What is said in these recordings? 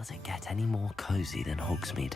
Does it get any more cozy than Hogsmeade?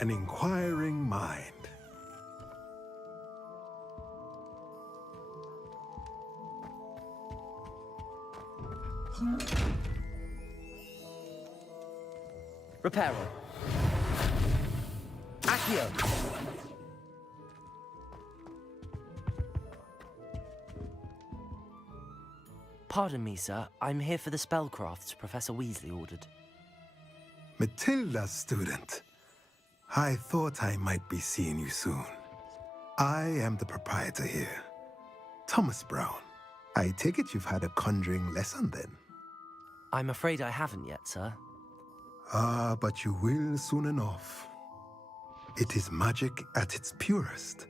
An inquiring mind. Reparo. Accio. Pardon me, sir. I'm here for the spellcrafts Professor Weasley ordered. Matilda's student. I thought I might be seeing you soon. I am the proprietor here, Thomas Brown. I take it you've had a conjuring lesson then? I'm afraid I haven't yet, sir. Ah, but you will soon enough. It is magic at its purest,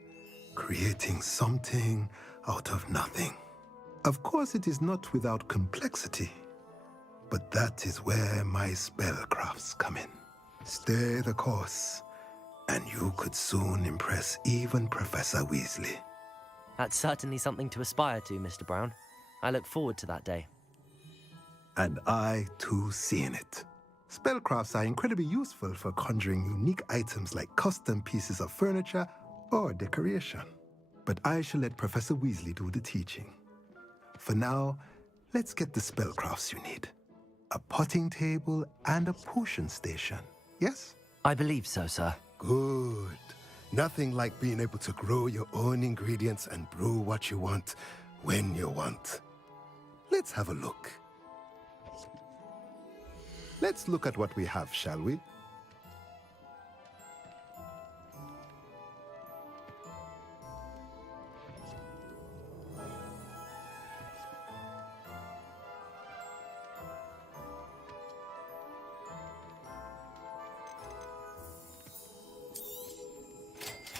creating something out of nothing. Of course, it is not without complexity, but that is where my spellcrafts come in. Stay the course, and you could soon impress even Professor Weasley. That's certainly something to aspire to, Mr. Brown. I look forward to that day. And I, too, seeing it. Spellcrafts are incredibly useful for conjuring unique items like custom pieces of furniture or decoration. But I shall let Professor Weasley do the teaching. For now, let's get the spellcrafts you need. A potting table and a potion station, yes? I believe so, sir. Good. Nothing like being able to grow your own ingredients and brew what you want when you want. Let's have a look. Let's look at what we have, shall we?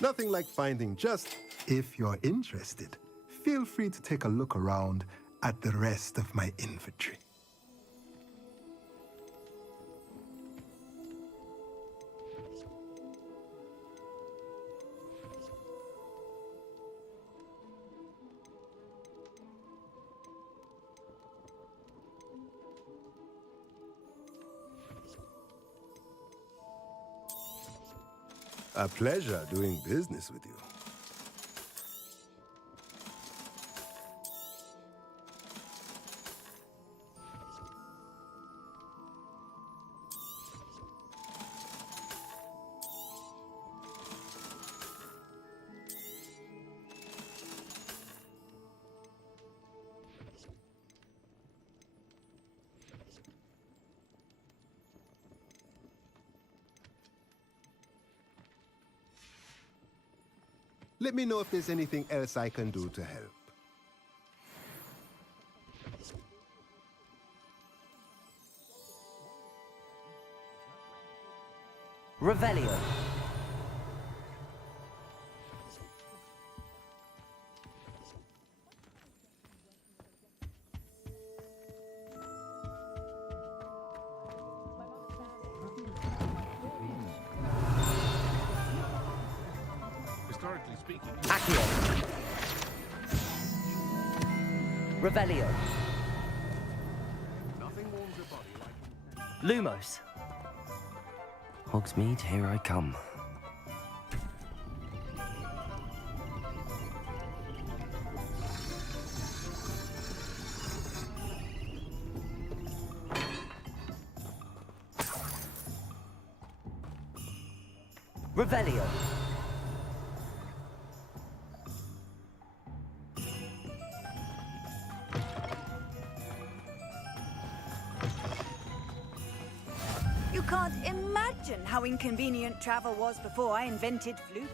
Nothing like finding just. If you're interested, feel free to take a look around at the rest of my inventory. A pleasure doing business with you. Let me know if there's anything else I can do to help. Revelio. Historically speaking. Accio. Revelio. Nothing warms a body like. Lumos. Hogsmeade, here I come. Revelio. You can't imagine how inconvenient travel was before I invented flute.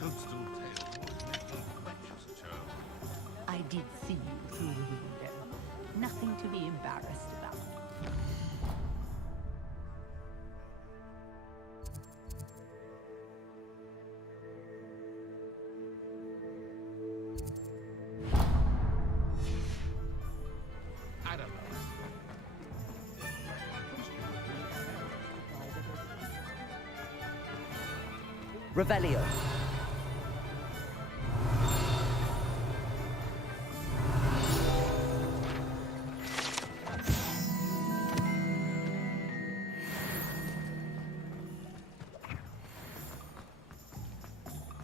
Toadstool tail always make me quench as a child. I did see you through the window. Nothing to be embarrassed about. I don't know. Revelio.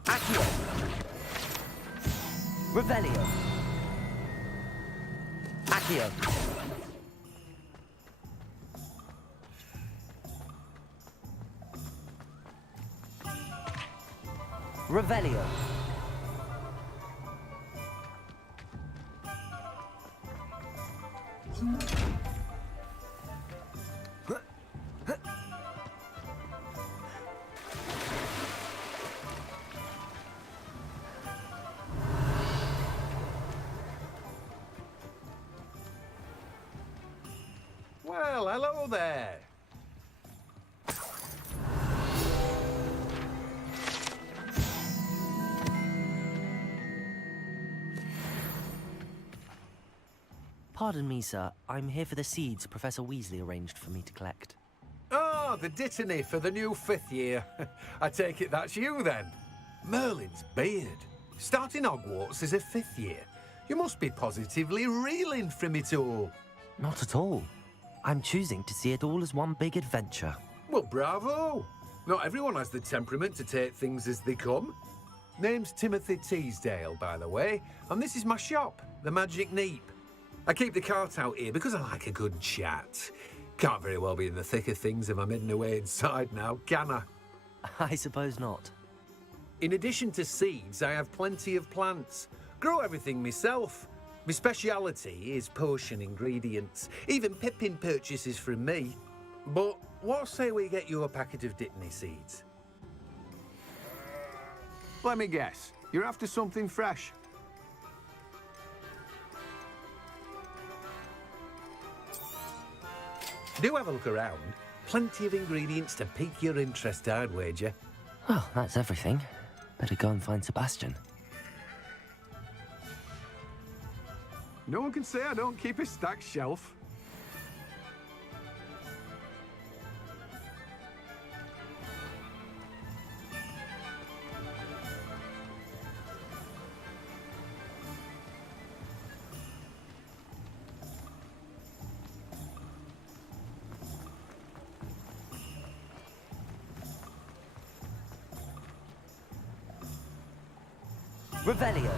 Accio. Revelio. Accio. Revelio. Well, hello there. Pardon me, sir. I'm here for the seeds Professor Weasley arranged for me to collect. Oh, the dittany for the new 5th year. I take it that's you then. Merlin's beard. Starting Hogwarts as a 5th year. You must be positively reeling from it all. Not at all. I'm choosing to see it all as one big adventure. Well, bravo. Not everyone has the temperament to take things as they come. Name's Timothy Teasdale, by the way, and this is my shop, the Magic Neep. I keep the cart out here because I like a good chat. Can't very well be in the thick of things if I'm hidden away inside now, can I? I suppose not. In addition to seeds, I have plenty of plants. Grow everything myself. My speciality is potion ingredients. Even Pippin purchases from me. But what say we get you a packet of Dittany seeds? Let me guess. You're after something fresh. Do have a look around. Plenty of ingredients to pique your interest, I'd wager. Well, that's everything. Better go and find Sebastian. No one can say I don't keep a stacked shelf. Revelio.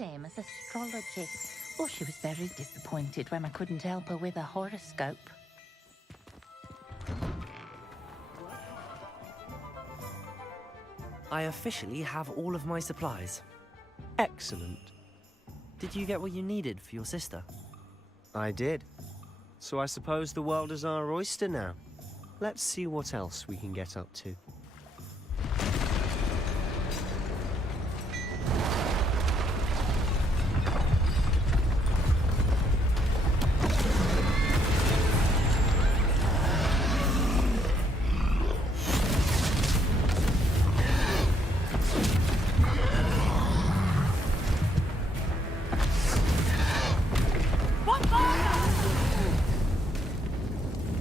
same as astrology. Oh, she was very disappointed when I couldn't help her with a horoscope. I officially have all of my supplies. Excellent. Did you get what you needed for your sister? I did. So I suppose the world is our oyster now. Let's see what else we can get up to.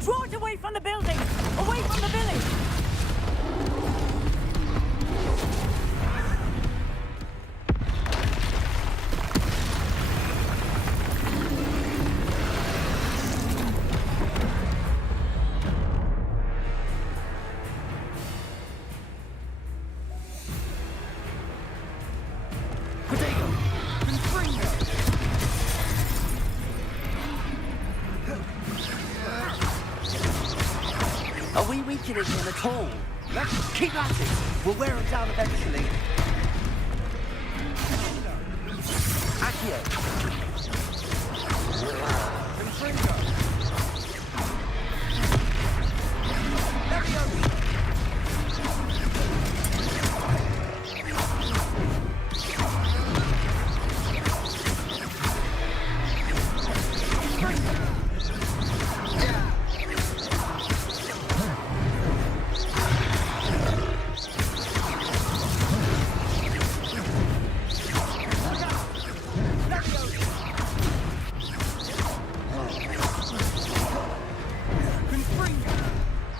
Draw it away from the building! Away from the village! Are we weakening him at all? Let's keep at it. We'll wear him down eventually. Accio. Confringo.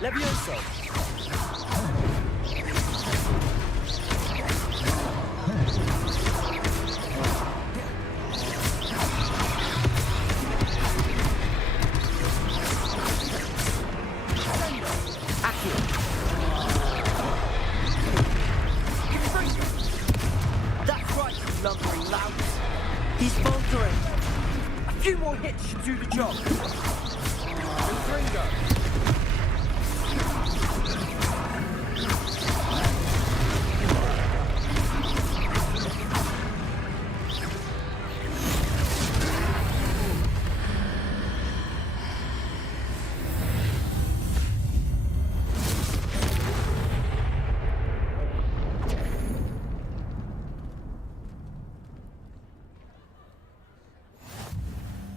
Leviosa. Leviosa. That's right, you lumbering lout. He's faltering. A few more hits should do the job. Confringo.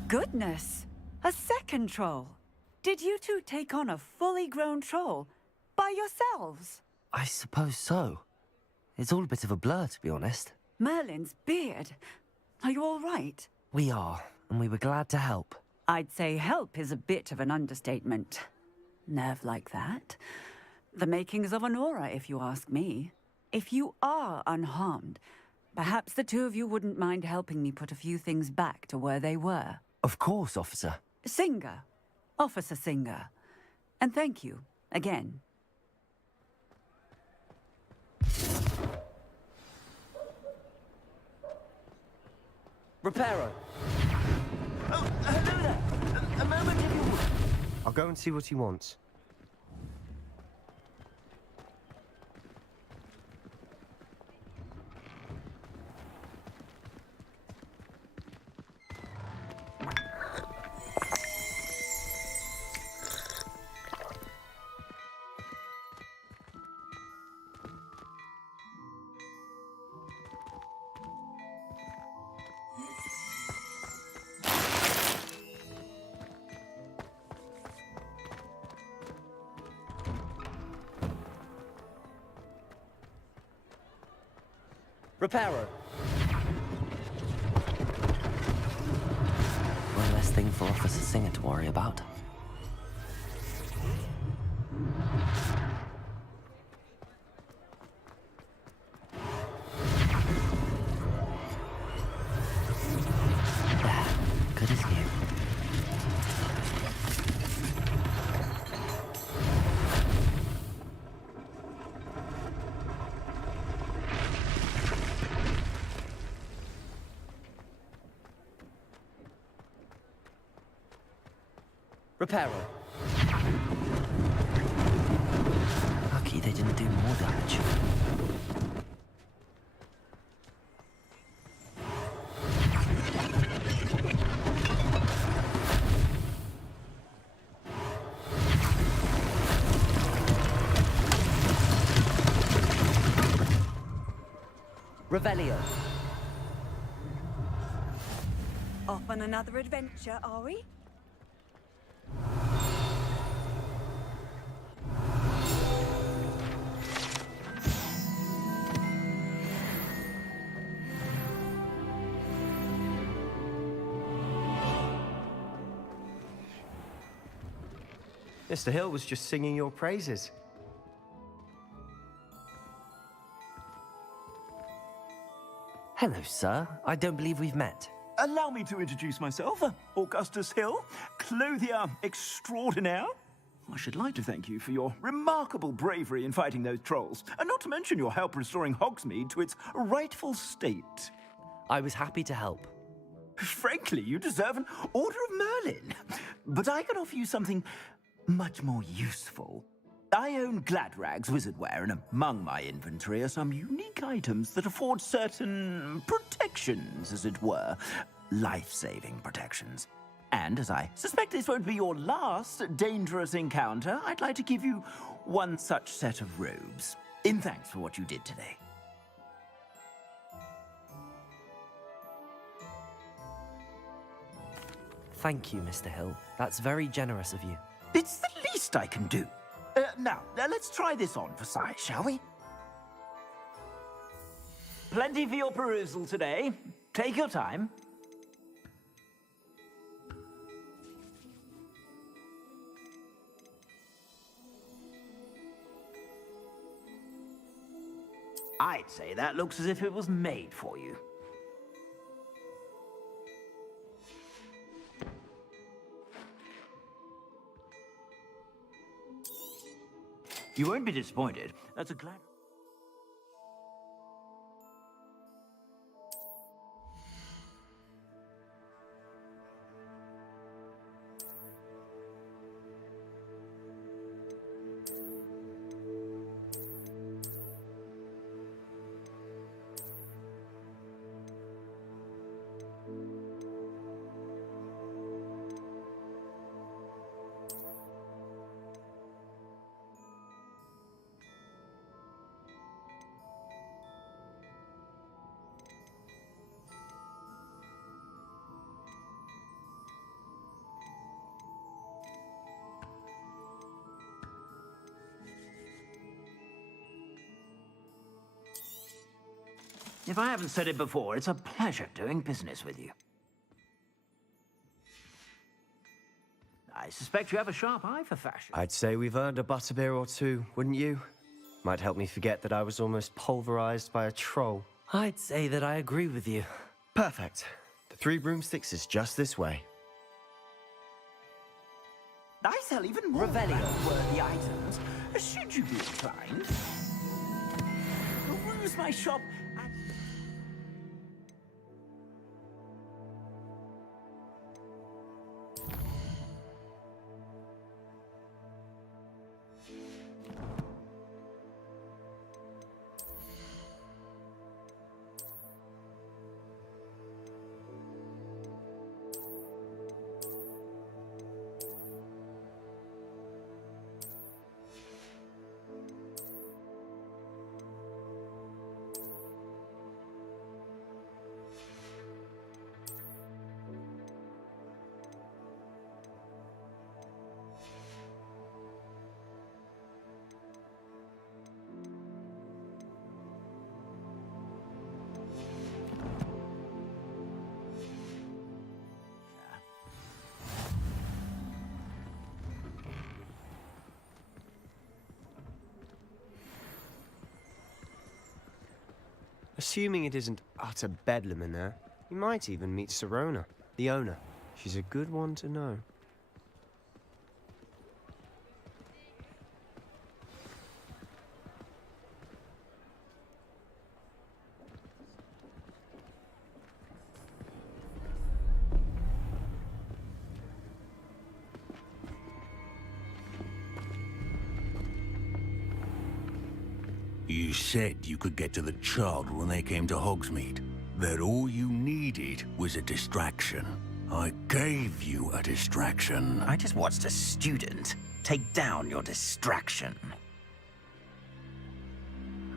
Goodness! A second troll! Did you two take on a fully grown troll? By yourselves? I suppose so. It's all a bit of a blur, to be honest. Merlin's beard. Are you all right? We are, and we were glad to help. I'd say help is a bit of an understatement. Nerve like that. The makings of an aura, if you ask me. If you are unharmed, perhaps the two of you wouldn't mind helping me put a few things back to where they were. Of course, officer. Singer. Officer Singer. And thank you, again. Reparo. Oh, hello there. A moment if you would. I'll go and see what he wants. Reparo. One less thing for Officer Singer to worry about. There, good as new. Reparo. Lucky they didn't do more damage. Revelio. Off on another adventure, are we? Mr. Hill was just singing your praises. Hello, sir. I don't believe we've met. Allow me to introduce myself, Augustus Hill, clothier extraordinaire. I should like to thank you for your remarkable bravery in fighting those trolls, and not to mention your help restoring Hogsmeade to its rightful state. I was happy to help. Frankly, you deserve an Order of Merlin. But I can offer you something much more useful. I own Gladrag's wizardware, and among my inventory are some unique items that afford certain protections, as it were. Life-saving protections. And as I suspect this won't be your last dangerous encounter, I'd like to give you one such set of robes, in thanks for what you did today. Thank you, Mr. Hill. That's very generous of you. It's the least I can do. Now, let's try this on for size, shall we? Plenty for your perusal today. Take your time. I'd say that looks as if it was made for you. You won't be disappointed. That's a glad... If I haven't said it before, it's a pleasure doing business with you. I suspect you have a sharp eye for fashion. I'd say we've earned a butterbeer or two, wouldn't you? Might help me forget that I was almost pulverized by a troll. I'd say that I agree with you. Perfect. The 3 broomsticks is just this way. I sell even more worthy items, should you be inclined. Peruse my shop at... Assuming it isn't utter bedlam in there, you might even meet Serona, the owner. She's a good one to know. You said you could get to the child when they came to Hogsmeade. That all you needed was a distraction. I gave you a distraction. I just watched a student take down your distraction.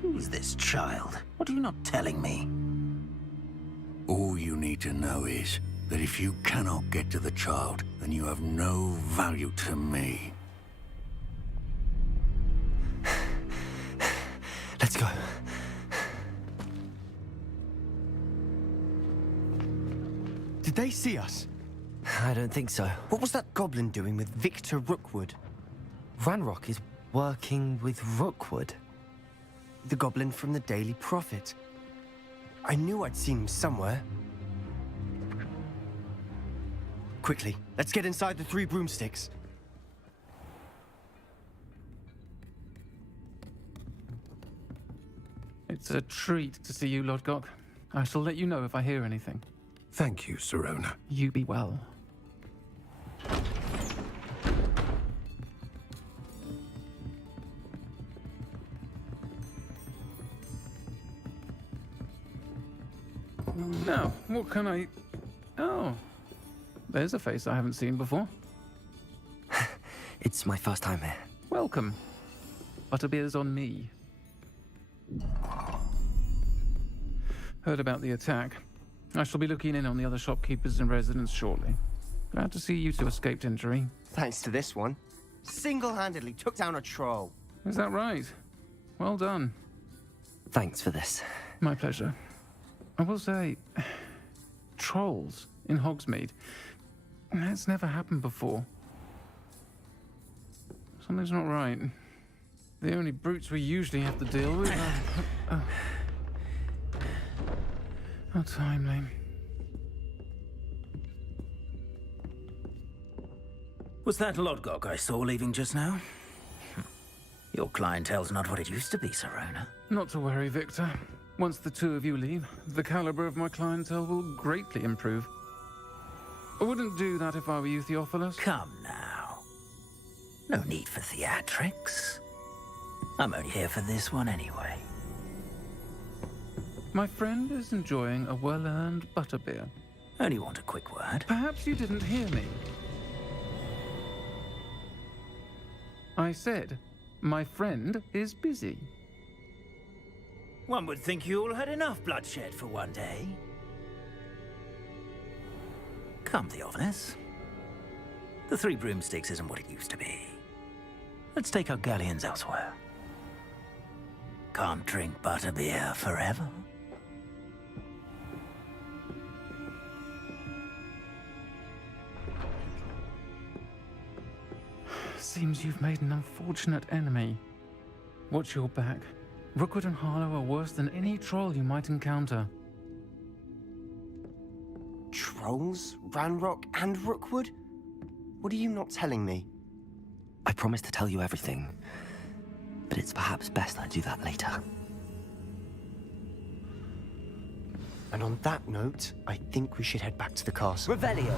Who's this child? What are you not telling me? All you need to know is that if you cannot get to the child, then you have no value to me. Let's go. Did they see us? I don't think so. What was that goblin doing with Victor Rookwood? Ranrock is working with Rookwood. The goblin from the Daily Prophet. I knew I'd seen him somewhere. Quickly, let's get inside the 3 broomsticks. It's a treat to see you, Lodgok. I shall let you know if I hear anything. Thank you, Sirona. You be well. Now, what can I... Oh, there's a face I haven't seen before. It's my first time here. Welcome. Butterbeer's on me. Heard about the attack. I shall be looking in on the other shopkeepers and residents shortly. Glad to see you two escaped injury. Thanks to this one. Single-handedly took down a troll. Is that right? Well done. Thanks for this. My pleasure. I will say, trolls in Hogsmeade. That's never happened before. Something's not right. The only brutes we usually have to deal with are... How timely. Was that Lodgok I saw leaving just now? Your clientele's not what it used to be, Sirona. Not to worry, Victor. Once the 2 of you leave, the caliber of my clientele will greatly improve. I wouldn't do that if I were you, Theophilus. Come now. No need for theatrics. I'm only here for this one anyway. My friend is enjoying a well-earned butterbeer. Only want a quick word. Perhaps you didn't hear me. I said, my friend is busy. One would think you all had enough bloodshed for one day. Come, Theophilus. The 3 broomsticks isn't what it used to be. Let's take our galleons elsewhere. Can't drink butterbeer forever. Seems you've made an unfortunate enemy. Watch your back. Rookwood and Harlow are worse than any troll you might encounter. Trolls? Ranrock and Rookwood? What are you not telling me? I promise to tell you everything, but it's perhaps best I do that later. And on that note, I think we should head back to the castle. Revelio!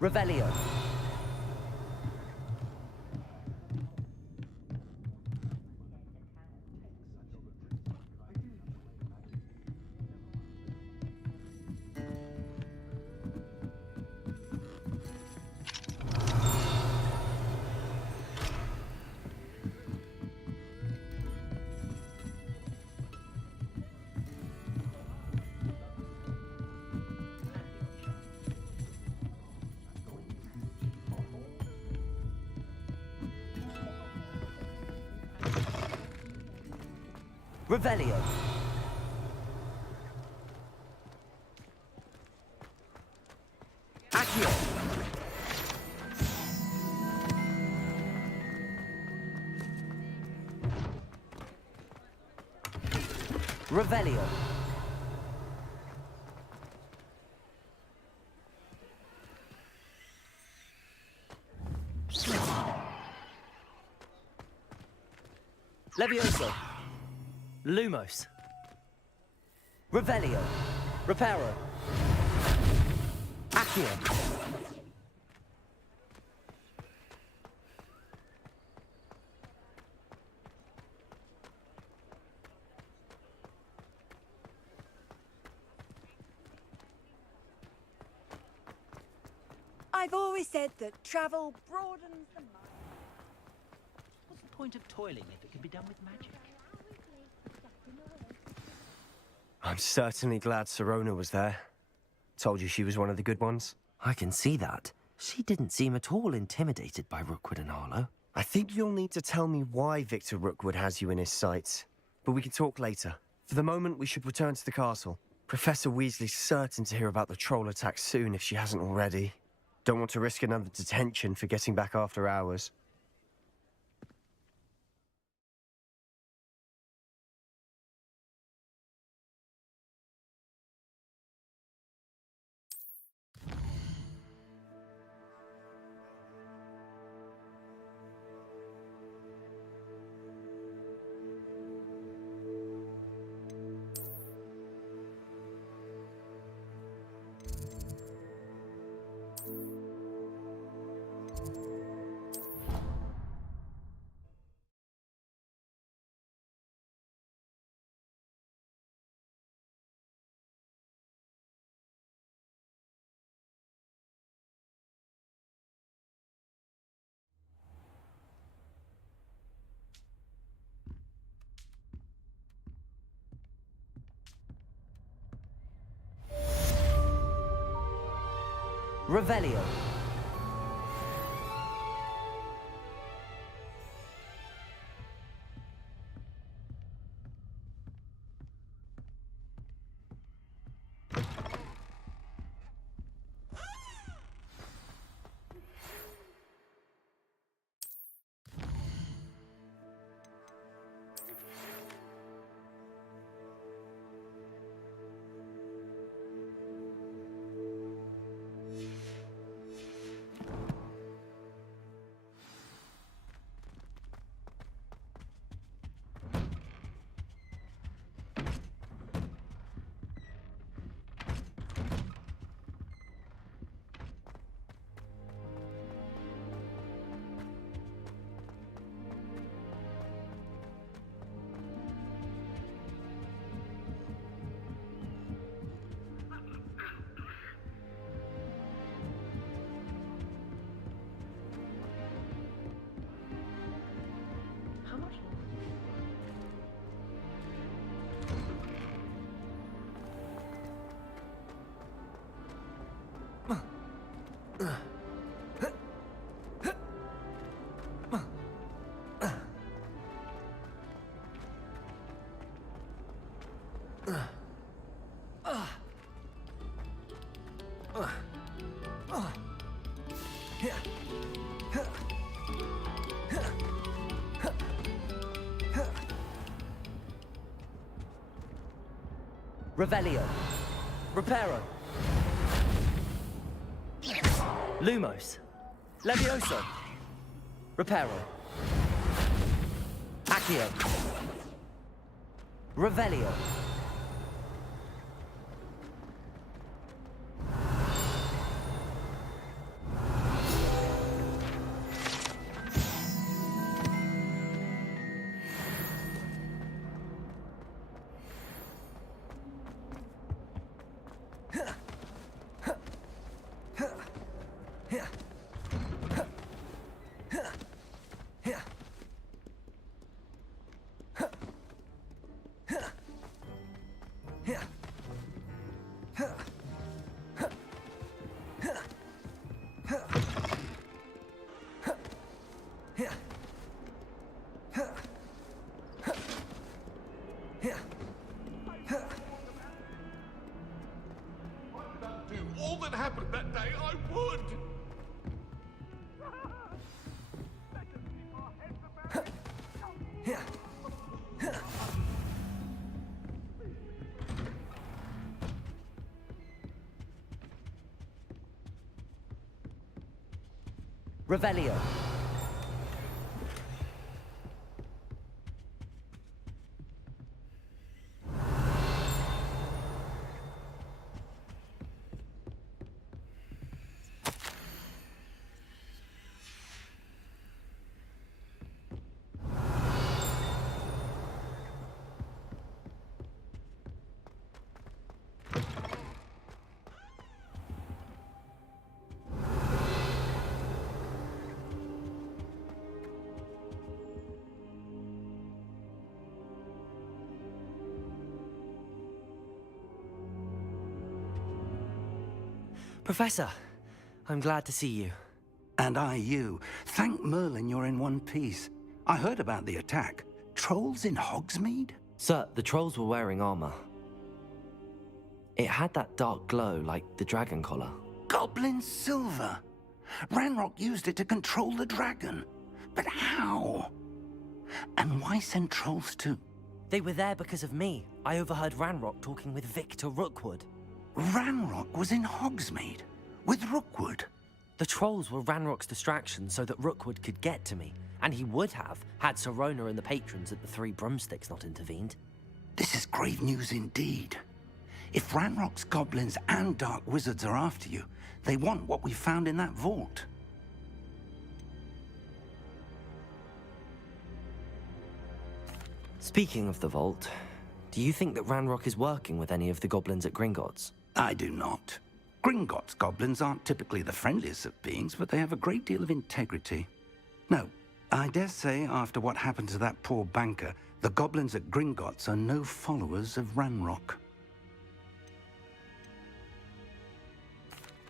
Revelio. Revelio. Accio. Revelio. Levioso. Lumos. Revelio. Reparo. Accio. I've always said that travel broadens the mind. What's the point of toiling if it can be done with magic? I'm certainly glad Sirona was there. Told you she was one of the good ones. I can see that. She didn't seem at all intimidated by Rookwood and Harlow. I think you'll need to tell me why Victor Rookwood has you in his sights. But we can talk later. For the moment, we should return to the castle. Professor Weasley's certain to hear about the troll attack soon if she hasn't already. Don't want to risk another detention for getting back after hours. Revelio. Revelio. Reparo. Lumos. Levioso. Reparo. Accio. Revelio. Revelio. Professor, I'm glad to see you. And I you. Thank Merlin you're in one piece. I heard about the attack. Trolls in Hogsmeade? Sir, the trolls were wearing armor. It had that dark glow like the dragon collar. Goblin silver. Ranrock used it to control the dragon. But how? And why send trolls to... They were there because of me. I overheard Ranrock talking with Victor Rookwood. Ranrock was in Hogsmeade? With Rookwood? The trolls were Ranrock's distraction so that Rookwood could get to me. And he would have, had Sirona and the patrons at the Three Broomsticks not intervened. This is grave news indeed. If Ranrock's goblins and dark wizards are after you, they want what we found in that vault. Speaking of the vault, do you think that Ranrock is working with any of the goblins at Gringotts? I do not. Gringotts goblins aren't typically the friendliest of beings, but they have a great deal of integrity. No, I dare say after what happened to that poor banker, the goblins at Gringotts are no followers of Ranrock.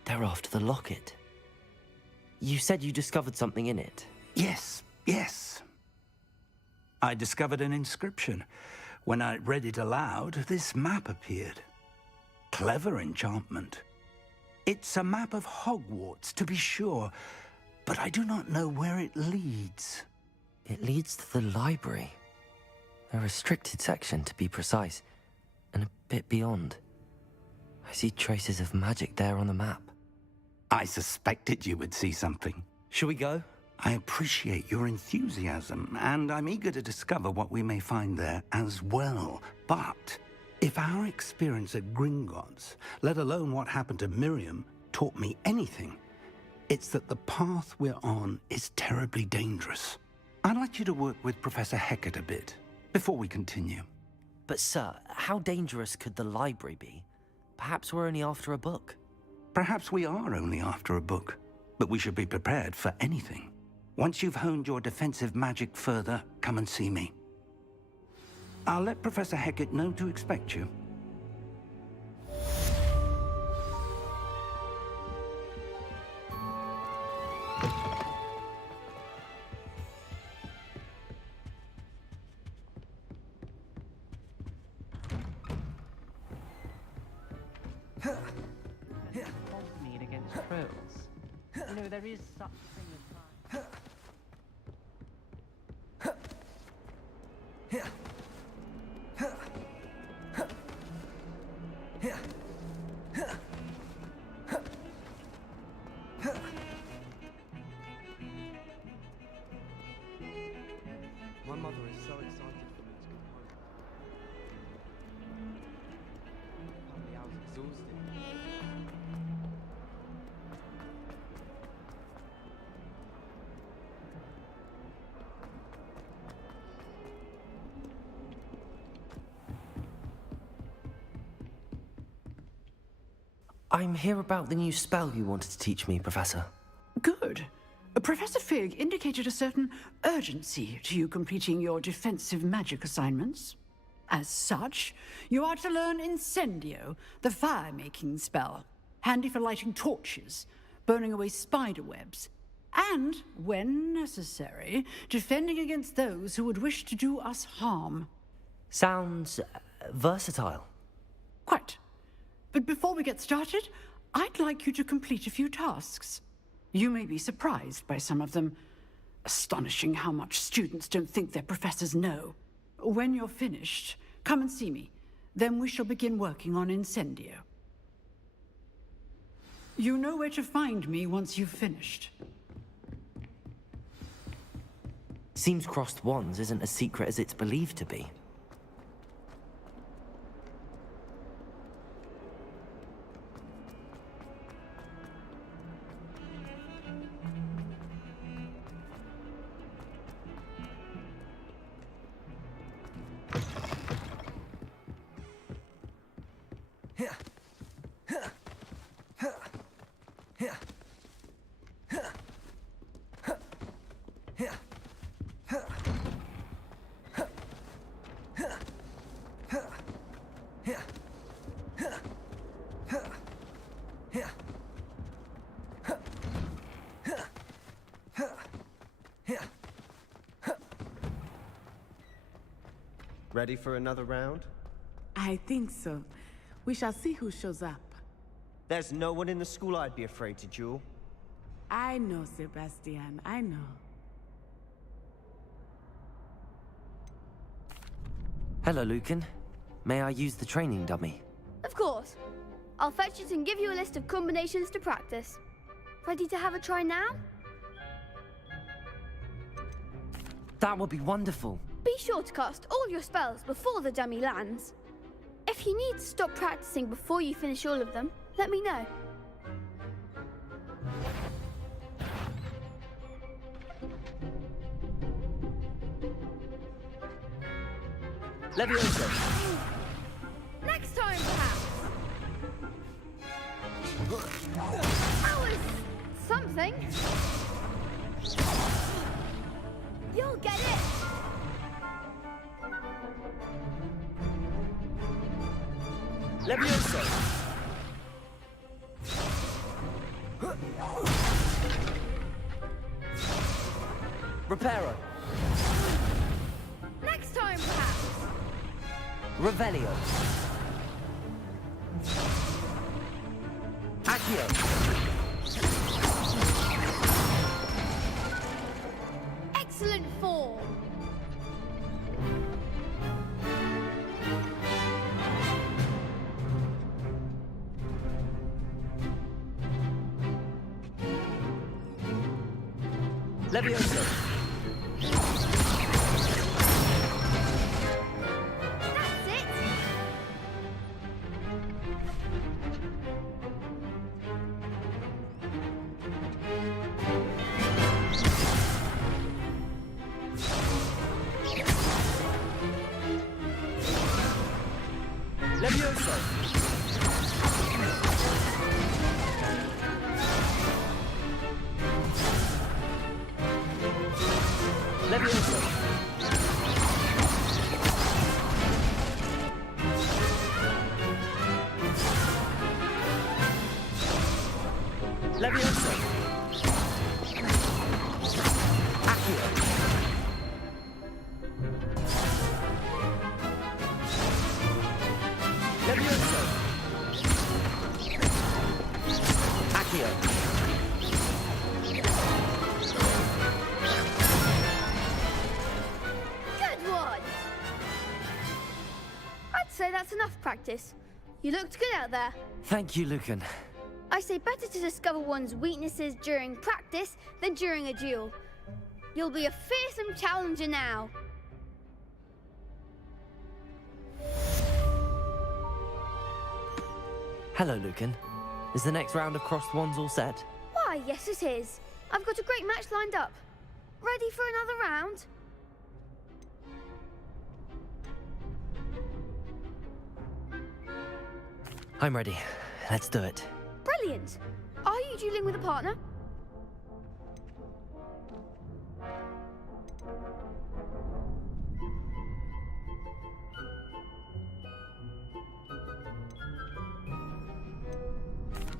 They're after the locket. You said you discovered something in it. Yes, yes. I discovered an inscription. When I read it aloud, this map appeared. Clever enchantment. It's a map of Hogwarts, to be sure, but I do not know where it leads. It leads to the library. A restricted section, to be precise, and a bit beyond. I see traces of magic there on the map. I suspected you would see something. Shall we go? I appreciate your enthusiasm, and I'm eager to discover what we may find there as well. But if our experience at Gringotts, let alone what happened to Miriam, taught me anything, it's that the path we're on is terribly dangerous. I'd like you to work with Professor Hecat a bit, before we continue. But sir, how dangerous could the library be? Perhaps we're only after a book. Perhaps we are only after a book, but we should be prepared for anything. Once you've honed your defensive magic further, come and see me. I'll let Professor Hecat know to expect you. Hogsmeade against trolls. No, there is such thing as... My mother is so excited for me to come home. Apparently I was exhausted. I'm here about the new spell you wanted to teach me, Professor. Good. Professor Fig indicated a certain urgency to you completing your defensive magic assignments. As such, you are to learn Incendio, the fire-making spell, handy for lighting torches, burning away spider webs, and, when necessary, defending against those who would wish to do us harm. Sounds versatile. Quite. But before we get started, I'd like you to complete a few tasks. You may be surprised by some of them. Astonishing how much students don't think their professors know. When you're finished, come and see me. Then we shall begin working on Incendio. You know where to find me once you've finished. Seems crossed wands isn't as secret as it's believed to be. Ready for another round? I think so. We shall see who shows up. There's no one in the school I'd be afraid to duel. I know, Sebastian, I know. Hello, Lucan. May I use the training dummy? Of course. I'll fetch it and give you a list of combinations to practice. Ready to have a try now? That would be wonderful. Be sure to cast all your spells before the dummy lands. If you need to stop practicing before you finish all of them, let me know. Leviosa. Next time, perhaps. That was something. You'll get it. Leviosa. Reparo. Next time, perhaps. Revelio. Accio. Excellent form. Leviosa. That's it. Leviosa. Leviosa. Leviosa. Accio. Leviosa. Accio. Good one. I'd say that's enough practice. You looked good out there. Thank you, Lucan. I say better to discover one's weaknesses during practice than during a duel. You'll be a fearsome challenger now. Hello, Lucan. Is the next round of crossed wands all set? Why, yes it is. I've got a great match lined up. Ready for another round? I'm ready. Let's do it. Brilliant. Are you dueling with a partner?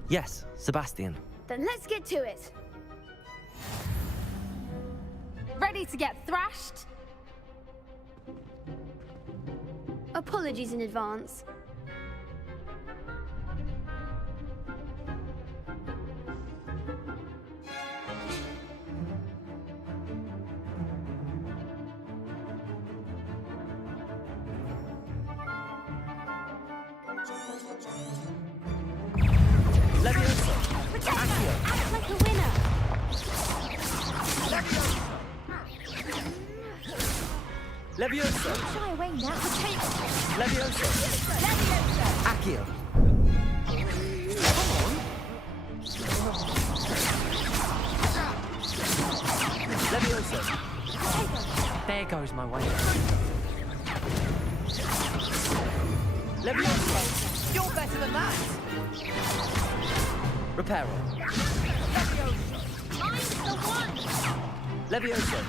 Yes, Sebastian. Then let's get to it. Ready to get thrashed? Apologies in advance. Leviosa. Accio. Act like a winner. Leviosa. Levioso. Shy away now. Levioso. Levioso. Accio. Levioso. There goes my way. Levioso. You're better than that. Reparo. Mine's the one. Levioso.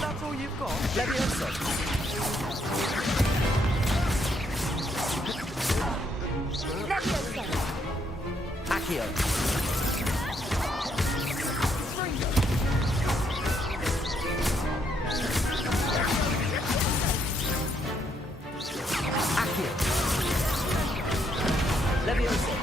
That's all you've got? Levioso. Levioso. Accio. Accio. Levioso.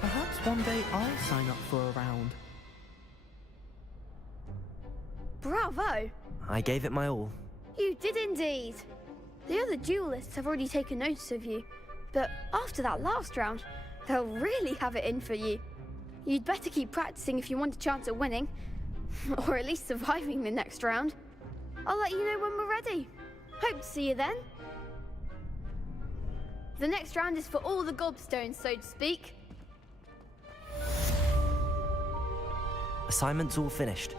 Perhaps one day I'll sign up for a round. Bravo. I gave it my all. You did indeed. The other duelists have already taken notice of you, but after that last round, they'll really have it in for you. You'd better keep practicing if you want a chance at winning, or at least surviving the next round. I'll let you know when we're ready. Hope to see you then. The next round is for all the gobstones, so to speak. Assignment's all finished.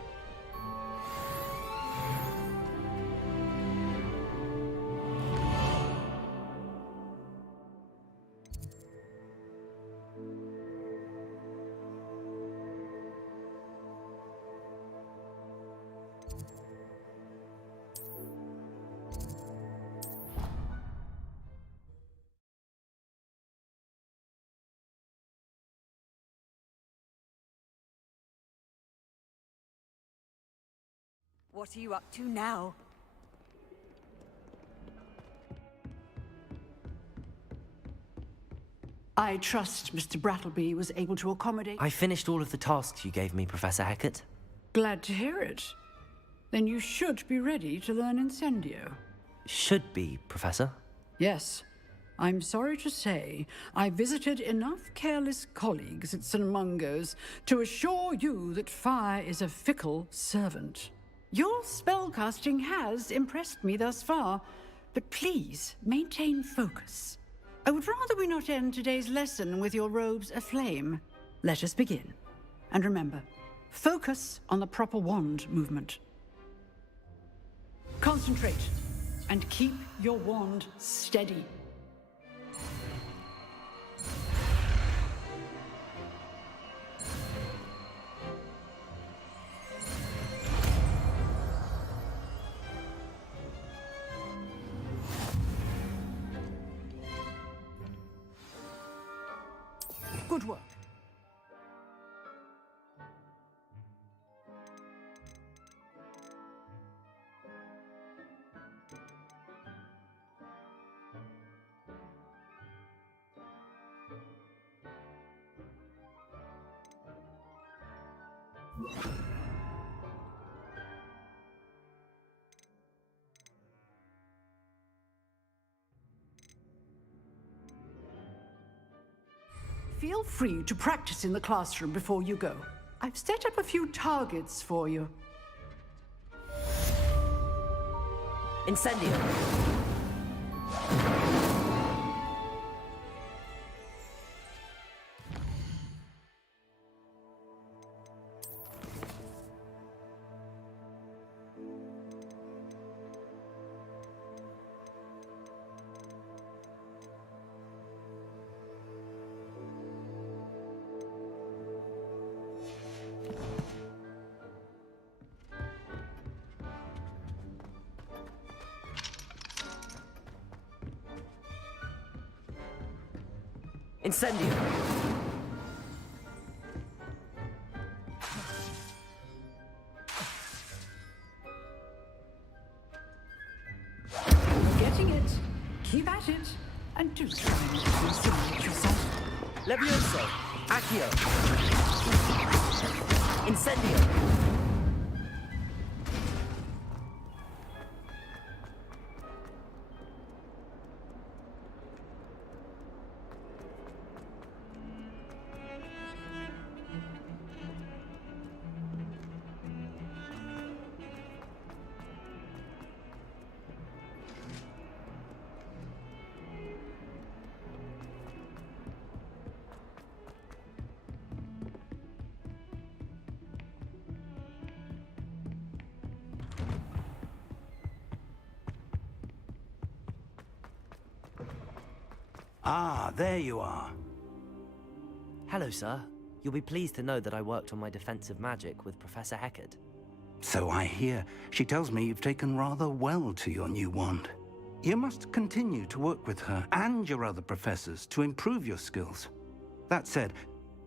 What are you up to now? I trust Mr. Brattleby was able to accommodate... I finished all of the tasks you gave me, Professor Hecat. Glad to hear it. Then you should be ready to learn Incendio. Should be, Professor. Yes. I'm sorry to say, I visited enough careless colleagues at St. Mungo's to assure you that fire is a fickle servant. Your spellcasting has impressed me thus far, but please maintain focus. I would rather we not end today's lesson with your robes aflame. Let us begin. And remember, focus on the proper wand movement. Concentrate and keep your wand steady. Good work. Feel free to practice in the classroom before you go. I've set up a few targets for you. Incendio. Incendio. Getting it. Keep at it. and do something to insinuate yourself. Levioso! Accio! Incendio! Ah, there you are. Hello, sir. You'll be pleased to know that I worked on my defensive magic with Professor Heckard. So I hear. She tells me you've taken rather well to your new wand. You must continue to work with her and your other professors to improve your skills. That said,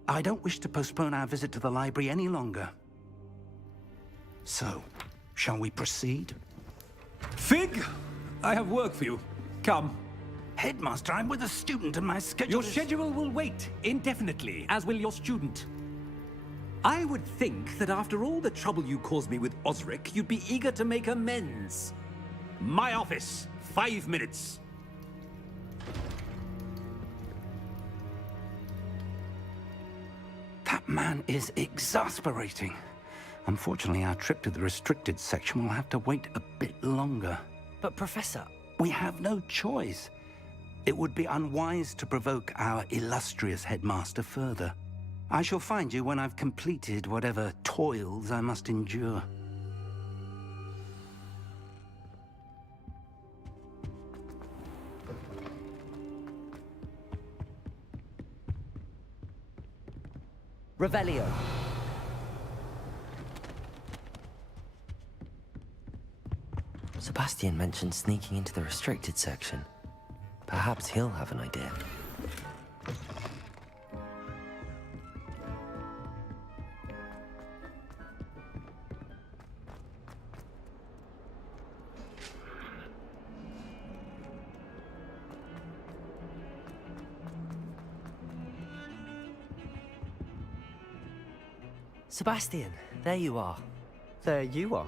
I don't wish to postpone our visit to the library any longer. So, shall we proceed? Fig, I have work for you. Come. Headmaster, I'm with a student and my schedule Your schedule will wait indefinitely, as will your student. I would think that after all the trouble you caused me with Osric, you'd be eager to make amends. My office, 5 minutes. That man is exasperating. Unfortunately, our trip to the restricted section will have to wait a bit longer. But, Professor... We have no choice. It would be unwise to provoke our illustrious headmaster further. I shall find you when I've completed whatever toils I must endure. Revelio. Sebastian mentioned sneaking into the restricted section. Perhaps he'll have an idea. Sebastian, there you are. There you are.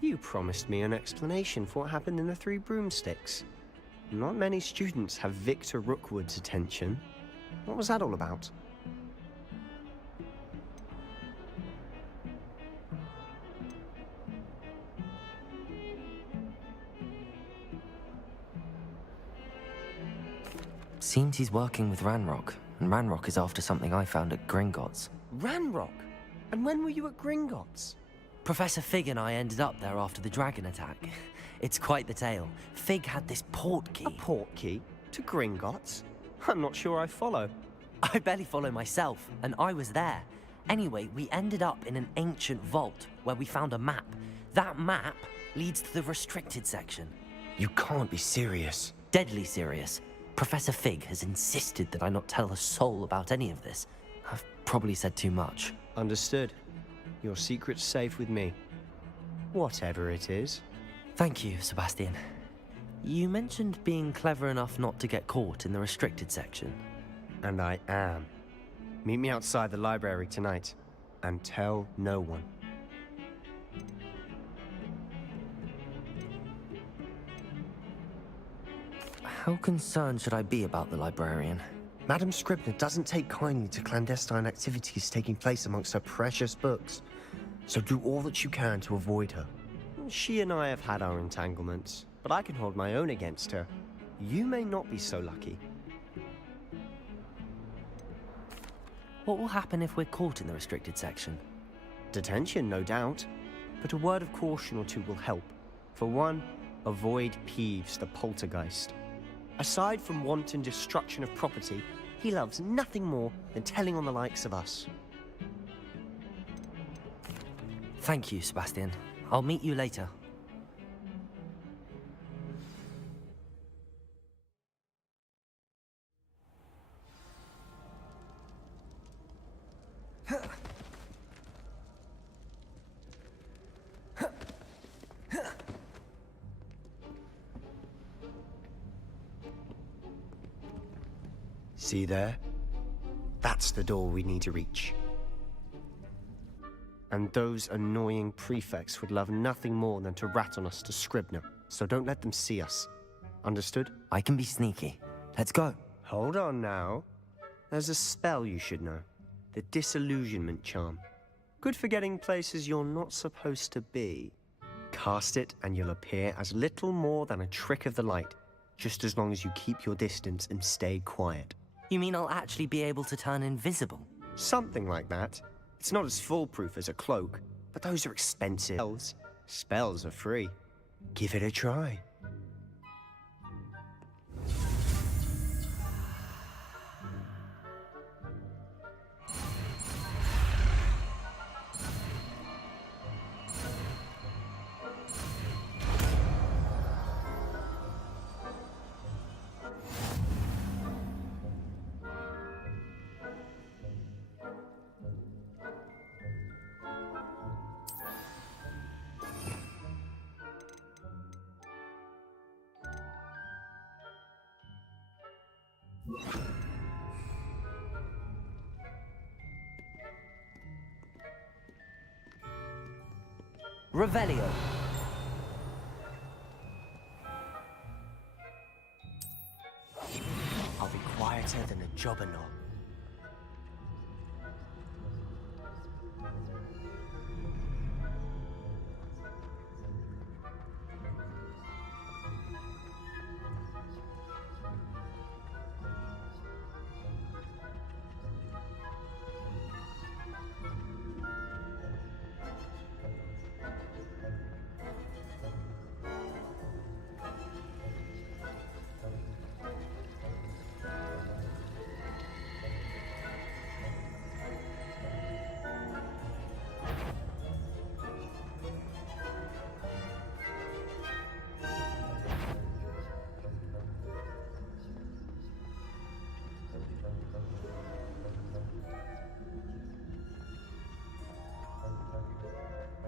You promised me an explanation for what happened in the Three Broomsticks. Not many students have Victor Rookwood's attention. What was that all about? Seems he's working with Ranrock, and Ranrock is after something I found at Gringotts. Ranrock? And when were you at Gringotts? Professor Fig and I ended up there after the dragon attack. It's quite the tale. Fig had this port key. A port key? To Gringotts? I'm not sure I follow. I barely follow myself, and I was there. Anyway, we ended up in an ancient vault where we found a map. That map leads to the restricted section. You can't be serious. Deadly serious. Professor Fig has insisted that I not tell a soul about any of this. I've probably said too much. Understood. Your secret's safe with me. Whatever it is. Thank you, Sebastian. You mentioned being clever enough not to get caught in the restricted section. And I am. Meet me outside the library tonight, and tell no one. How concerned should I be about the librarian? Madam Scribner doesn't take kindly to clandestine activities taking place amongst her precious books, so do all that you can to avoid her. She and I have had our entanglements, but I can hold my own against her. You may not be so lucky. What will happen if we're caught in the restricted section? Detention, no doubt, but a word of caution or two will help. For one, avoid Peeves, the poltergeist. Aside from wanton destruction of property, he loves nothing more than telling on the likes of us. Thank you, Sebastian. I'll meet you later. See there? That's the door we need to reach. And those annoying prefects would love nothing more than to rat on us to Scribner, so don't let them see us. Understood? I can be sneaky. Let's go. Hold on now. There's a spell you should know. The Disillusionment Charm. Good for getting places you're not supposed to be. Cast it and you'll appear as little more than a trick of the light, just as long as you keep your distance and stay quiet. You mean I'll actually be able to turn invisible? Something like that. It's not as foolproof as a cloak, but those are expensive. Spells are free. Give it a try. Revelio. I'll be quieter than a jobberknoll.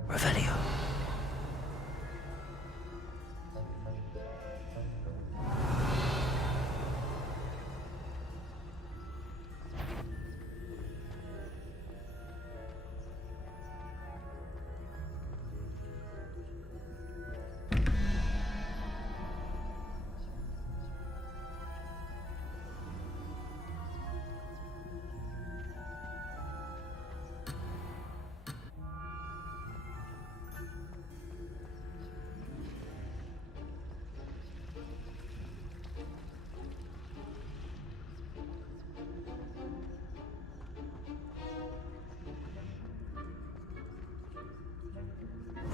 Revelio.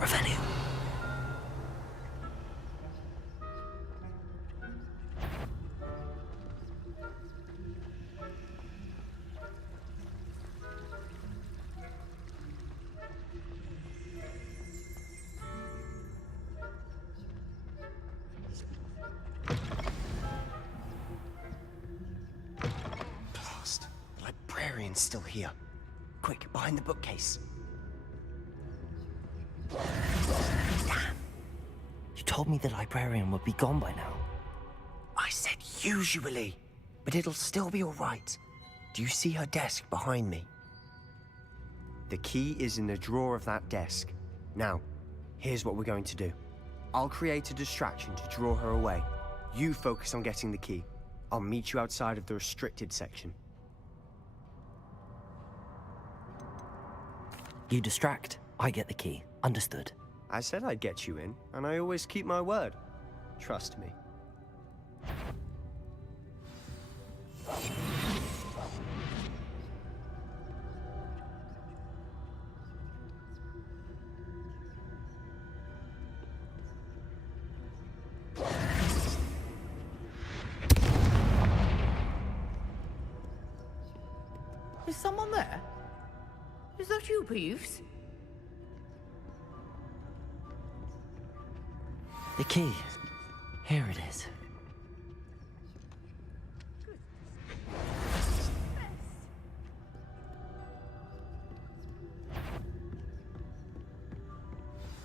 Revelio. Blast. The librarian's still here. Quick, behind the bookcase. Damn. You told me the librarian would be gone by now. I said usually, but it'll still be all right. Do you see her desk behind me? The key is in the drawer of that desk. Now, here's what we're going to do. I'll create a distraction to draw her away. You focus on getting the key. I'll meet you outside of the restricted section. You distract, I get the key. Understood. I said I'd get you in, and I always keep my word. Trust me. Is someone there? Is that you, Peeves? The key. Here it is.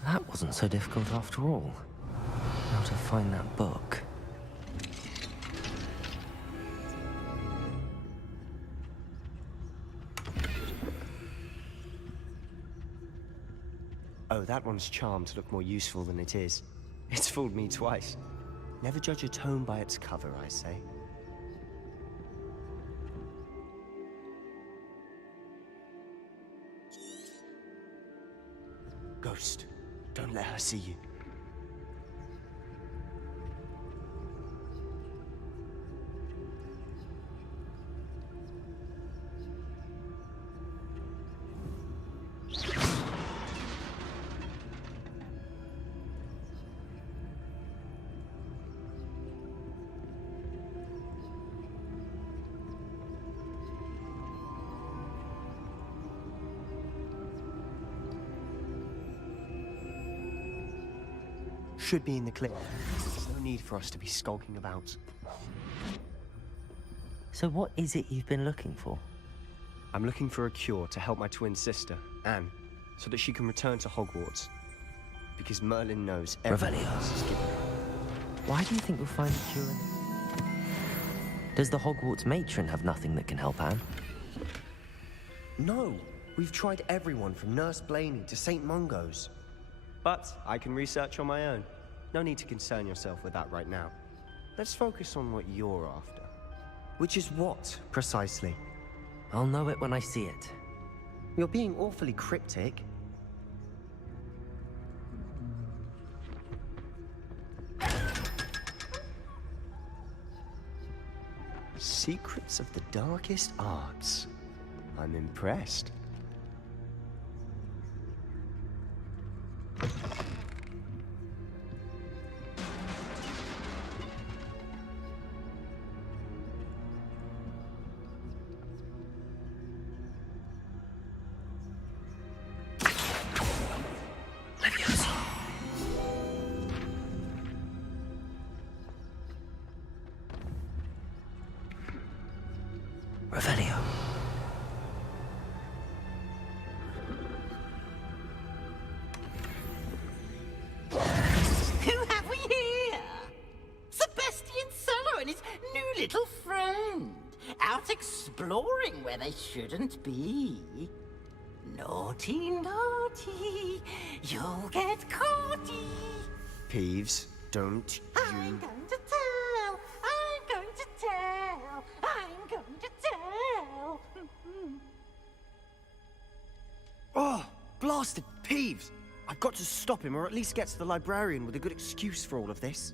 That wasn't so difficult after all. How to find that book. Oh, that one's charmed to look more useful than it is. It's fooled me twice. Never judge a tome by its cover, I say. Ghost, don't let her see you. Should be in the clear. There's no need for us to be skulking about. So what is it you've been looking for? I'm looking for a cure to help my twin sister, Anne, so that she can return to Hogwarts. Because Merlin knows everything else is given her. Why do you think you'll find a cure in... Does the Hogwarts matron have nothing that can help Anne? No, we've tried everyone from Nurse Blaney to St. Mungo's. But I can research on my own. No need to concern yourself with that right now. Let's focus on what you're after. Which is what, precisely? I'll know it when I see it. You're being awfully cryptic. Secrets of the darkest arts. I'm impressed. Revelio. Who have we here? Sebastian Sallow and his new little friend. Out exploring where they shouldn't be. Naughty, naughty, you'll get caughty. Peeves, don't I'm going to tell, I'm going to tell, I'm going to tell. Oh, blasted Peeves! I've got to stop him, or at least get to the librarian with a good excuse for all of this.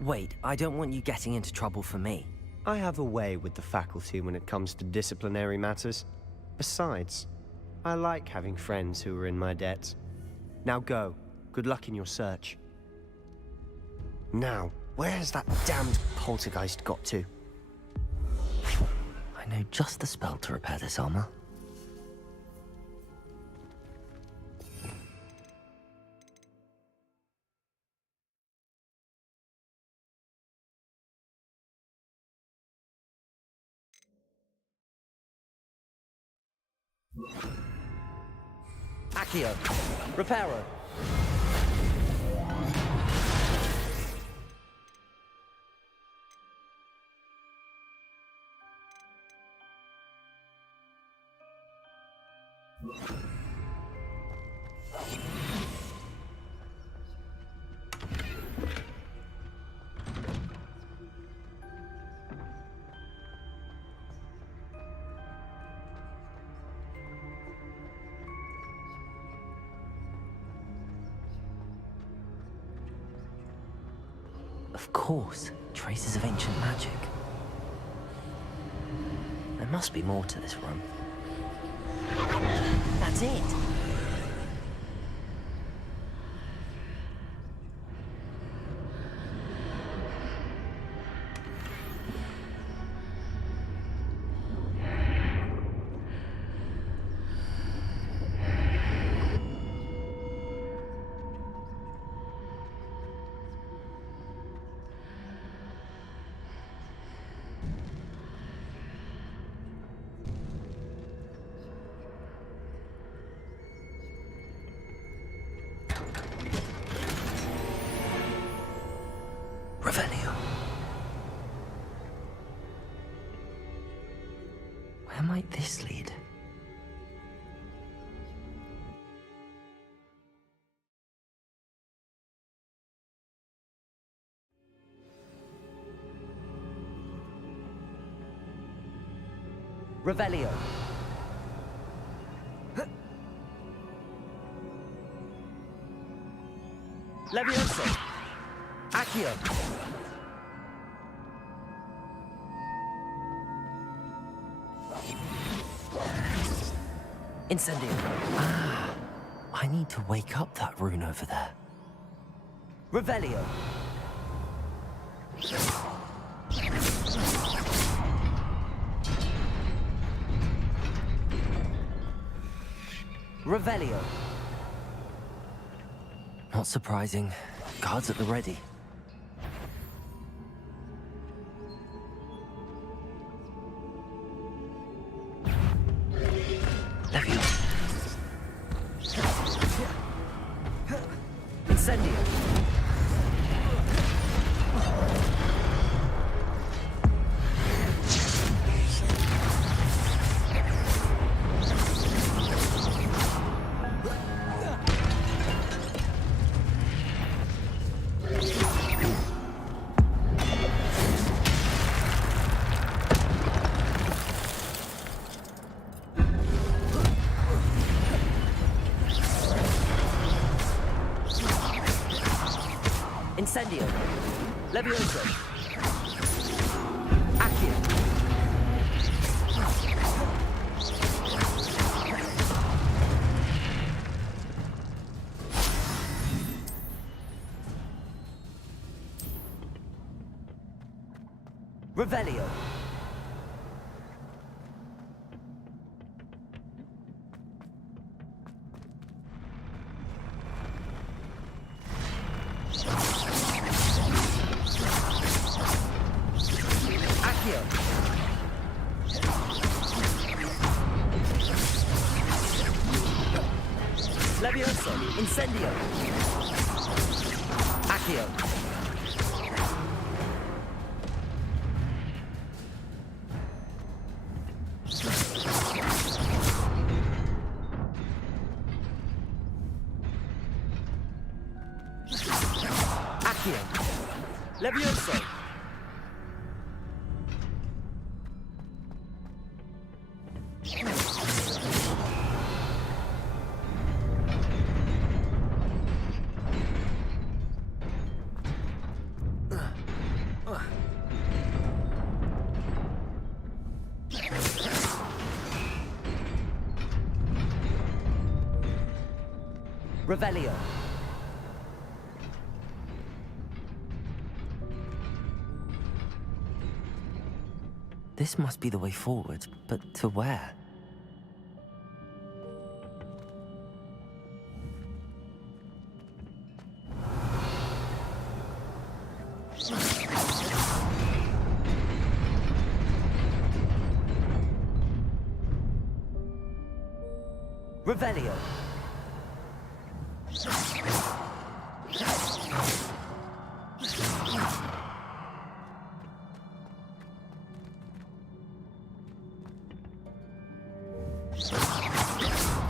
Wait, I don't want you getting into trouble for me. I have a way with the faculty when it comes to disciplinary matters. Besides, I like having friends who are in my debt. Now go. Good luck in your search. Now, where has that damned poltergeist got to? I know just the spell to repair this armor. Accio, Reparo. Of course, traces of ancient magic. There must be more to this room. That's it! might this lead? Revelio. Levioso. Accio. Incendio. Ah, I need to wake up that rune over there. Revelio. Revelio. Not surprising. Guards at the ready. Levio. Incendio. Incendio. Levioso. Accio. Revelio. Levioso. Incendio. Accio. Accio. Levioso. Revelio. This must be the way forward, but to where? Revelio.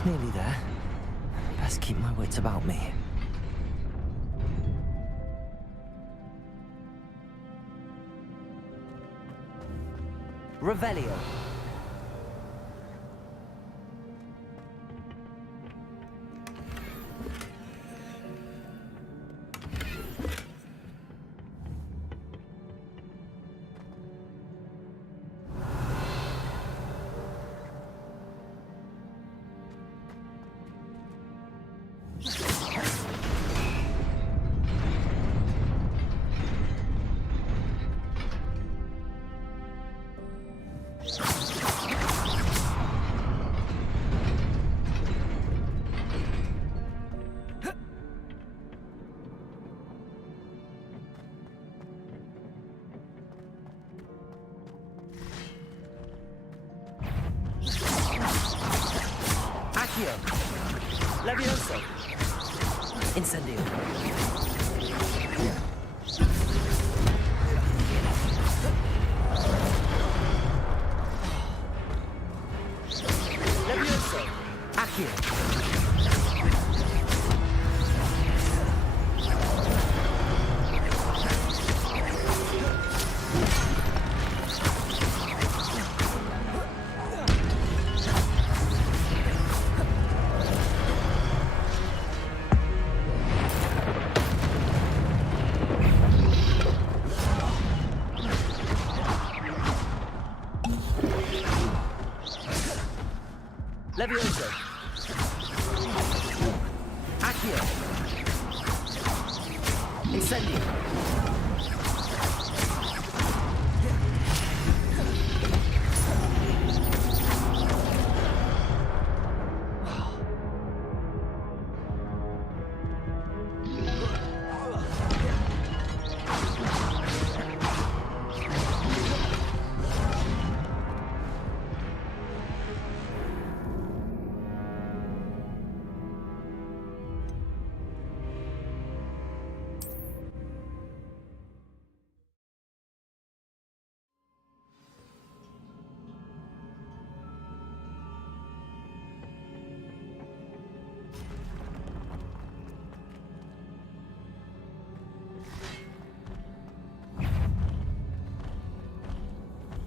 Nearly there. Best keep my wits about me. Revelio. Accio. Levioso. Incendio. Levioso. Accio. Incendio.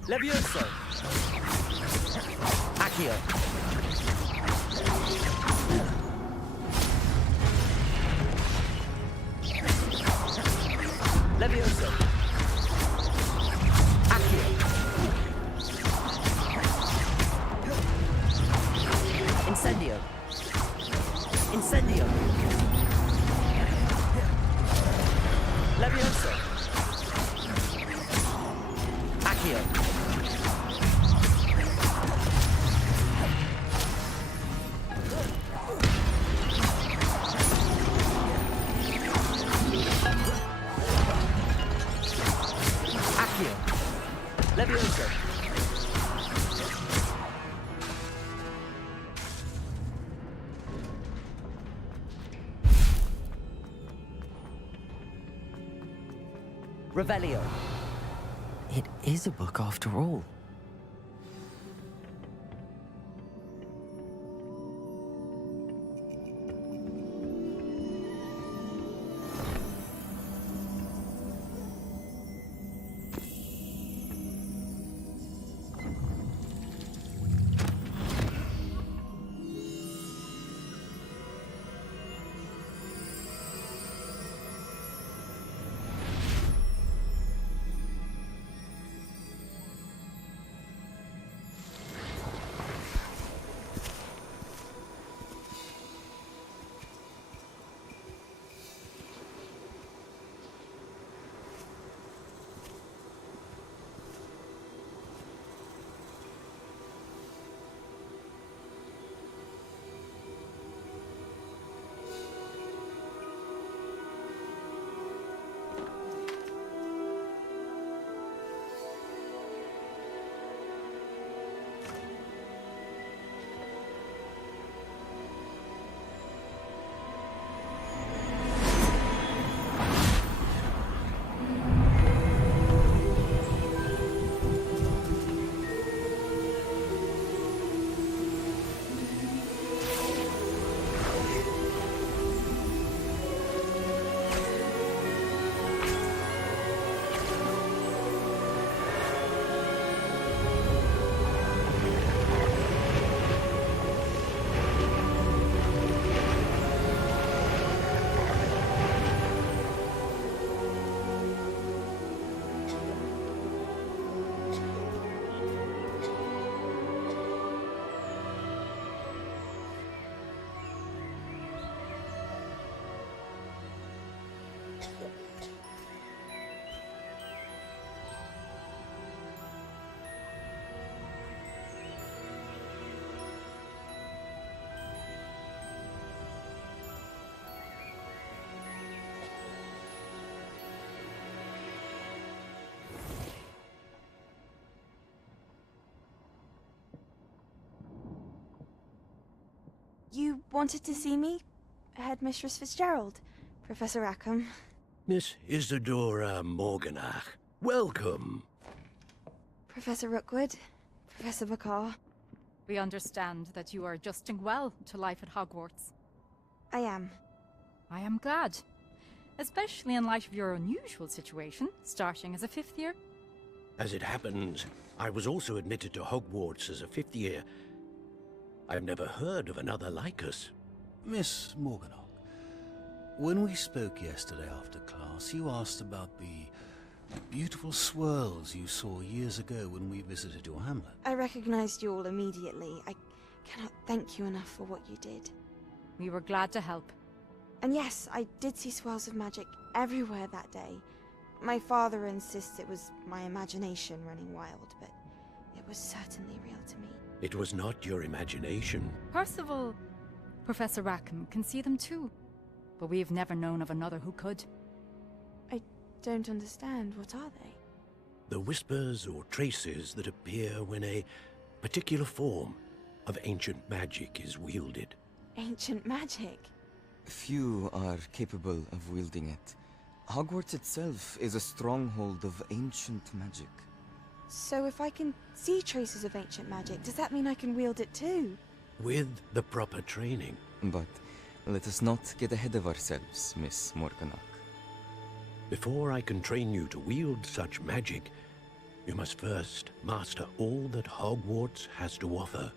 Levioso. Accio. Levioso. Accio. Incendio. Incendio. Levioso. Accio. Levioso. Revelio. It is a book after all. You wanted to see me? Headmistress Fitzgerald, Professor Rackham. Miss Isadora Morganach, welcome. Professor Rookwood, Professor Bakar. We understand that you are adjusting well to life at Hogwarts. I am. I am glad. Especially in light of your unusual situation, starting as a 5th year. As it happens, I was also admitted to Hogwarts as a 5th year. I've never heard of another like us. Miss Morganach, when we spoke yesterday after class, you asked about the beautiful swirls you saw years ago when we visited your hamlet. I recognized you all immediately. I cannot thank you enough for what you did. We were glad to help. And yes, I did see swirls of magic everywhere that day. My father insists it was my imagination running wild, but it was certainly real to me. It was not your imagination. Percival, Professor Rackham can see them too. But we've never known of another who could. I don't understand. What are they? The whispers or traces that appear when a particular form of ancient magic is wielded. Ancient magic? Few are capable of wielding it. Hogwarts itself is a stronghold of ancient magic. So if I can see traces of ancient magic, does that mean I can wield it too? With the proper training. But let us not get ahead of ourselves, Miss Morganach. Before I can train you to wield such magic, you must first master all that Hogwarts has to offer.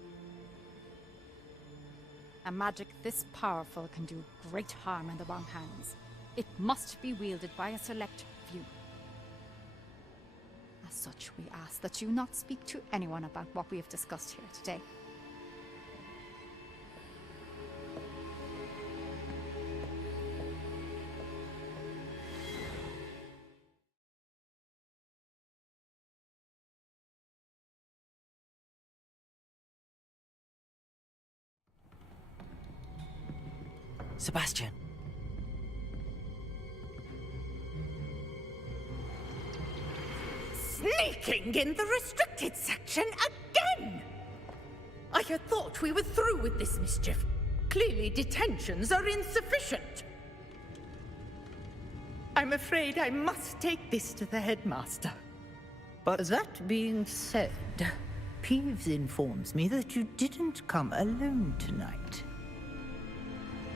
A magic this powerful can do great harm in the wrong hands. It must be wielded by a select few. As such, we ask that you not speak to anyone about what we have discussed here today. Sebastian. Sneaking in the restricted section again! I had thought we were through with this mischief. Clearly detentions are insufficient. I'm afraid I must take this to the headmaster. But that being said, Peeves informs me that you didn't come alone tonight.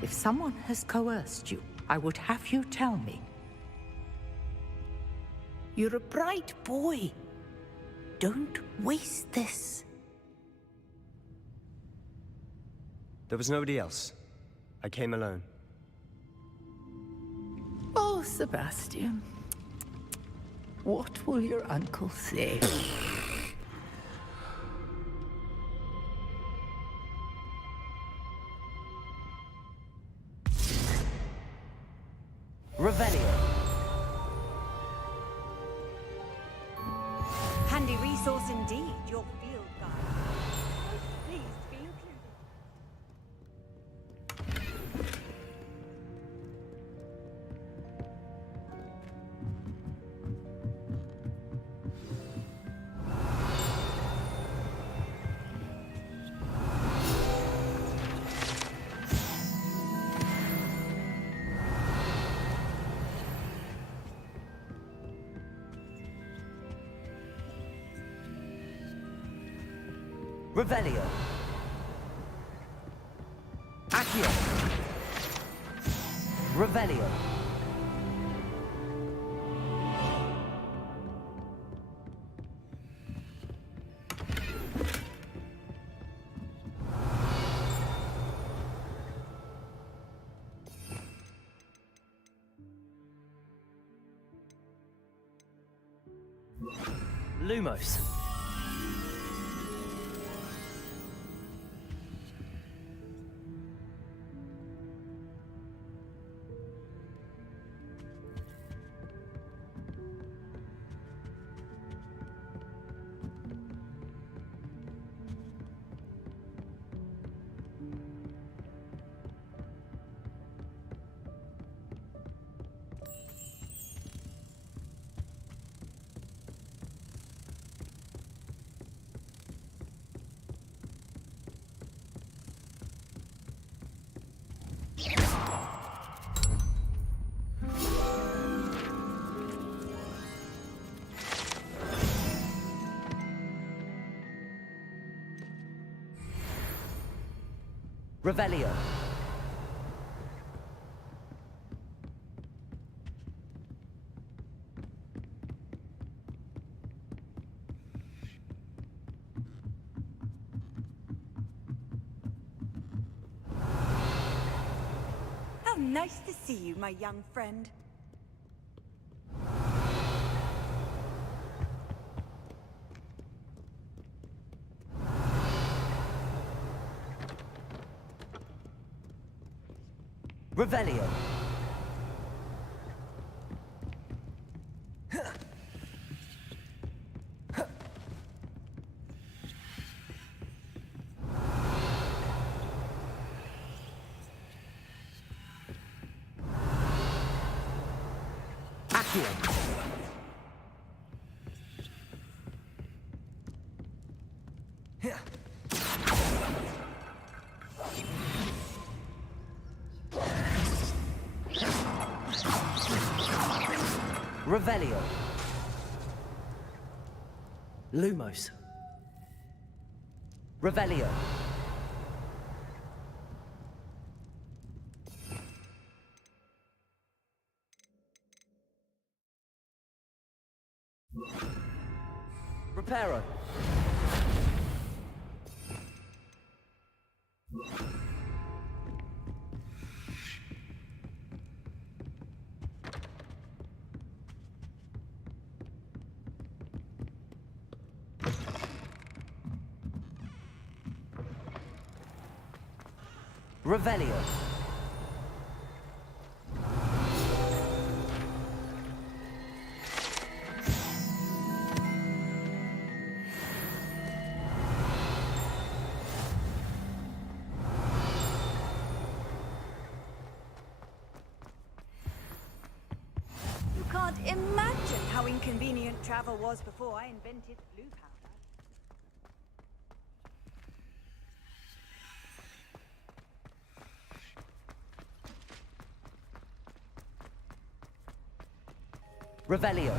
If someone has coerced you, I would have you tell me. You're a bright boy. Don't waste this. There was nobody else. I came alone. Oh, Sebastian. What will your uncle say? Revelio. Handy resource indeed, your field guide. Please be included. Revelio. Accio. Revelio. Lumos. Revelio. How nice to see you, my young friend. Revelio. Revelio. Lumos. Revelio. Reparo. Revelio. You can't imagine how inconvenient travel was before I invented blue powder. Revelio.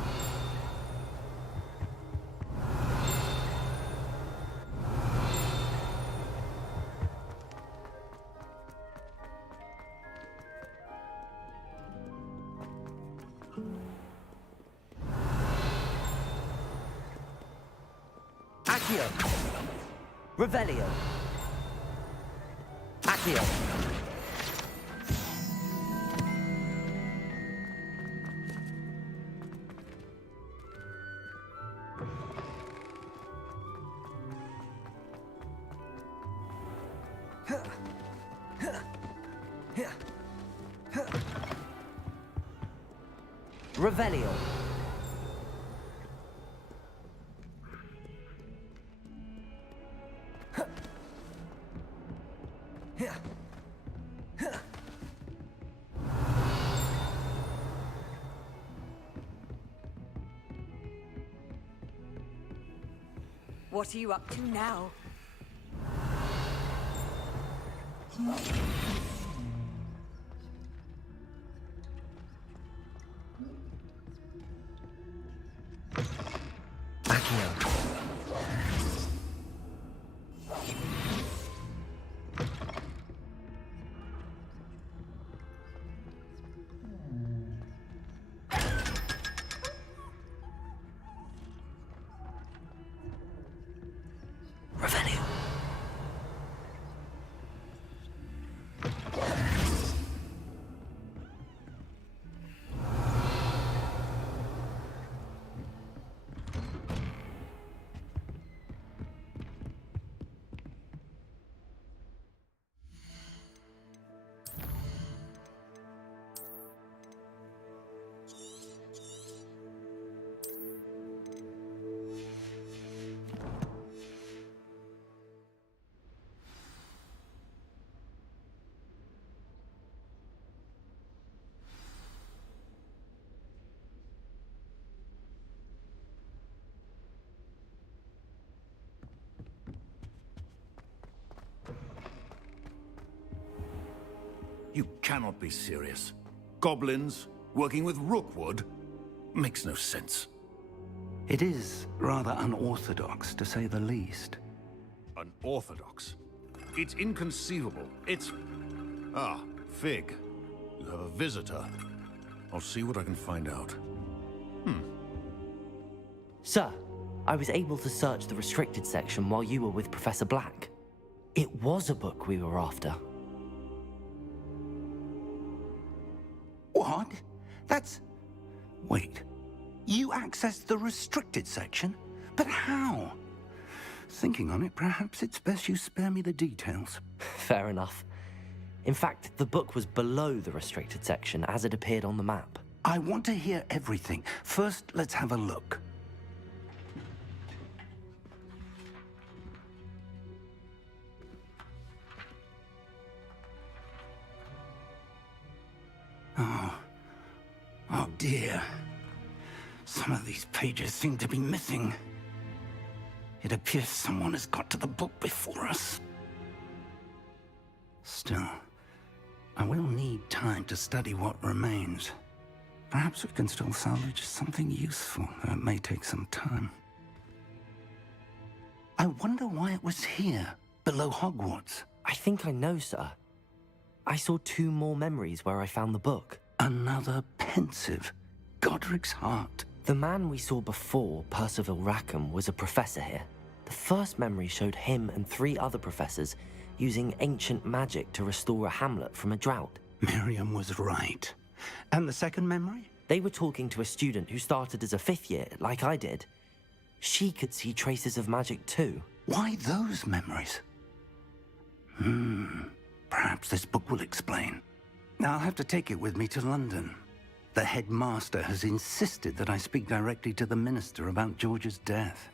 Accio. Revelio. Accio. Revelio. What are you up to now? You cannot be serious. Goblins working with Rookwood? Makes no sense. It is rather unorthodox, to say the least. Unorthodox? It's inconceivable. It's... Ah, Fig. You have a visitor. I'll see what I can find out. Sir, I was able to search the restricted section while you were with Professor Black. It was a book we were after. What? That's... Wait. You accessed the restricted section? But how? Thinking on it, perhaps it's best you spare me the details. Fair enough. In fact, the book was below the restricted section as it appeared on the map. I want to hear everything. First, let's have a look. Oh dear. Some of these pages seem to be missing. It appears someone has got to the book before us. Still, I will need time to study what remains. Perhaps we can still salvage something useful, though it may take some time. I wonder why it was here, below Hogwarts. I think I know, sir. I saw 2 more memories where I found the book. Another pensive, Godric's heart. The man we saw before, Percival Rackham, was a professor here. The first memory showed him and 3 other professors using ancient magic to restore a hamlet from a drought. Miriam was right. And the second memory? They were talking to a student who started as a 5th year, like I did. She could see traces of magic too. Why those memories? Perhaps this book will explain. I'll have to take it with me to London. The headmaster has insisted that I speak directly to the minister about George's death.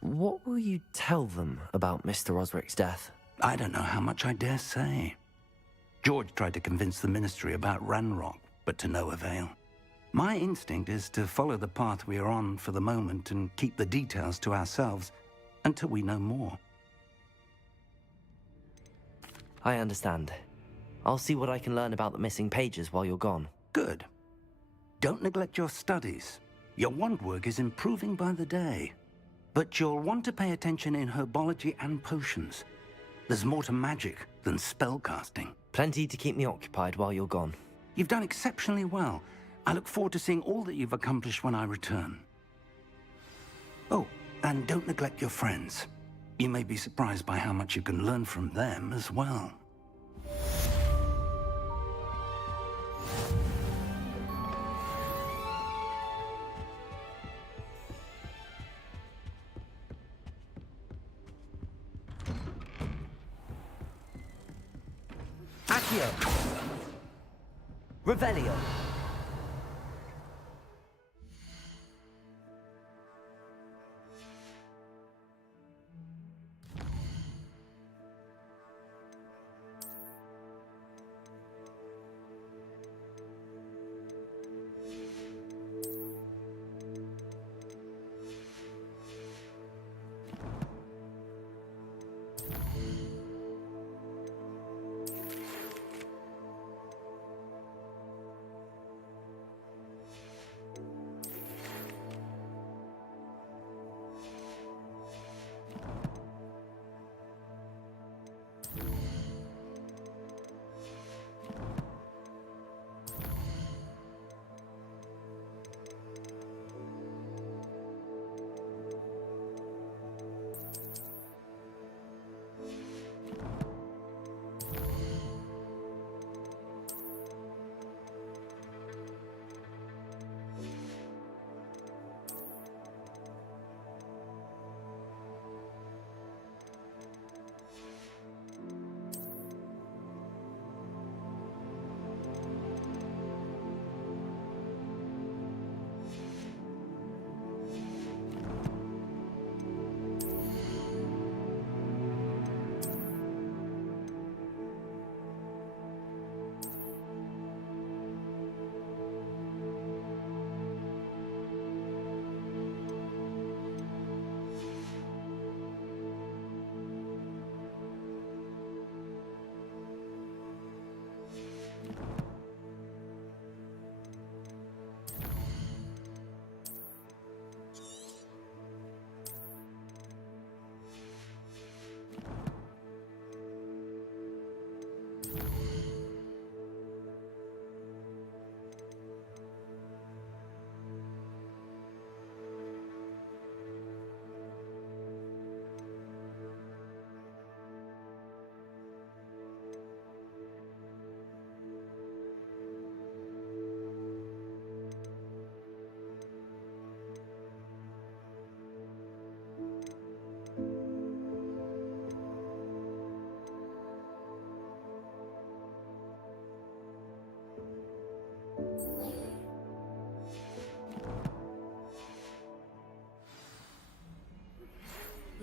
What will you tell them about Mr. Osric's death? I don't know how much I dare say. George tried to convince the ministry about Ranrock, but to no avail. My instinct is to follow the path we are on for the moment and keep the details to ourselves until we know more. I understand. I'll see what I can learn about the missing pages while you're gone. Good. Don't neglect your studies. Your wand work is improving by the day. But you'll want to pay attention in herbology and potions. There's more to magic than spellcasting. Plenty to keep me occupied while you're gone. You've done exceptionally well. I look forward to seeing all that you've accomplished when I return. Oh, and don't neglect your friends. You may be surprised by how much you can learn from them as well. Accio! Revelio!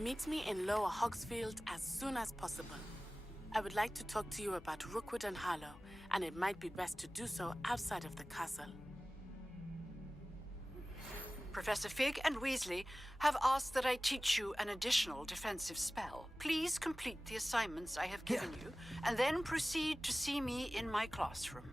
Meet me in Lower Hogsfield as soon as possible. I would like to talk to you about Rookwood and Harlow, and it might be best to do so outside of the castle. Professor Fig and Weasley have asked that I teach you an additional defensive spell. Please complete the assignments I have given you, and then proceed to see me in my classroom.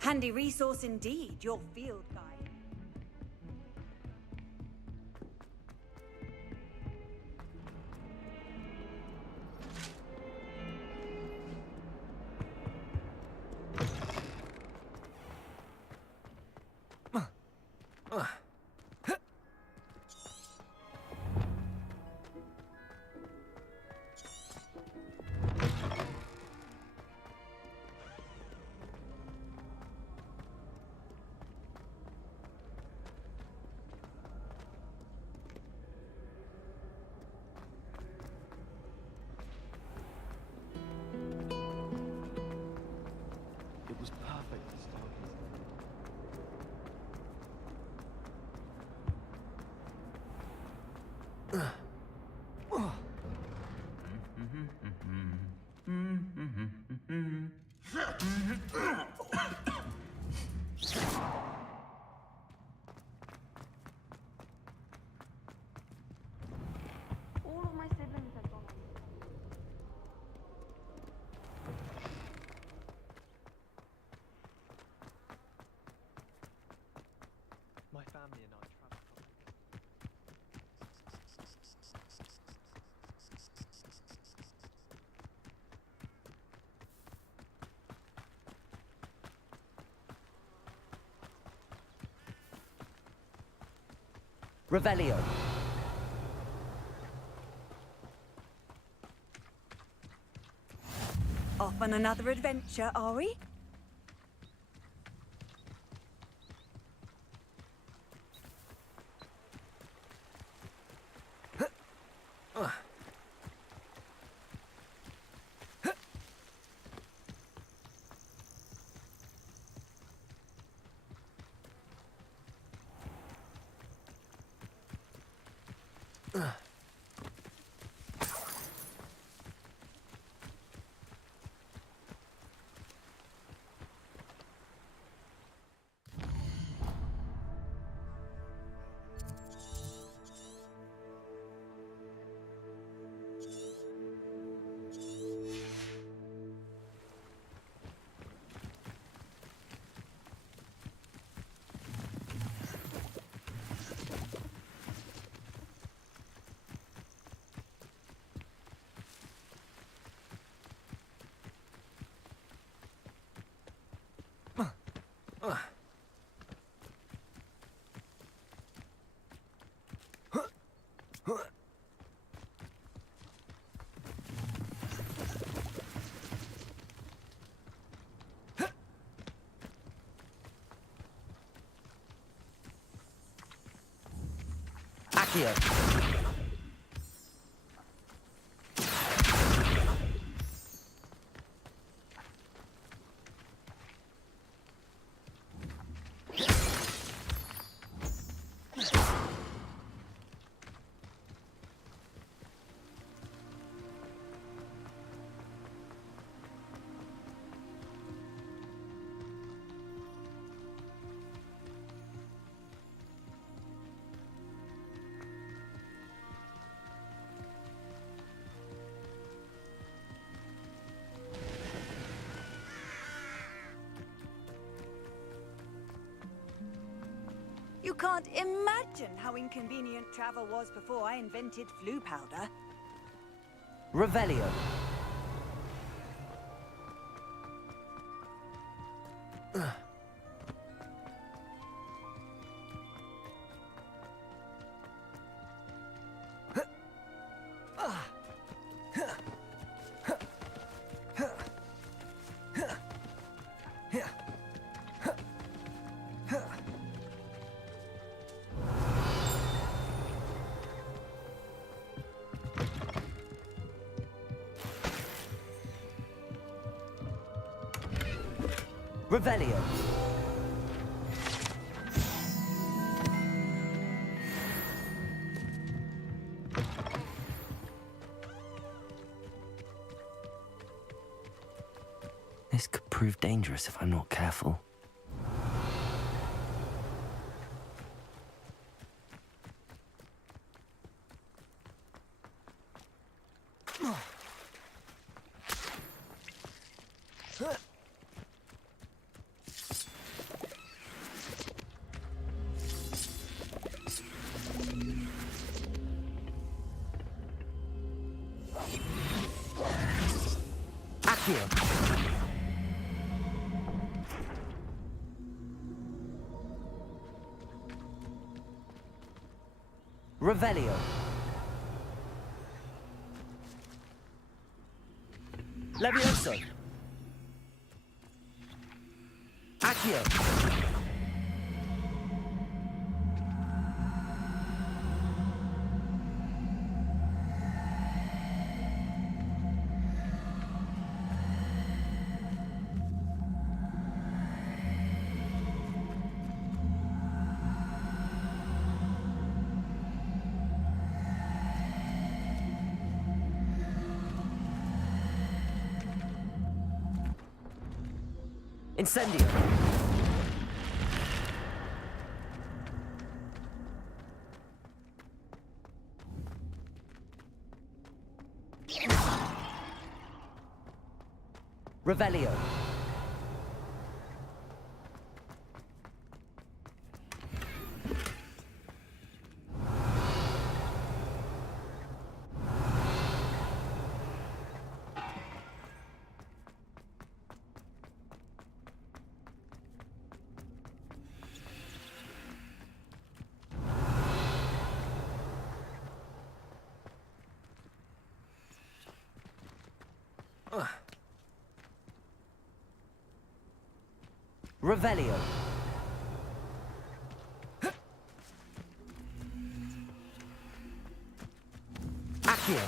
Handy resource indeed, your field guide. It was perfect to start All of my siblings have gone. My family and I traveled. Revelio. Off on another adventure, are we? Accio. You can't imagine how inconvenient travel was before I invented flu powder. Revelio. Revelio. This could prove dangerous if I'm not careful. Revelio. Levioso. Accio. Incendio. Revelio. Revelio. Accio.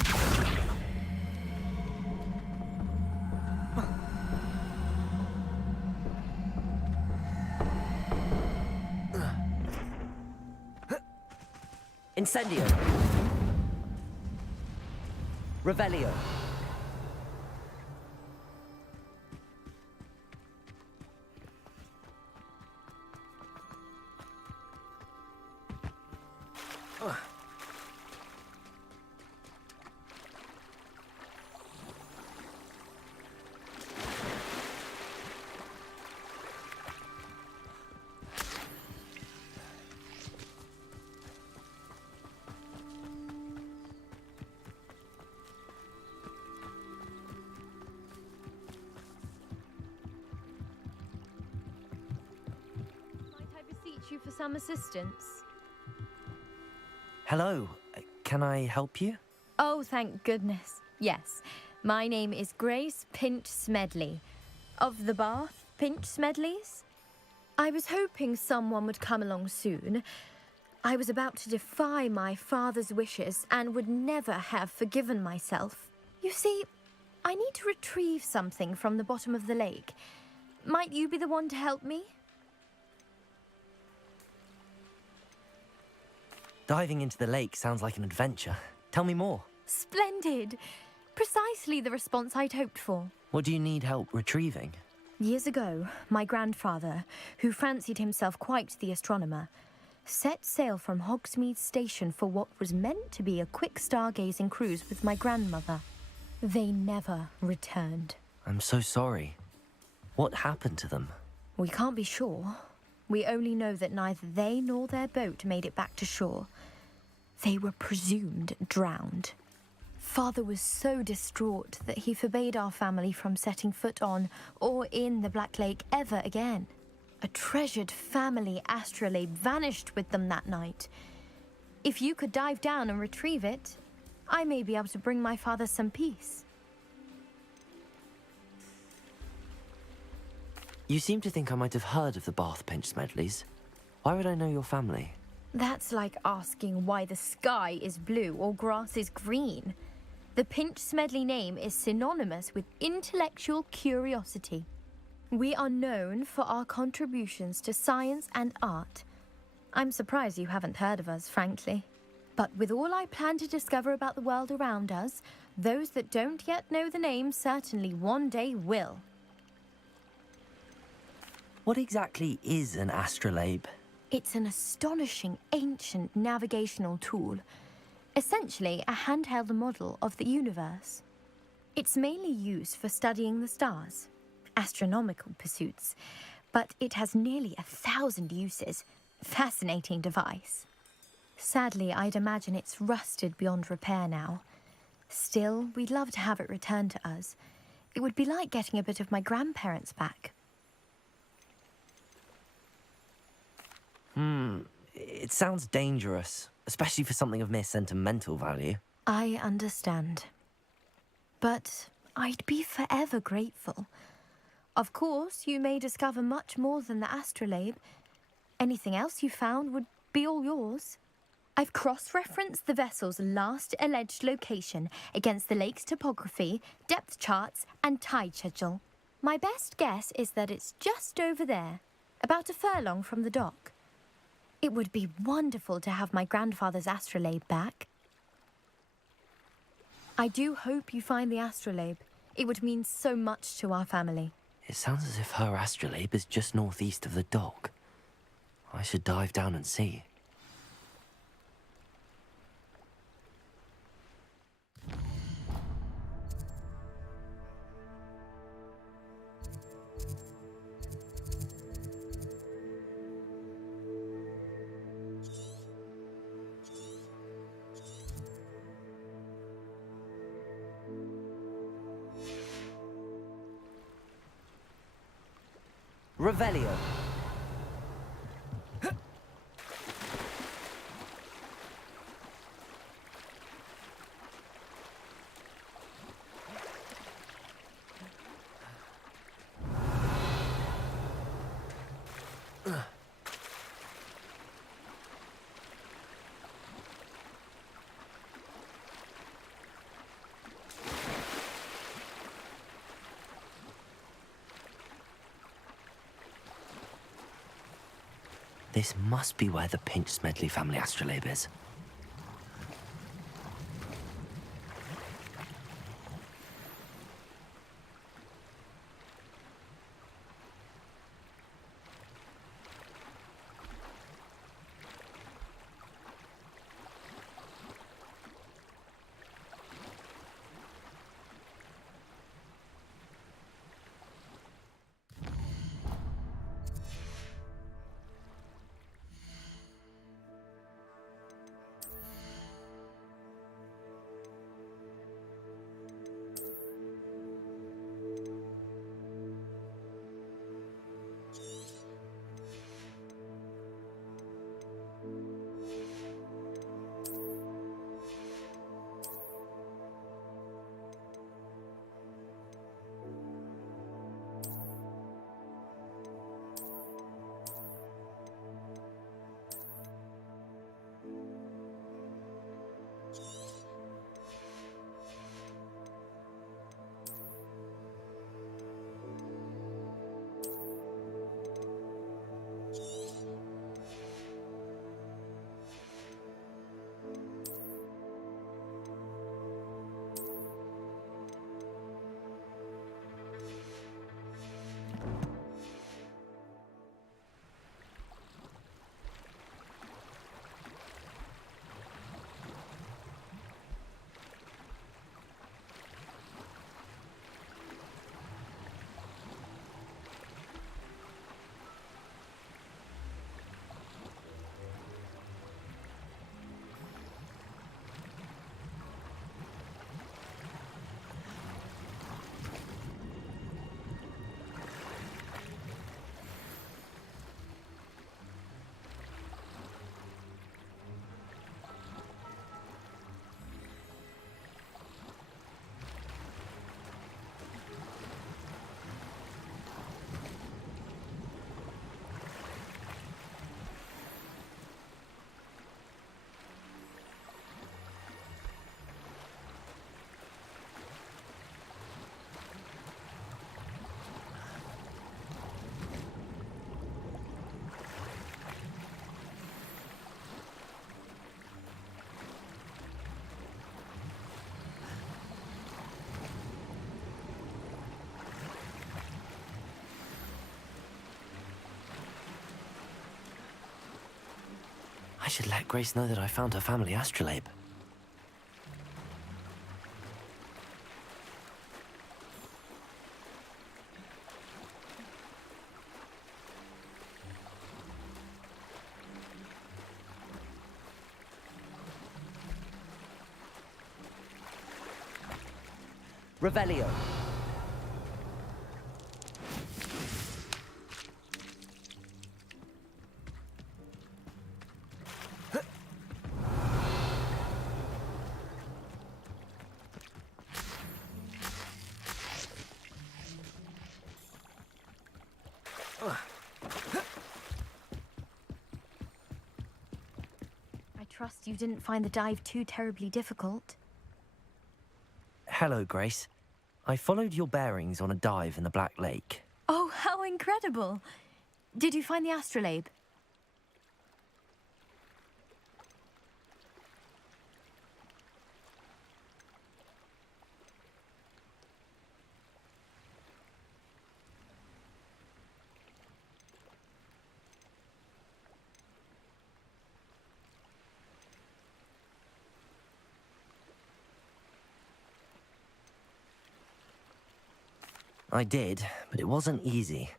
Incendio. Revelio. You for some assistance? Hello. Can I help you? Oh, thank goodness. Yes. My name is Grace Pinch Smedley. Of the Bath Pinch Smedleys? I was hoping someone would come along soon. I was about to defy my father's wishes and would never have forgiven myself. You see, I need to retrieve something from the bottom of the lake. Might you be the one to help me? Diving into the lake sounds like an adventure. Tell me more. Splendid! Precisely the response I'd hoped for. What do you need help retrieving? Years ago, my grandfather, who fancied himself quite the astronomer, set sail from Hogsmeade Station for what was meant to be a quick stargazing cruise with my grandmother. They never returned. I'm so sorry. What happened to them? We can't be sure. We only know that neither they nor their boat made it back to shore. They were presumed drowned. Father was so distraught that he forbade our family from setting foot on or in the Black Lake ever again. A treasured family astrolabe vanished with them that night. If you could dive down and retrieve it, I may be able to bring my father some peace. You seem to think I might have heard of the Bath Pinch Smedleys. Why would I know your family? That's like asking why the sky is blue or grass is green. The Pinch Smedley name is synonymous with intellectual curiosity. We are known for our contributions to science and art. I'm surprised you haven't heard of us, frankly. But with all I plan to discover about the world around us, those that don't yet know the name certainly one day will. What exactly is an astrolabe? It's an astonishing ancient navigational tool. Essentially a handheld model of the universe. It's mainly used for studying the stars, astronomical pursuits, but it has nearly 1,000 uses. Fascinating device. Sadly, I'd imagine it's rusted beyond repair now. Still, we'd love to have it returned to us. It would be like getting a bit of my grandparents back. It sounds dangerous, especially for something of mere sentimental value. I understand. But I'd be forever grateful. Of course, you may discover much more than the astrolabe. Anything else you found would be all yours. I've cross-referenced the vessel's last alleged location against the lake's topography, depth charts, and tide schedule. My best guess is that it's just over there, about a furlong from the dock. It would be wonderful to have my grandfather's astrolabe back. I do hope you find the astrolabe. It would mean so much to our family. It sounds as if her astrolabe is just northeast of the dock. I should dive down and see. Revelio. This must be where the Pinch Smedley family astrolabe is. should let Grace know that I found her family astrolabe. Revelio. I trust you didn't find the dive too terribly difficult. Hello, Grace. I followed your bearings on a dive in the Black Lake. Oh, how incredible! Did you find the astrolabe? I did, but it wasn't easy.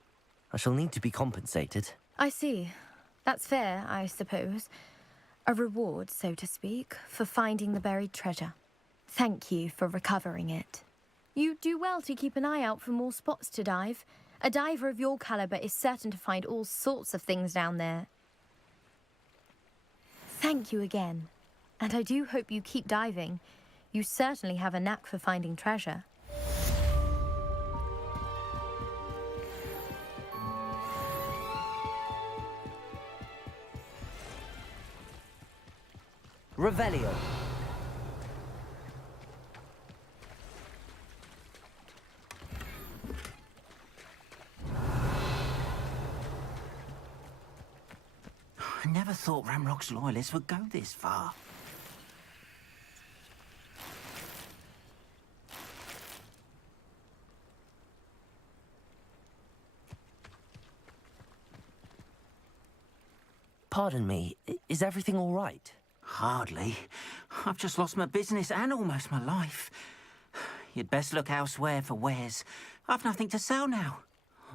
I shall need to be compensated. I see. That's fair, I suppose. A reward, so to speak, for finding the buried treasure. Thank you for recovering it. You do well to keep an eye out for more spots to dive. A diver of your caliber is certain to find all sorts of things down there. Thank you again. And I do hope you keep diving. You certainly have a knack for finding treasure. Revelio. I never thought Ranrock's loyalists would go this far. Pardon me, is everything all right? Hardly. I've just lost my business and almost my life. You'd best look elsewhere for wares. I've nothing to sell now.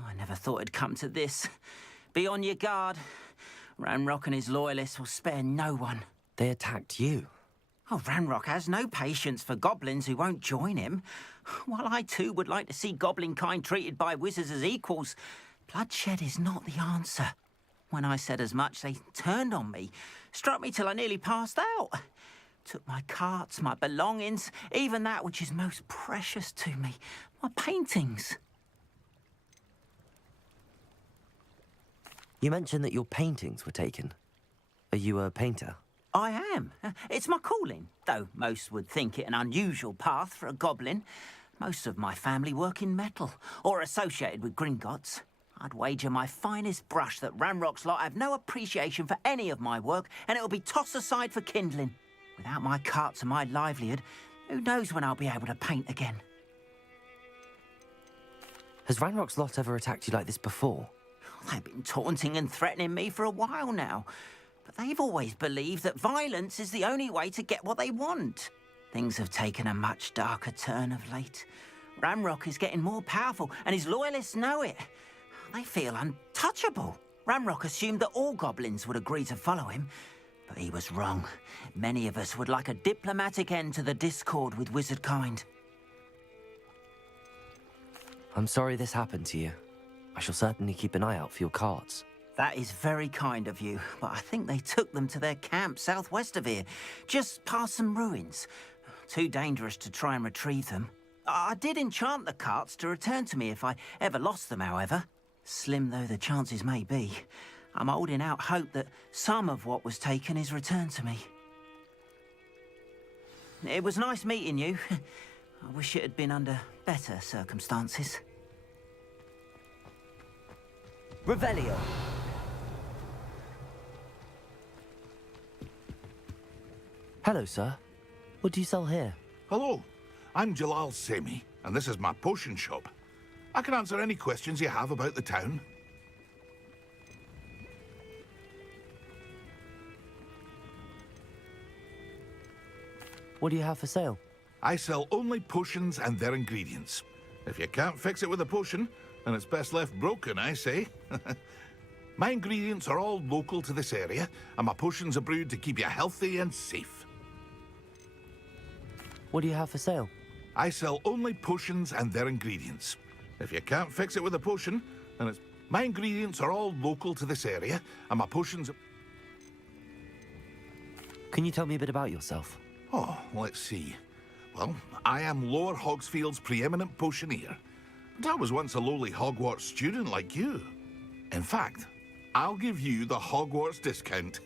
I never thought it'd come to this. Be on your guard. Ranrock and his loyalists will spare no one. They attacked you? Oh, Ranrock has no patience for goblins who won't join him. While I too would like to see goblin kind treated by wizards as equals, bloodshed is not the answer. When I said as much, they turned on me, struck me till I nearly passed out. Took my carts, my belongings, even that which is most precious to me, my paintings. You mentioned that your paintings were taken. Are you a painter? I am. It's my calling, though most would think it an unusual path for a goblin. Most of my family work in metal, or associated with Gringotts. I'd wager my finest brush that Ranrock's lot have no appreciation for any of my work, and it'll be tossed aside for kindling. Without my carts and my livelihood, who knows when I'll be able to paint again? Has Ranrock's lot ever attacked you like this before? They've been taunting and threatening me for a while now, but they've always believed that violence is the only way to get what they want. Things have taken a much darker turn of late. Ranrock is getting more powerful, and his loyalists know it. They feel untouchable. Ranrock assumed that all goblins would agree to follow him, but he was wrong. Many of us would like a diplomatic end to the discord with wizard kind. I'm sorry this happened to you. I shall certainly keep an eye out for your carts. That is very kind of you, but I think they took them to their camp southwest of here, just past some ruins. Too dangerous to try and retrieve them. I did enchant the carts to return to me if I ever lost them, however. Slim though the chances may be, I'm holding out hope that some of what was taken is returned to me. It was nice meeting you. I wish it had been under better circumstances. Revelio. Hello, sir. What do you sell here? Hello, I'm Jalal Semi, and this is my potion shop. I can answer any questions you have about the town. What do you have for sale? I sell only potions and their ingredients. If you can't fix it with a potion, then it's best left broken, I say. My ingredients are all local to this area, and my potions are brewed to keep you healthy and safe. What do you have for sale? I sell only potions and their ingredients. If you can't fix it with a potion, then it's... My ingredients are all local to this area, and my potions... Can you tell me a bit about yourself? Oh, let's see. Well, I am Lower Hogsfield's preeminent potioneer. But I was once a lowly Hogwarts student like you. In fact, I'll give you the Hogwarts discount.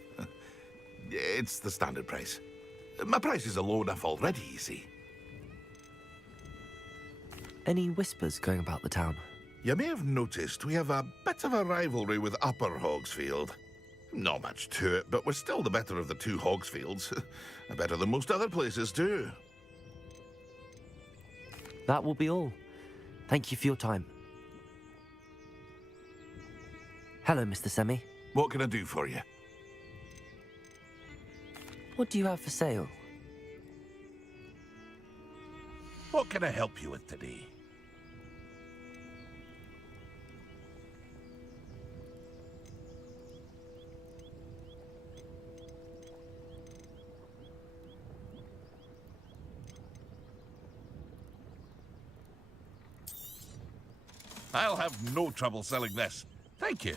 It's the standard price. My prices are low enough already, you see. Any whispers going about the town? You may have noticed we have a bit of a rivalry with Upper Hogsfield. Not much to it, but we're still the better of the two Hogsfields. Better than most other places, too. That will be all. Thank you for your time. Hello, Mr. Semi. What can I do for you? What do you have for sale? What can I help you with today? I'll have no trouble selling this. Thank you.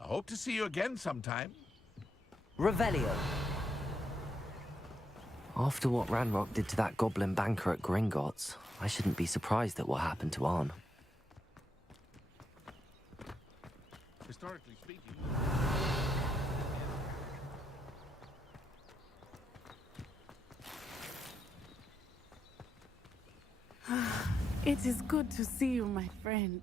I hope to see you again sometime. Revelio. After what Ranrock did to that goblin banker at Gringotts, I shouldn't be surprised at what happened to Arn. Historically speaking... It is good to see you, my friend.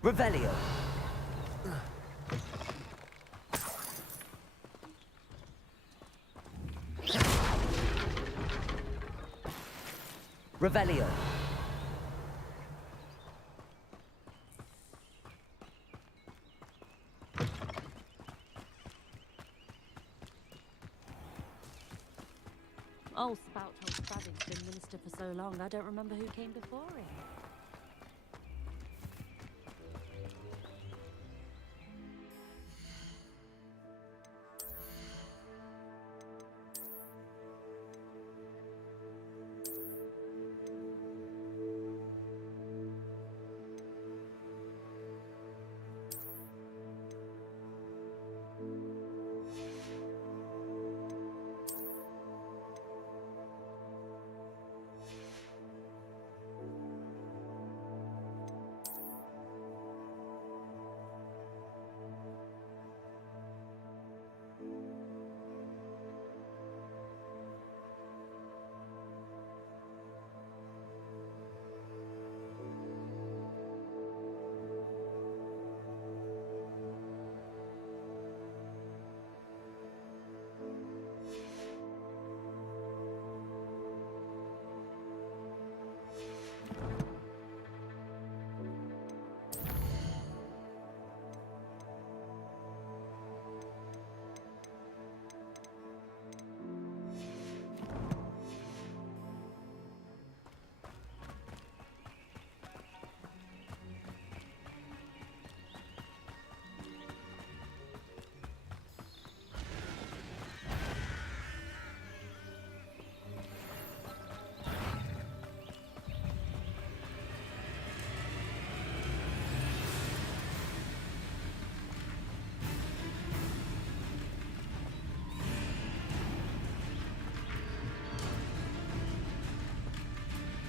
Revelio. Revelio. Old Spout Hog's been minister for so long, I don't remember who came before him.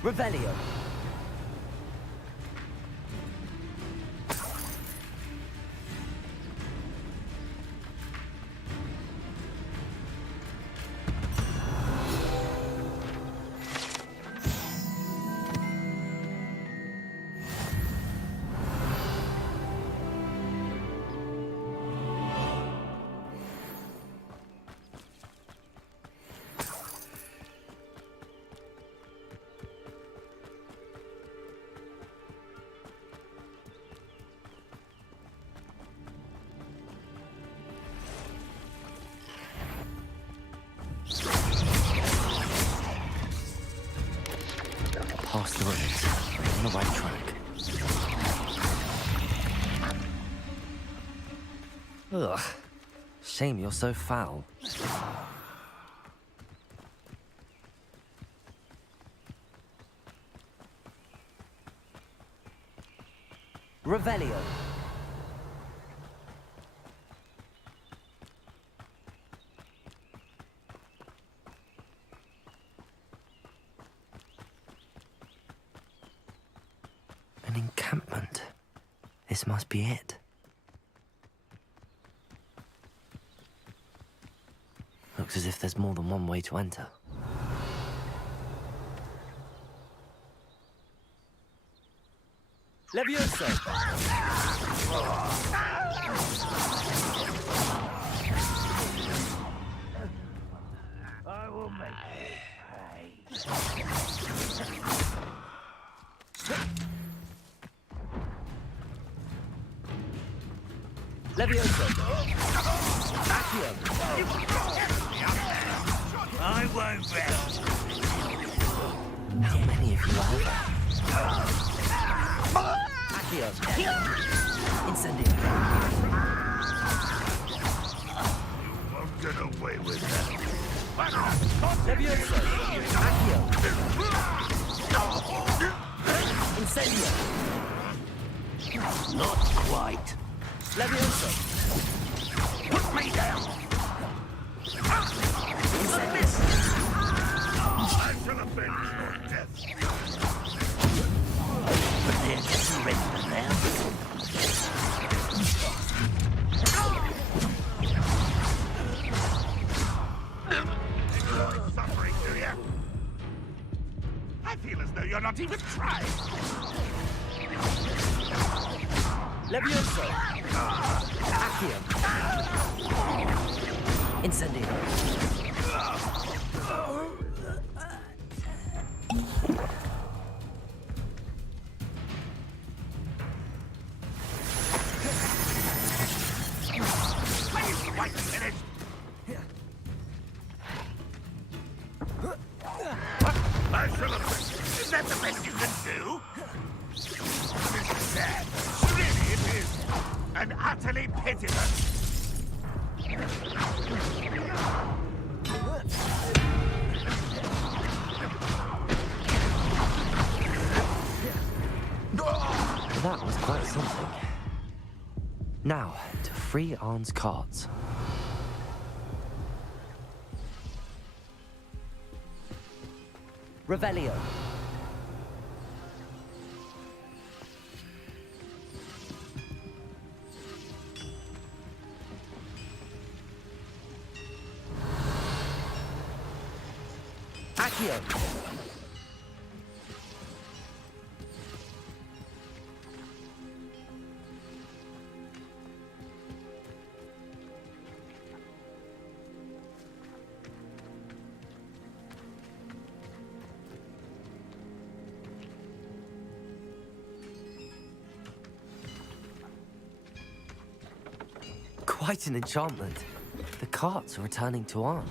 Revelio. Past the ruins. On the right track. Ugh. Shame you're so foul. Revelio. An encampment. This must be it. Looks as if there's more than one way to enter. Levioso. I will make it Levioso. Accio. I won't rest. How many of you are there? Accio. Incendio. You won't get away with that. Levioso. Accio. Incendio. Not quite. Levioso. Put me down. I shall avenge your death. But they're getting ready for now. Enjoy suffering, do you? I feel as though you're not even trying. Levioso. Accio. Incendio. Quite finished. I shall have. Is that the best you can do? This is sad. Really, it is. And utterly pitiless. That was quite something. Now, to free Arn's cards. Revelio. Accio. Quite an enchantment. The carts are returning to Arn.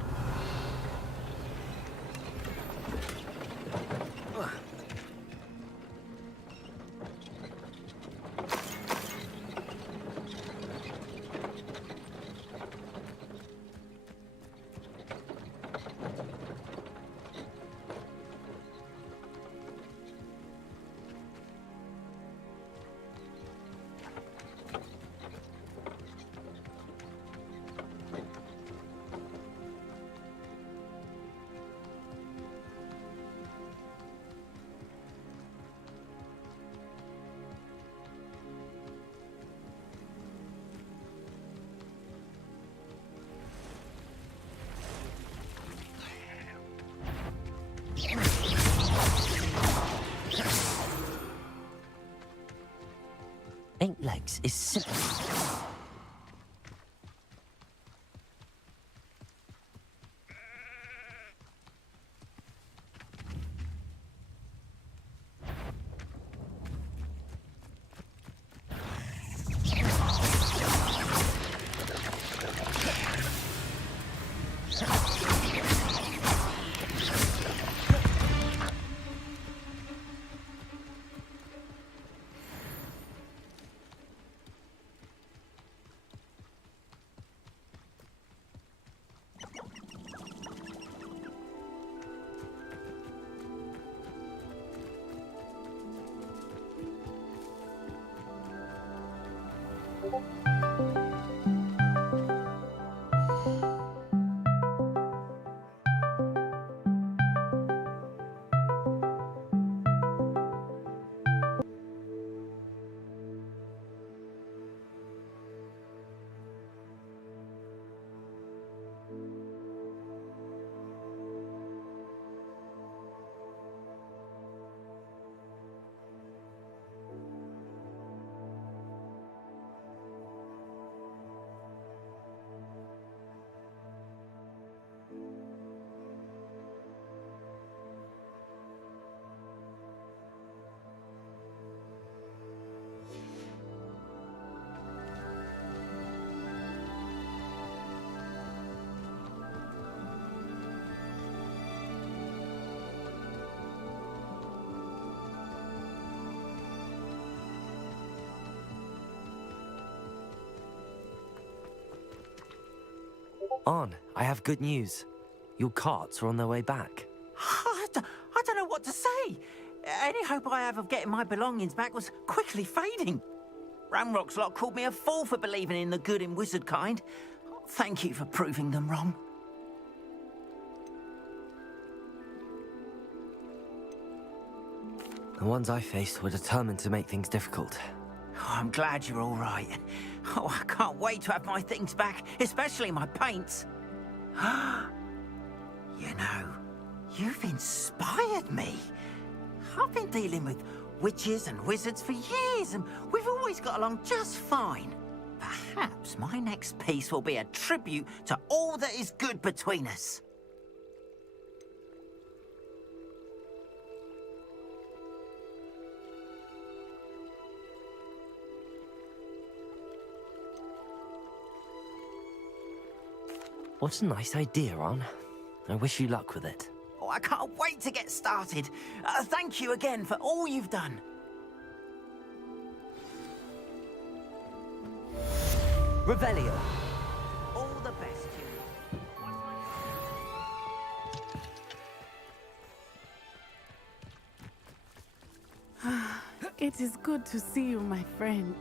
8 legs is 6. On, I have good news. Your carts are on their way back. I don't know what to say. Any hope I have of getting my belongings back was quickly fading. Ramrock's lot called me a fool for believing in the good in wizard kind. Thank you for proving them wrong. The ones I faced were determined to make things difficult. Oh, I'm glad you're all right. Oh, I can't wait to have my things back, especially my paints. You know, you've inspired me. I've been dealing with witches and wizards for years, and we've always got along just fine. Perhaps my next piece will be a tribute to all that is good between us. What a nice idea, Ron. I wish you luck with it. Oh, I can't wait to get started. Thank you again for all you've done. Revelio. All the best to you. It is good to see you, my friend.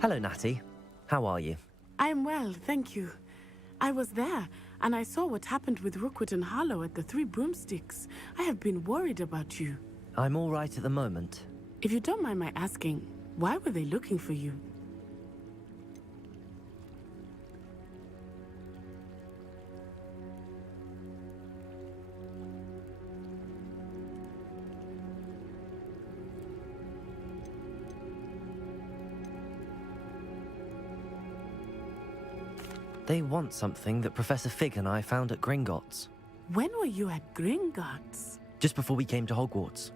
Hello, Natty. How are you? I'm well, thank you. I was there, and I saw what happened with Rookwood and Harlow at the Three Broomsticks. I have been worried about you. I'm all right at the moment. If you don't mind my asking, why were they looking for you? They want something that Professor Fig and I found at Gringotts. When were you at Gringotts? Just before we came to Hogwarts.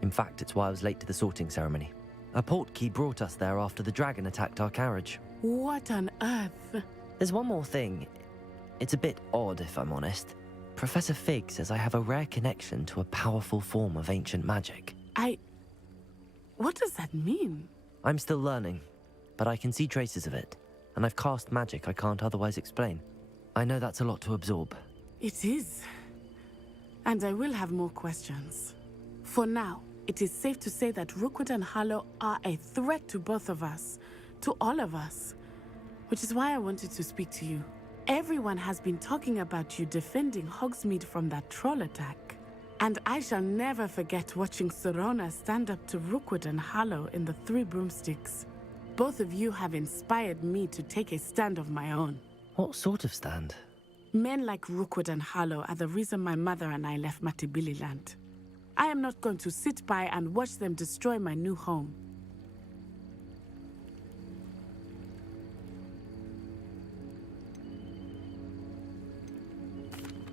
In fact, it's why I was late to the sorting ceremony. A portkey brought us there after the dragon attacked our carriage. What on earth? There's one more thing. It's a bit odd, if I'm honest. Professor Fig says I have a rare connection to a powerful form of ancient magic. What does that mean? I'm still learning, but I can see traces of it. And I've cast magic I can't otherwise explain. I know that's a lot to absorb. It is. And I will have more questions. For now, it is safe to say that Rookwood and Harlow are a threat to both of us. To all of us. Which is why I wanted to speak to you. Everyone has been talking about you defending Hogsmeade from that troll attack. And I shall never forget watching Sorona stand up to Rookwood and Harlow in the Three Broomsticks. Both of you have inspired me to take a stand of my own. What sort of stand? Men like Rookwood and Harlow are the reason my mother and I left Matabeleland. I am not going to sit by and watch them destroy my new home.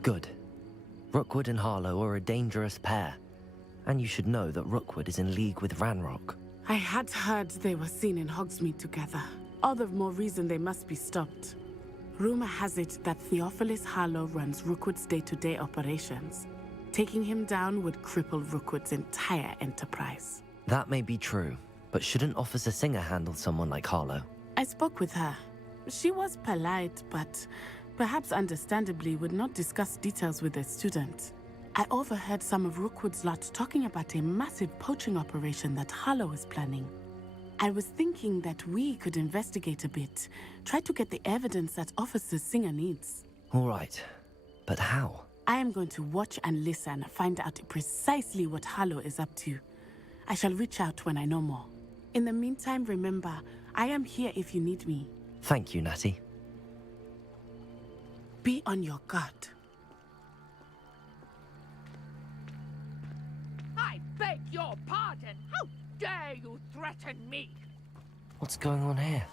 Good. Rookwood and Harlow are a dangerous pair. And you should know that Rookwood is in league with Ranrock. I had heard they were seen in Hogsmeade together. All the more reason they must be stopped. Rumor has it that Theophilus Harlow runs Rookwood's day-to-day operations. Taking him down would cripple Rookwood's entire enterprise. That may be true, but shouldn't Officer Singer handle someone like Harlow? I spoke with her. She was polite, but perhaps understandably would not discuss details with a student. I overheard some of Rookwood's lot talking about a massive poaching operation that Harlow is planning. I was thinking that we could investigate a bit, try to get the evidence that Officer Singer needs. All right, but how? I am going to watch and listen, find out precisely what Harlow is up to. I shall reach out when I know more. In the meantime, remember, I am here if you need me. Thank you, Natty. Be on your guard. I beg your pardon. How dare you threaten me? What's going on here?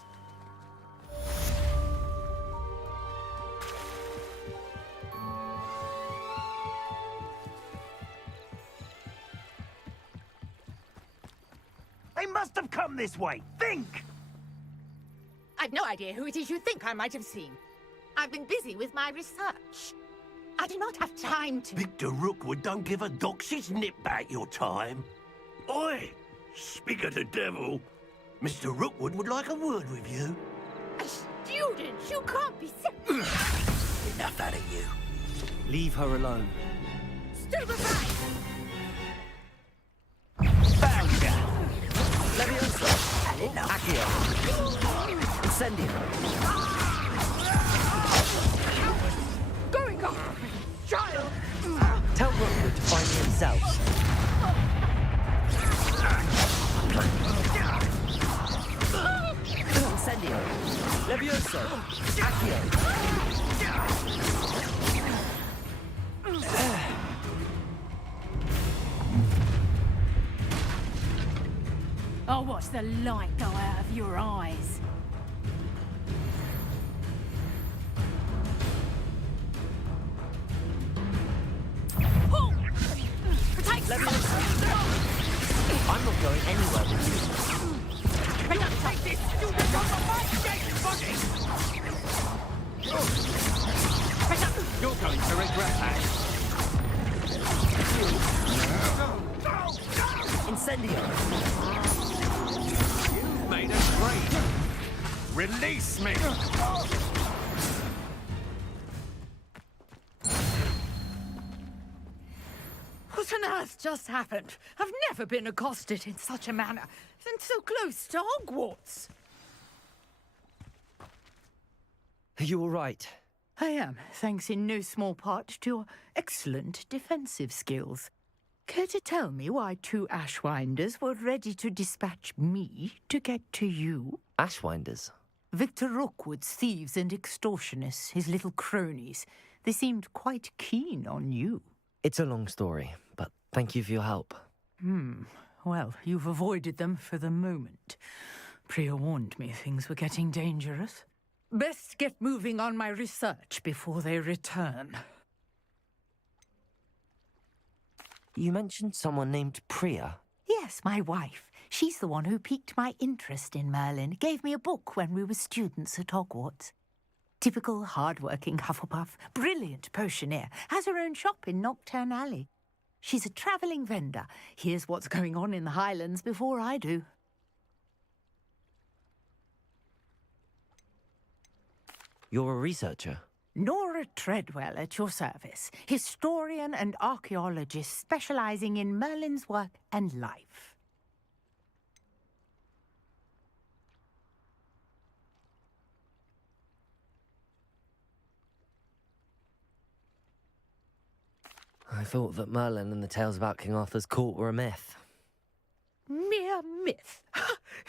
They must have come this way. Think! I've no idea who it is you think I might have seen. I've been busy with my research. I do not have time to... Victor Rookwood don't give a doxy's nip back your time. Oi! Speak of the devil. Mr. Rookwood would like a word with you. A student? You can't be Enough out of you. Leave her alone. Stupefy! Leviosa! Accio! Incendio! Going on! Child! Tell Rookwood to find me himself. Incendio! Leviosa! Accio! I'll watch the light go out of your eyes. I'm not going anywhere with you. Take this student on my dead body! You're going to regret that. Incendio! You've made a trade. Release me! What on earth just happened? I've never been accosted in such a manner, and so close to Hogwarts. Are you all right? I am, thanks in no small part to your excellent defensive skills. Care to tell me why two Ashwinders were ready to dispatch me to get to you? Ashwinders? Victor Rookwood's thieves and extortionists, his little cronies. They seemed quite keen on you. It's a long story, but thank you for your help. Well, you've avoided them for the moment. Priya warned me things were getting dangerous. Best get moving on my research before they return. You mentioned someone named Priya. Yes, my wife. She's the one who piqued my interest in Merlin. Gave me a book when we were students at Hogwarts. Typical hard-working Hufflepuff, brilliant potioneer, has her own shop in Knockturn Alley. She's a travelling vendor. Hears what's going on in the Highlands before I do. You're a researcher? Nora Treadwell at your service, historian and archaeologist specialising in Merlin's work and life. I thought that Merlin and the tales about King Arthur's court were a myth. Mere myth.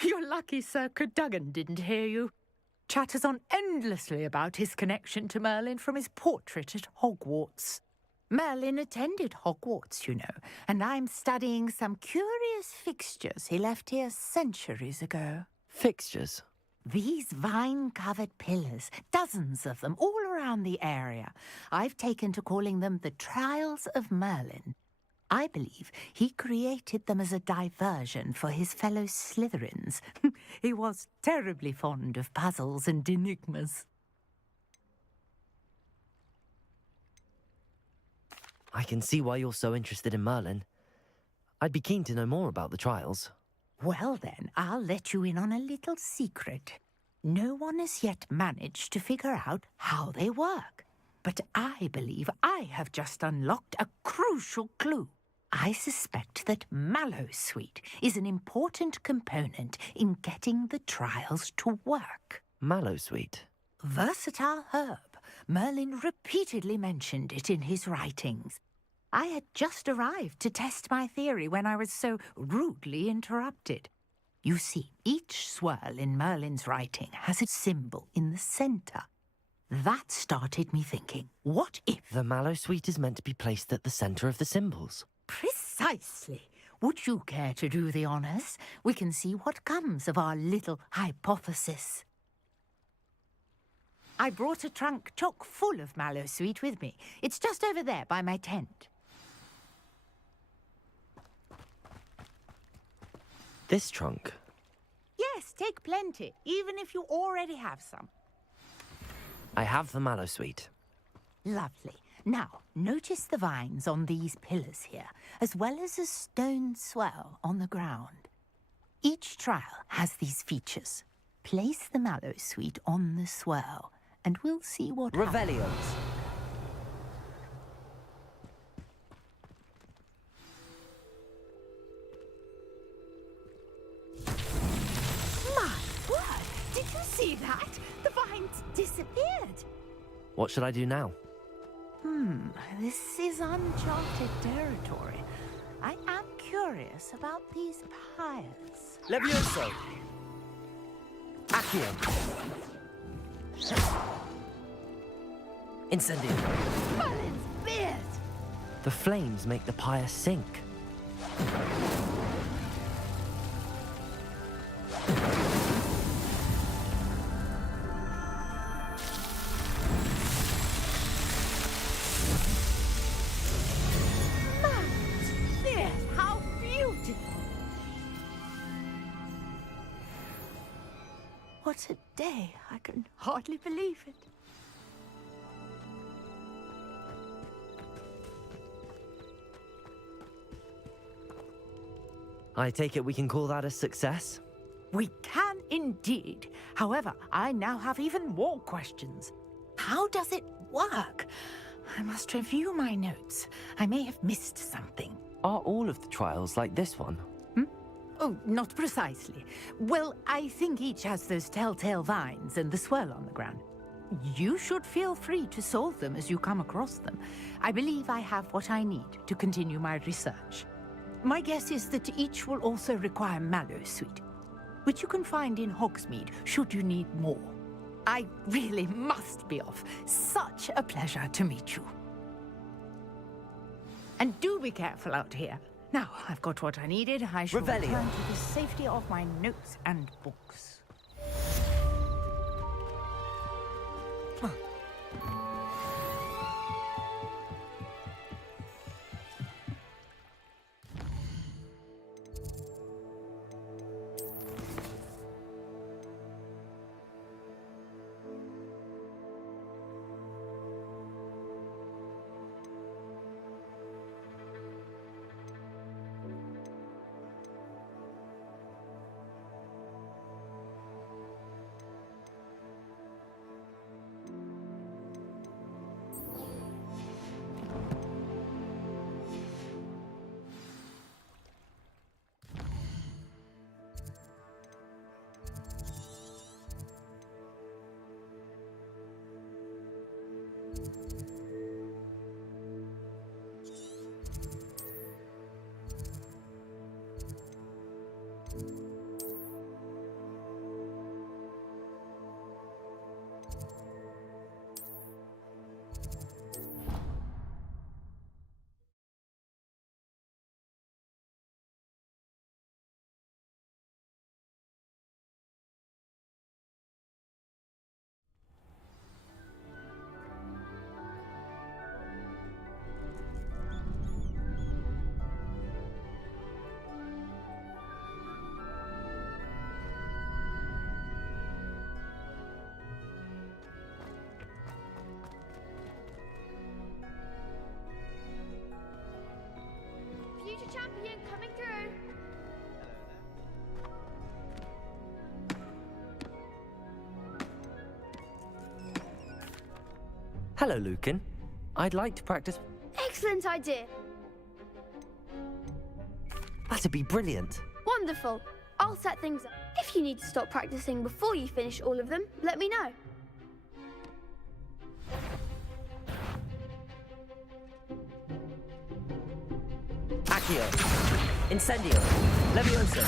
You're lucky Sir Cadogan didn't hear you. Chatters on endlessly about his connection to Merlin from his portrait at Hogwarts. Merlin attended Hogwarts, you know, and I'm studying some curious fixtures he left here centuries ago. Fixtures? These vine-covered pillars, dozens of them, all around around the area. I've taken to calling them the Trials of Merlin. I believe he created them as a diversion for his fellow Slytherins. He was terribly fond of puzzles and enigmas. I can see why you're so interested in Merlin. I'd be keen to know more about the trials. Well then, I'll let you in on a little secret. No one has yet managed to figure out how they work. But I believe I have just unlocked a crucial clue. I suspect that Mallowsweet is an important component in getting the trials to work. Mallowsweet? Versatile herb. Merlin repeatedly mentioned it in his writings. I had just arrived to test my theory when I was so rudely interrupted. You see, each swirl in Merlin's writing has a symbol in the centre. That started me thinking, what if... The Mallowsweet is meant to be placed at the centre of the symbols. Precisely. Would you care to do the honours? We can see what comes of our little hypothesis. I brought a trunk chock full of Mallowsweet with me. It's just over there by my tent. This trunk? Yes, take plenty, even if you already have some. I have the Mallowsweet. Lovely. Now, notice the vines on these pillars here, as well as a stone swell on the ground. Each trial has these features. Place the Mallowsweet on the swell, and we'll see what Revelios. My word! Did you see that? The vines disappeared. What should I do now? This is uncharted territory. I am curious about these pyres. Levioso! Accio! Incendio! Merlin's beard! The flames make the pyre sink. What a day! I can hardly believe it. I take it we can call that a success? We can indeed. However, I now have even more questions. How does it work? I must review my notes. I may have missed something. Are all of the trials like this one? Oh, not precisely. Well, I think each has those telltale vines and the swirl on the ground. You should feel free to solve them as you come across them. I believe I have what I need to continue my research. My guess is that each will also require Mallowsweet, which you can find in Hogsmeade should you need more. I really must be off. Such a pleasure to meet you. And do be careful out here. Now, I've got what I needed. I shall return to the safety of my notes and books. Hello, Lucan. I'd like to practice... Excellent idea. That'd be brilliant. Wonderful. I'll set things up. If you need to stop practicing before you finish all of them, let me know. Accio. Incendio. Levioso.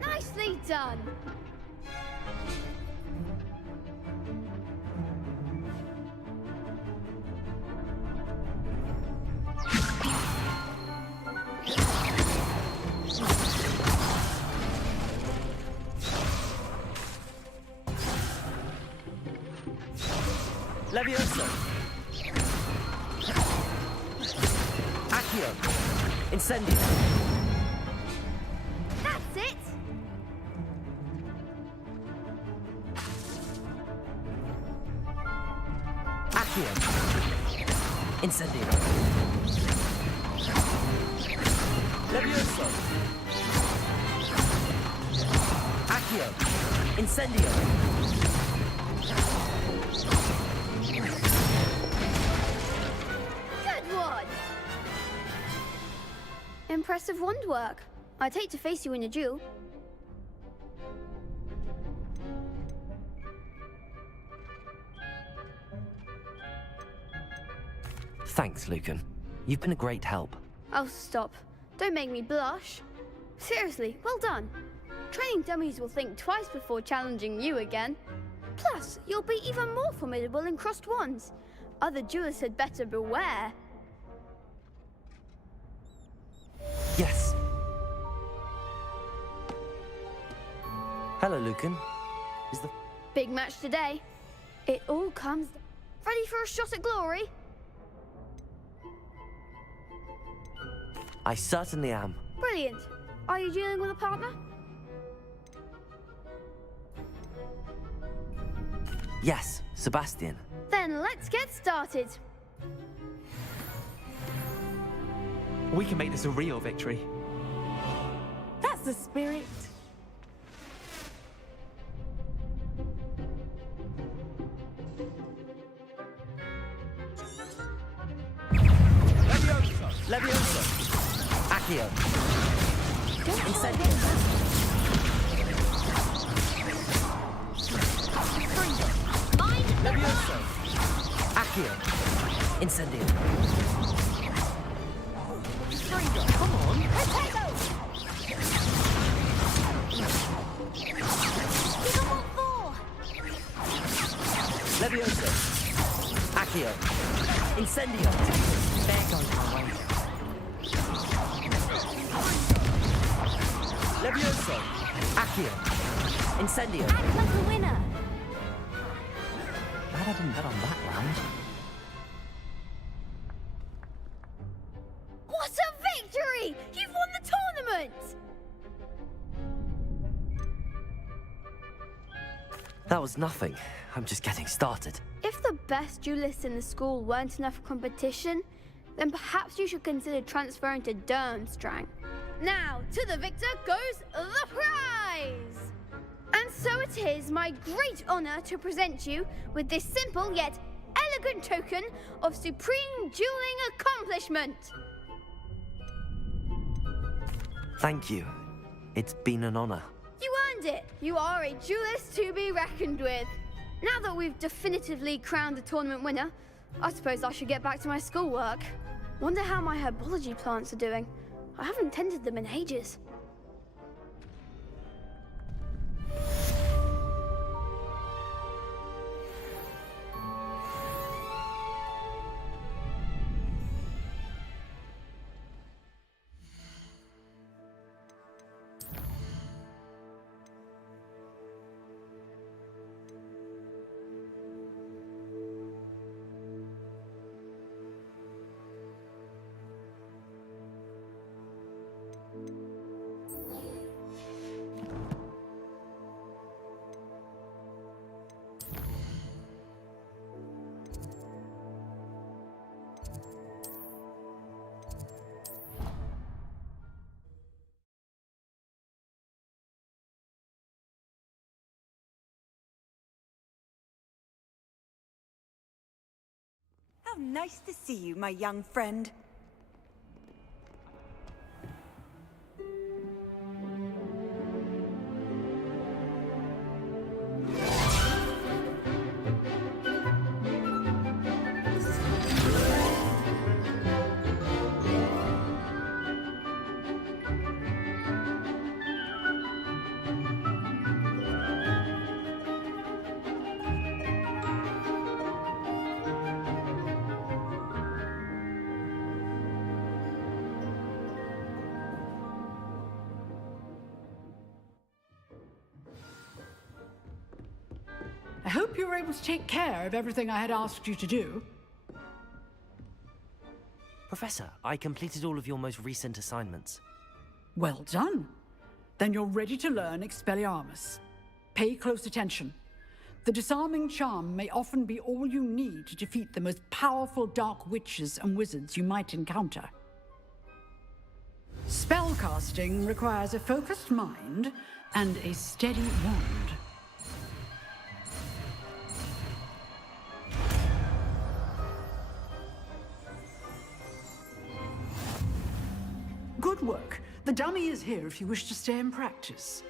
Nicely done. Levioso. Accio. Incendio. That's it. Accio. Incendio. Levioso. Accio. Incendio. Good one. Impressive wand work. I'd hate to face you in a duel. Thanks, Lucan. You've been a great help. Oh, stop. Don't make me blush. Seriously, well done. Training dummies will think twice before challenging you again. Plus, you'll be even more formidable in crossed wands. Other duelists had better beware. Yes. Hello, Lucan. Is the... Big match today. It all comes... Ready for a shot at glory? I certainly am. Brilliant. Are you dealing with a partner? Yes, Sebastian. Then let's get started. We can make this a real victory. That's the spirit. Levioso. Accio. Incendio. Levioso. Accio. Incendio. Come on. Levioso. Accio. Incendio. There goes my way. Levioso. Accio. Incendio. Act like a winner. Glad I didn't bet on that round. What a victory! You've won the tournament! That was nothing. I'm just getting started. If the best duelists in the school weren't enough for competition, then perhaps you should consider transferring to Durmstrang. Now, to the victor goes the prize! And so it is my great honor to present you with this simple yet elegant token of supreme dueling accomplishment. Thank you. It's been an honor. You earned it. You are a duelist to be reckoned with. Now that we've definitively crowned the tournament winner, I suppose I should get back to my schoolwork. Wonder how my herbology plants are doing. I haven't tended them in ages. nice to see you, my young friend. I hope you were able to take care of everything I had asked you to do. Professor, I completed all of your most recent assignments. Well done. Then you're ready to learn Expelliarmus. Pay close attention. The disarming charm may often be all you need to defeat the most powerful dark witches and wizards you might encounter. Spellcasting requires a focused mind and a steady wand. Good work. The dummy is here if you wish to stay and practice.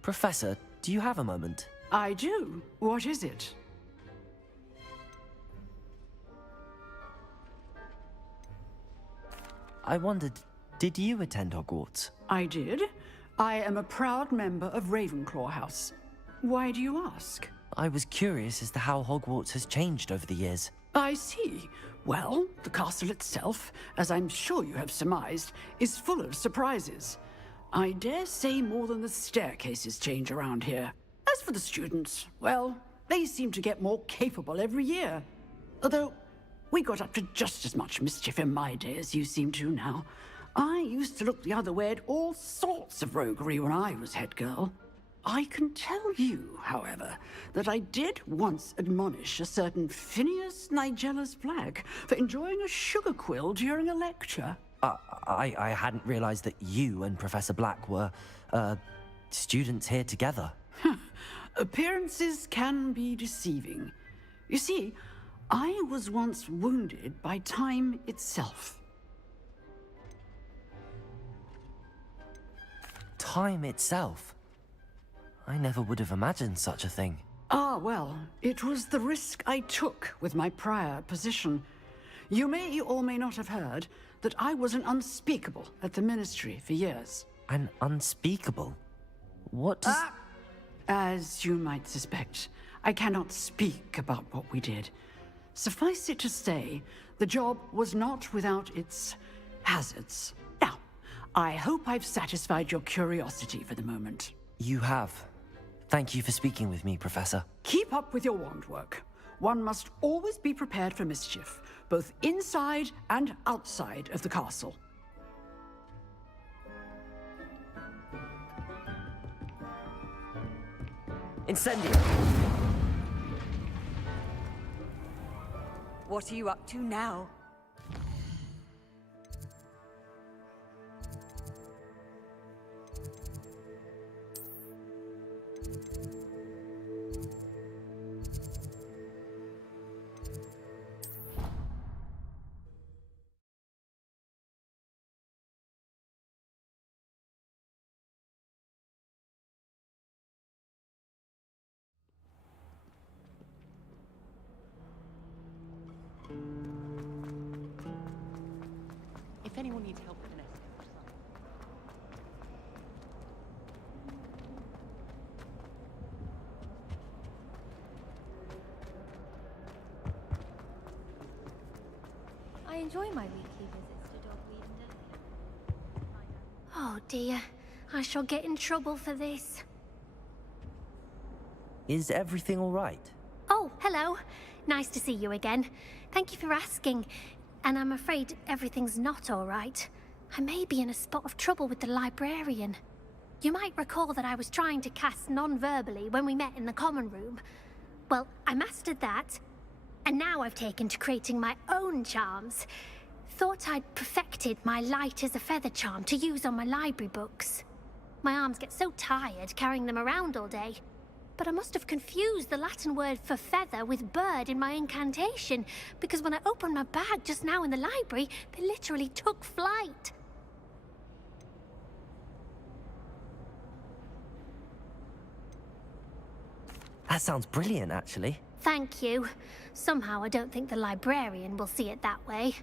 Professor, do you have a moment? I do. What is it? I wondered, did you attend Hogwarts? I did. I am a proud member of Ravenclaw House. Why do you ask? I was curious as to how Hogwarts has changed over the years. I see. Well, the castle itself, as I'm sure you have surmised, is full of surprises. I dare say more than the staircases change around here. As for the students, well, they seem to get more capable every year. Although, we got up to just as much mischief in my day as you seem to now. I used to look the other way at all sorts of roguery when I was head girl. I can tell you, however, that I did once admonish a certain Phineas Nigellus Black for enjoying a sugar quill during a lecture. I hadn't realized that you and Professor Black were, students here together. Appearances can be deceiving. You see, I was once wounded by time itself. Time itself? I never would have imagined such a thing. Ah, well, it was the risk I took with my prior position. You may or may not have heard that I was an unspeakable at the Ministry for years. An unspeakable? What does... As you might suspect, I cannot speak about what we did. Suffice it to say, the job was not without its hazards. Now, I hope I've satisfied your curiosity for the moment. You have. Thank you for speaking with me, Professor. Keep up with your wand work. One must always be prepared for mischief, both inside and outside of the castle. Incendio! What are you up to now? If anyone needs help with an essay, I enjoy my weekly visits to Dogweed and Delia. Oh dear, I shall get in trouble for this. Is everything all right? Oh, hello. Nice to see you again. Thank you for asking. And I'm afraid everything's not all right. I may be in a spot of trouble with the librarian. You might recall that I was trying to cast non-verbally when we met in the common room. Well, I mastered that, and now I've taken to creating my own charms. Thought I'd perfected my light as a feather charm to use on my library books. My arms get so tired carrying them around all day. But I must have confused the Latin word for feather with bird in my incantation, because when I opened my bag just now in the library, they literally took flight. That sounds brilliant, actually. Thank you. Somehow I don't think the librarian will see it that way.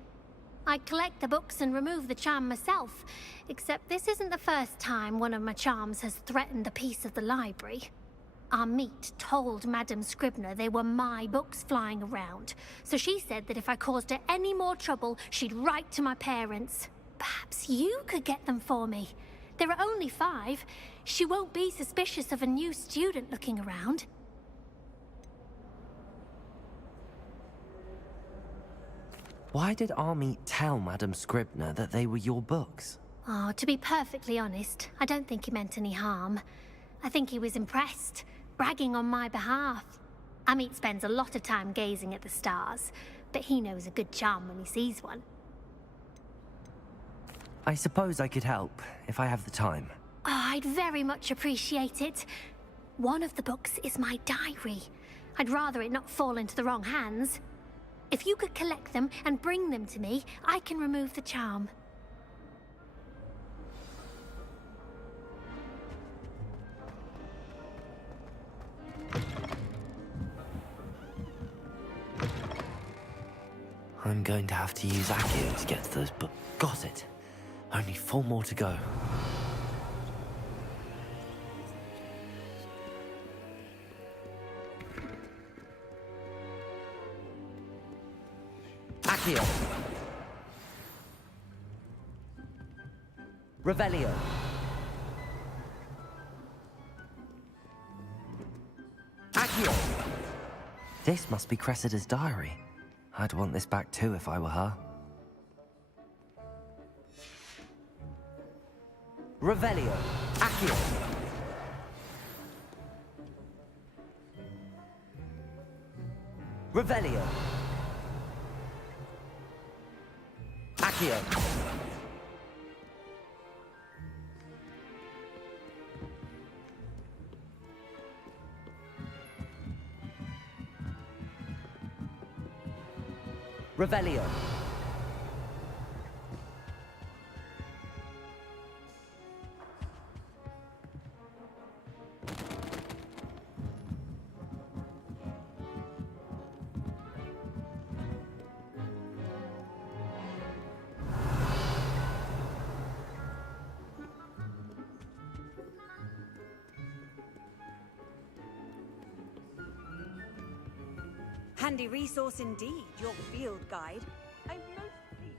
I collect the books and remove the charm myself, except this isn't the first time one of my charms has threatened the peace of the library. Our meet told Madame Scribner they were my books flying around, so she said that if I caused her any more trouble, she'd write to my parents. Perhaps you could get them for me. There are only 5. She won't be suspicious of a new student looking around. Why did Army tell Madame Scribner that they were your books? Oh, to be perfectly honest, I don't think he meant any harm. I think he was impressed, bragging on my behalf. Amit spends a lot of time gazing at the stars, but he knows a good charm when he sees one. I suppose I could help, if I have the time. Oh, I'd very much appreciate it. One of the books is my diary. I'd rather it not fall into the wrong hands. If you could collect them and bring them to me, I can remove the charm. I'm going to have to use Accio to get to those books. Got it. Only 4 more to go. Accio. Revelio. Accio. This must be Cressida's diary. I'd want this back too if I were her. Revelio. Accio. Revelio. Accio. Revelio. Handy resource indeed, your field guide. I'm most pleased.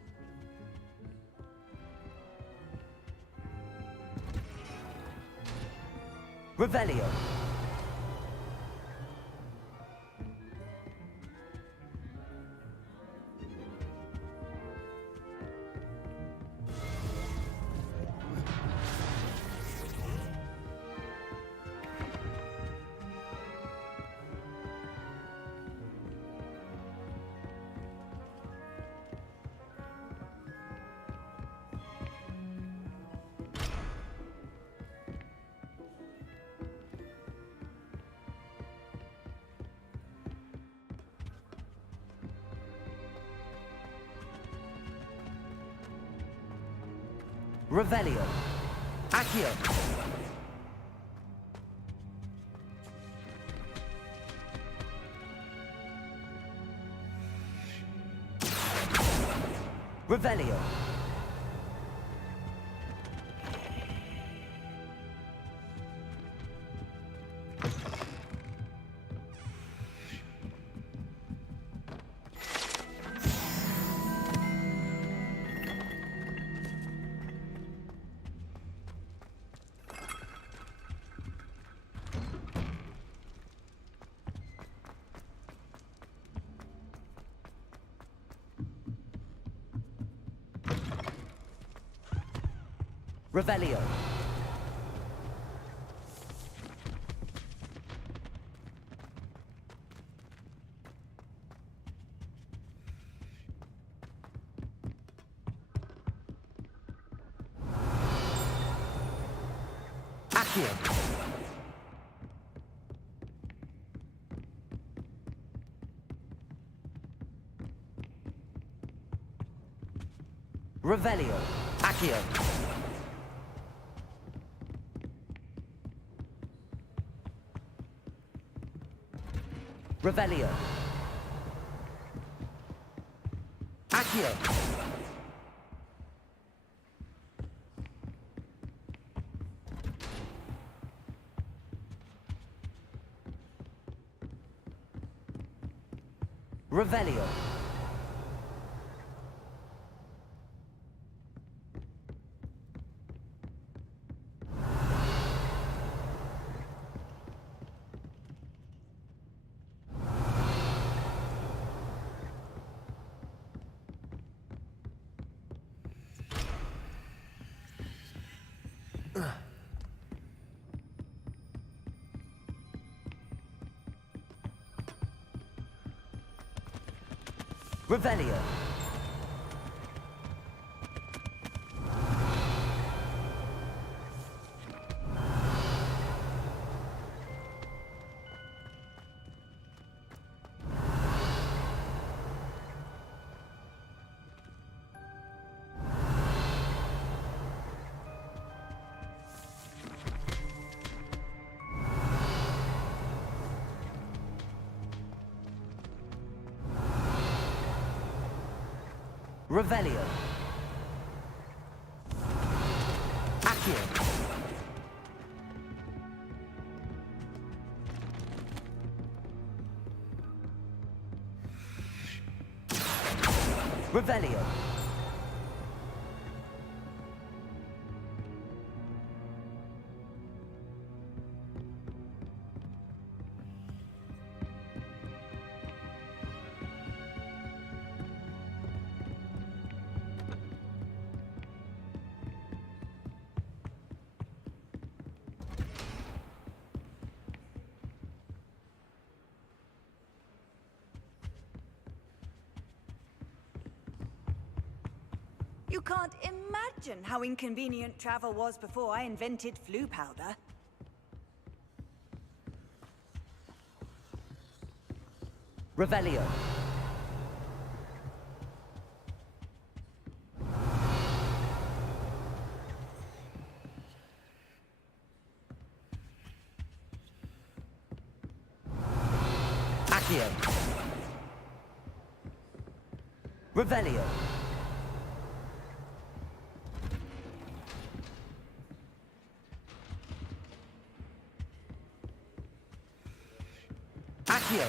Revelio. Revelio. Accio. Revelio. Revelio. Accio. Revelio. Accio. Revelio. Accio. Revelio. Revelio. Revelio. Accio. Revelio. You can't imagine how inconvenient travel was before I invented flu powder. Revelio. Accio. Revelio. Accio.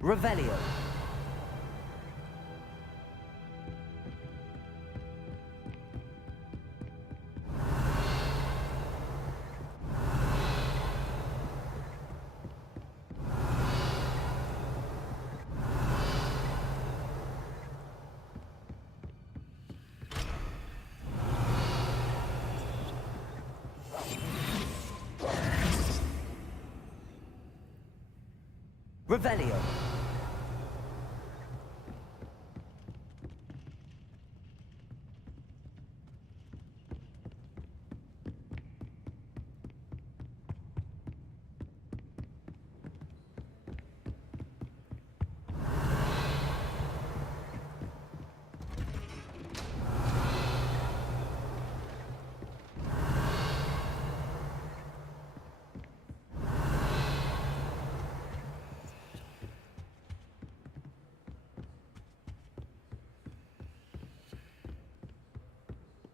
Revelio. Revelio.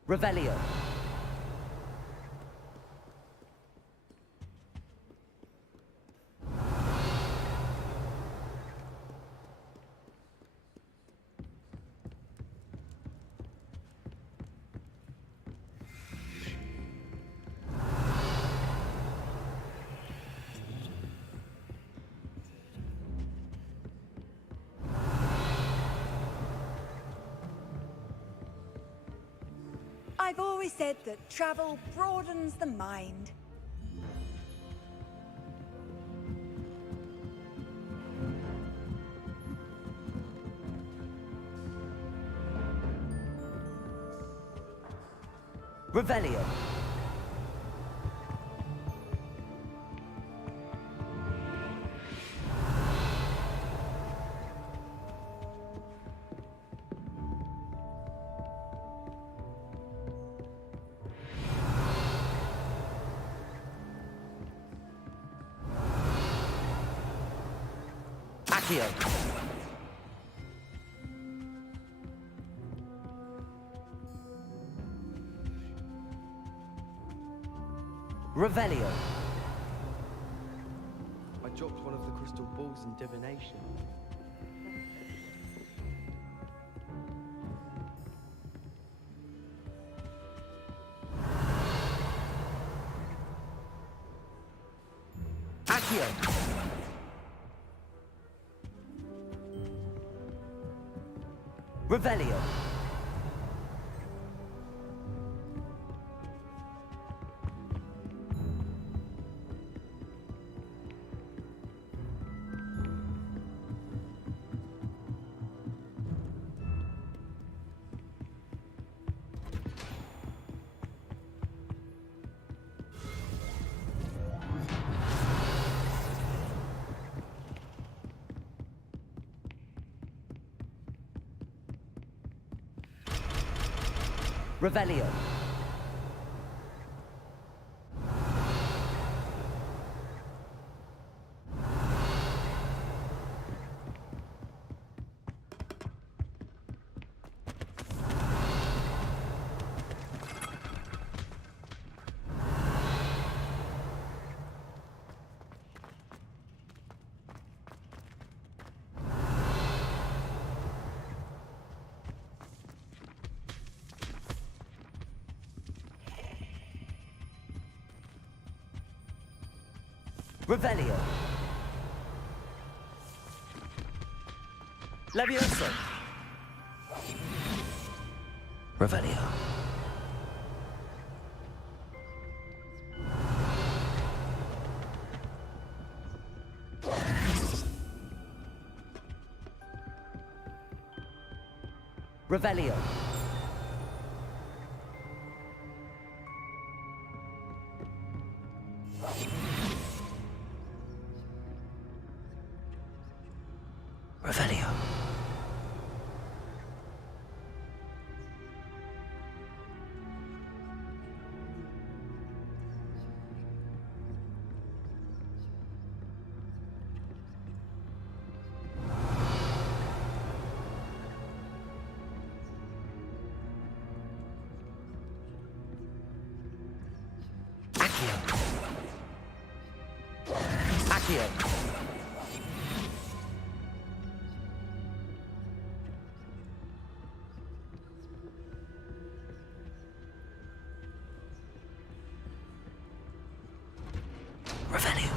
Revelio. I've always said that travel broadens the mind. Revelio. Accio. Revelio. I dropped one of the crystal balls in divination. Accio. Revelio. Revelio. Revelio. Levioso. Revelio. Revelio. Revelio. Accio. Accio. Revelio.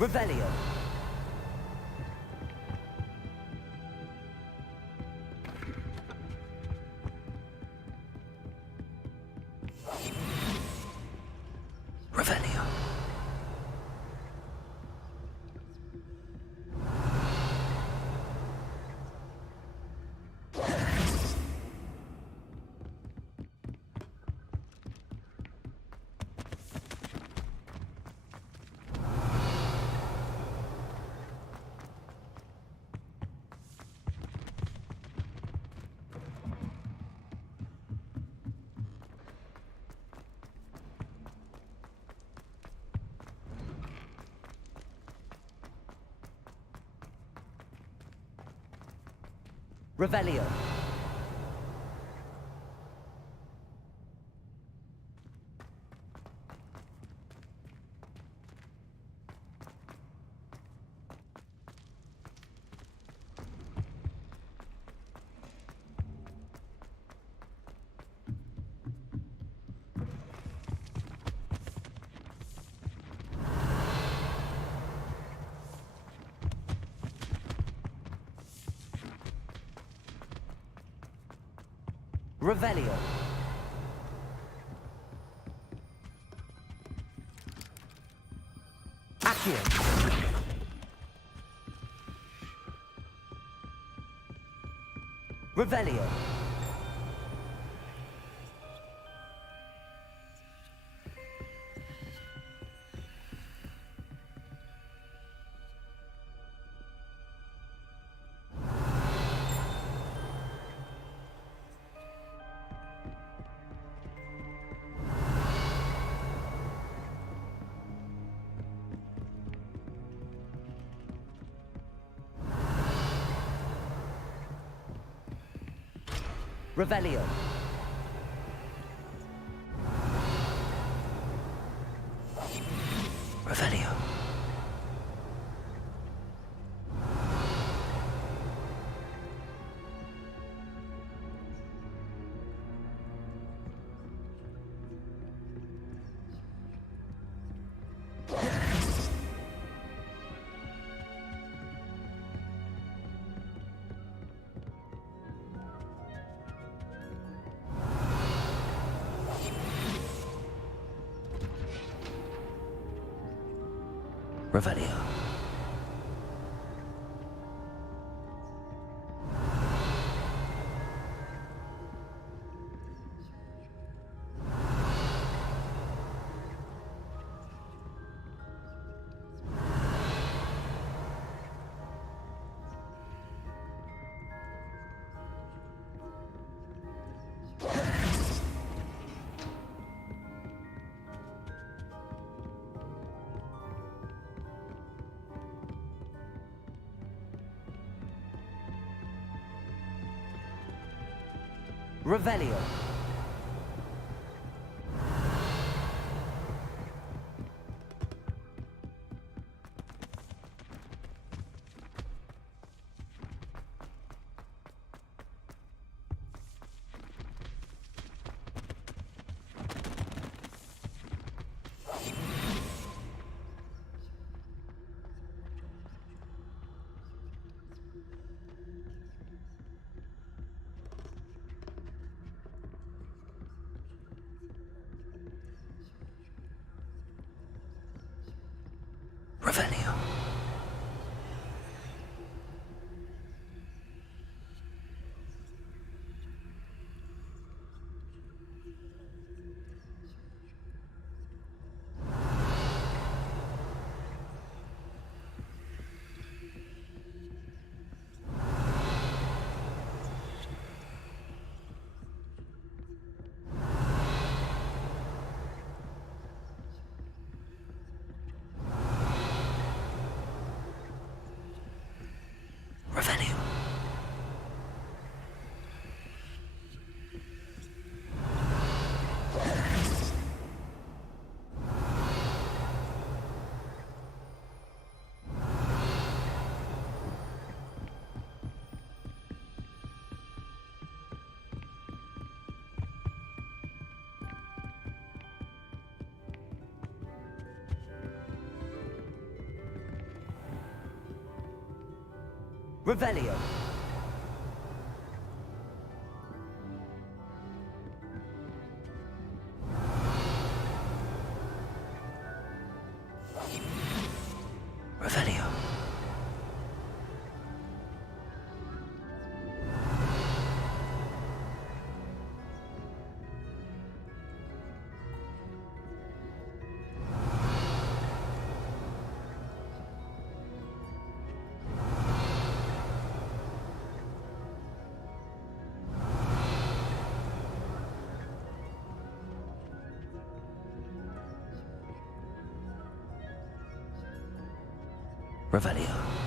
Revelio. Revelio. Revelio. Revelio. Accio. Revelio. Revelio. Revelio. Revelio. Revelio. Revelio. Revelio. Revelio. Revelio. Revelio.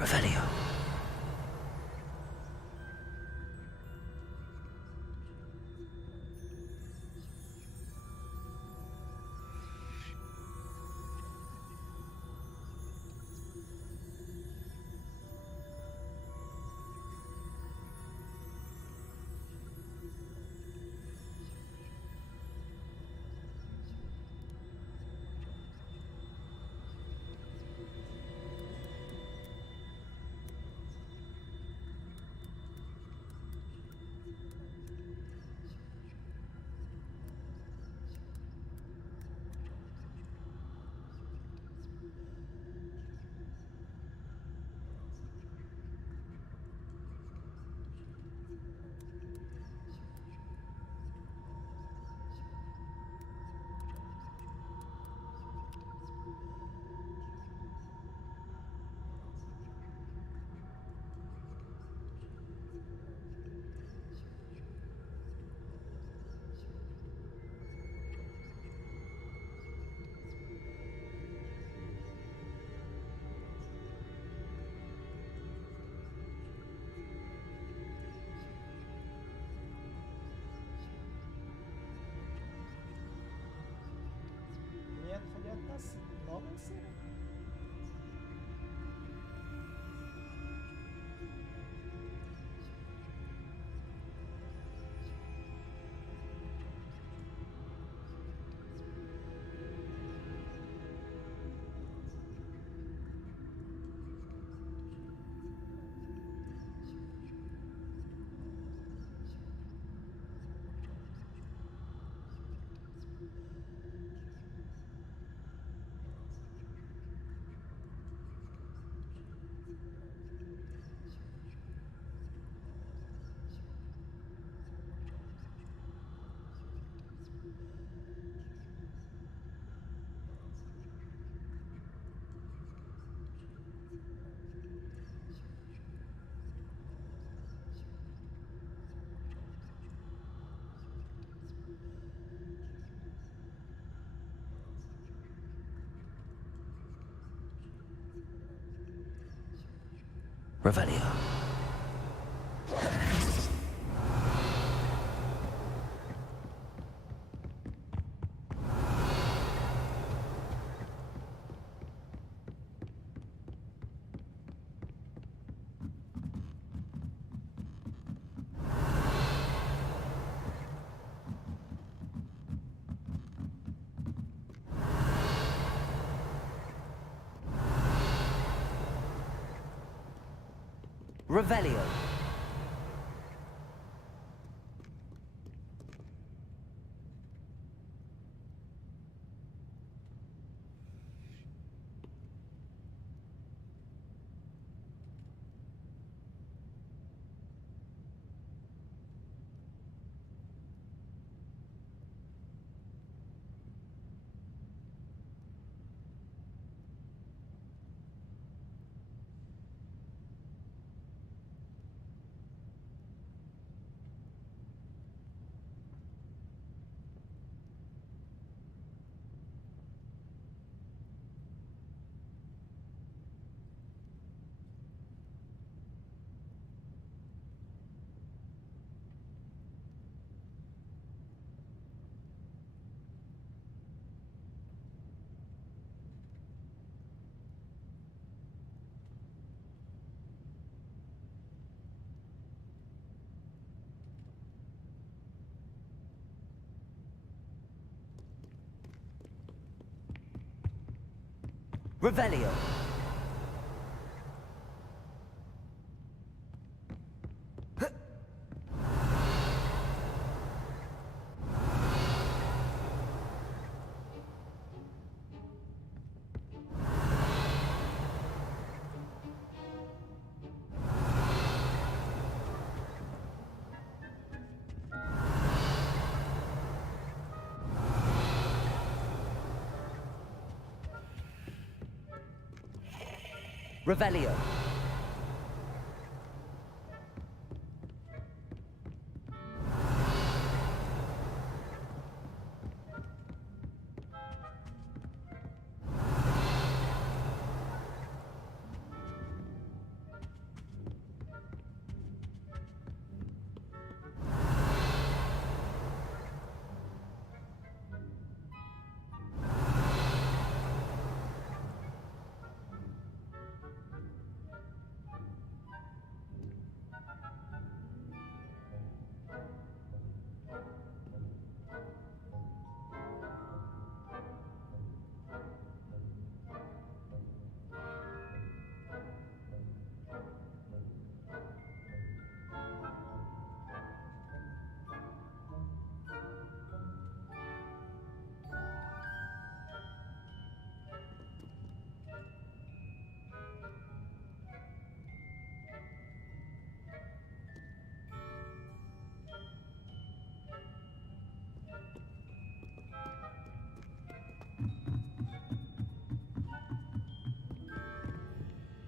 Revelio. Не отходи от нас, новый сын. Revelio. Revelio. Revelio. Revelio.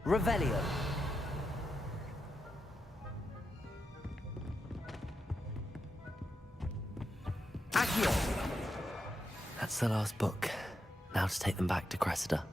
Revelio. Accio. That's the last book. Now to take them back to Cressida.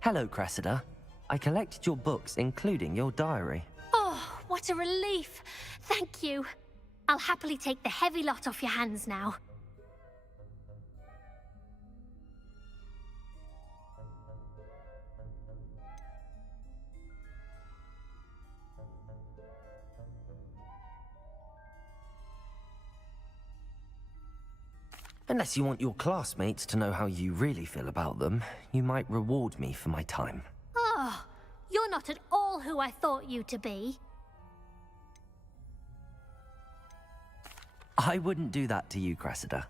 Hello, Cressida. I collected your books, including your diary. Oh, what a relief. Thank you. I'll happily take the heavy lot off your hands now. Unless you want your classmates to know how you really feel about them, you might reward me for my time. Oh, you're not at all who I thought you to be. I wouldn't do that to you, Cressida.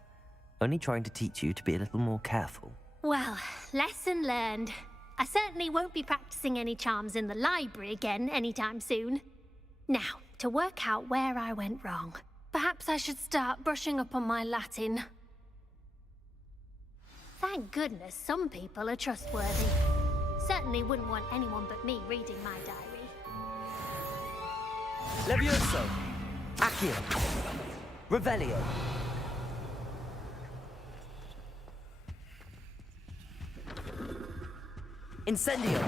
Only trying to teach you to be a little more careful. Well, lesson learned. I certainly won't be practicing any charms in the library again anytime soon. Now, to work out where I went wrong. Perhaps I should start brushing up on my Latin. Thank goodness some people are trustworthy. Certainly wouldn't want anyone but me reading my diary. Levioso. Accio. Revelio. Incendio.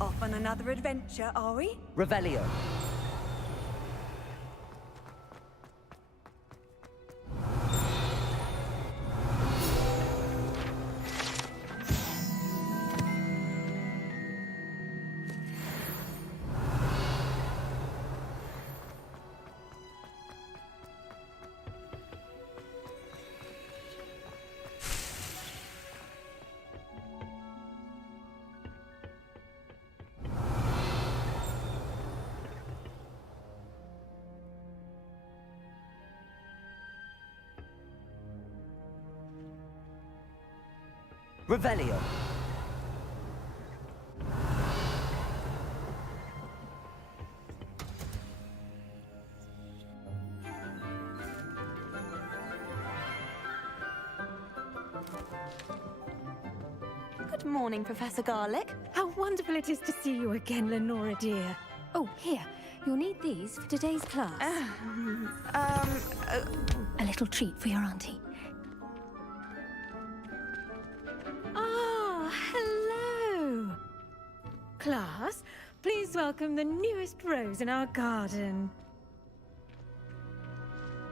Off on another adventure, are we? Revelio. Revelio. Good morning, Professor Garlick. How wonderful it is to see you again, Lenora dear. Oh, here. You'll need these for today's class. A little treat for your auntie. Ah, hello. Class, please welcome the newest rose in our garden.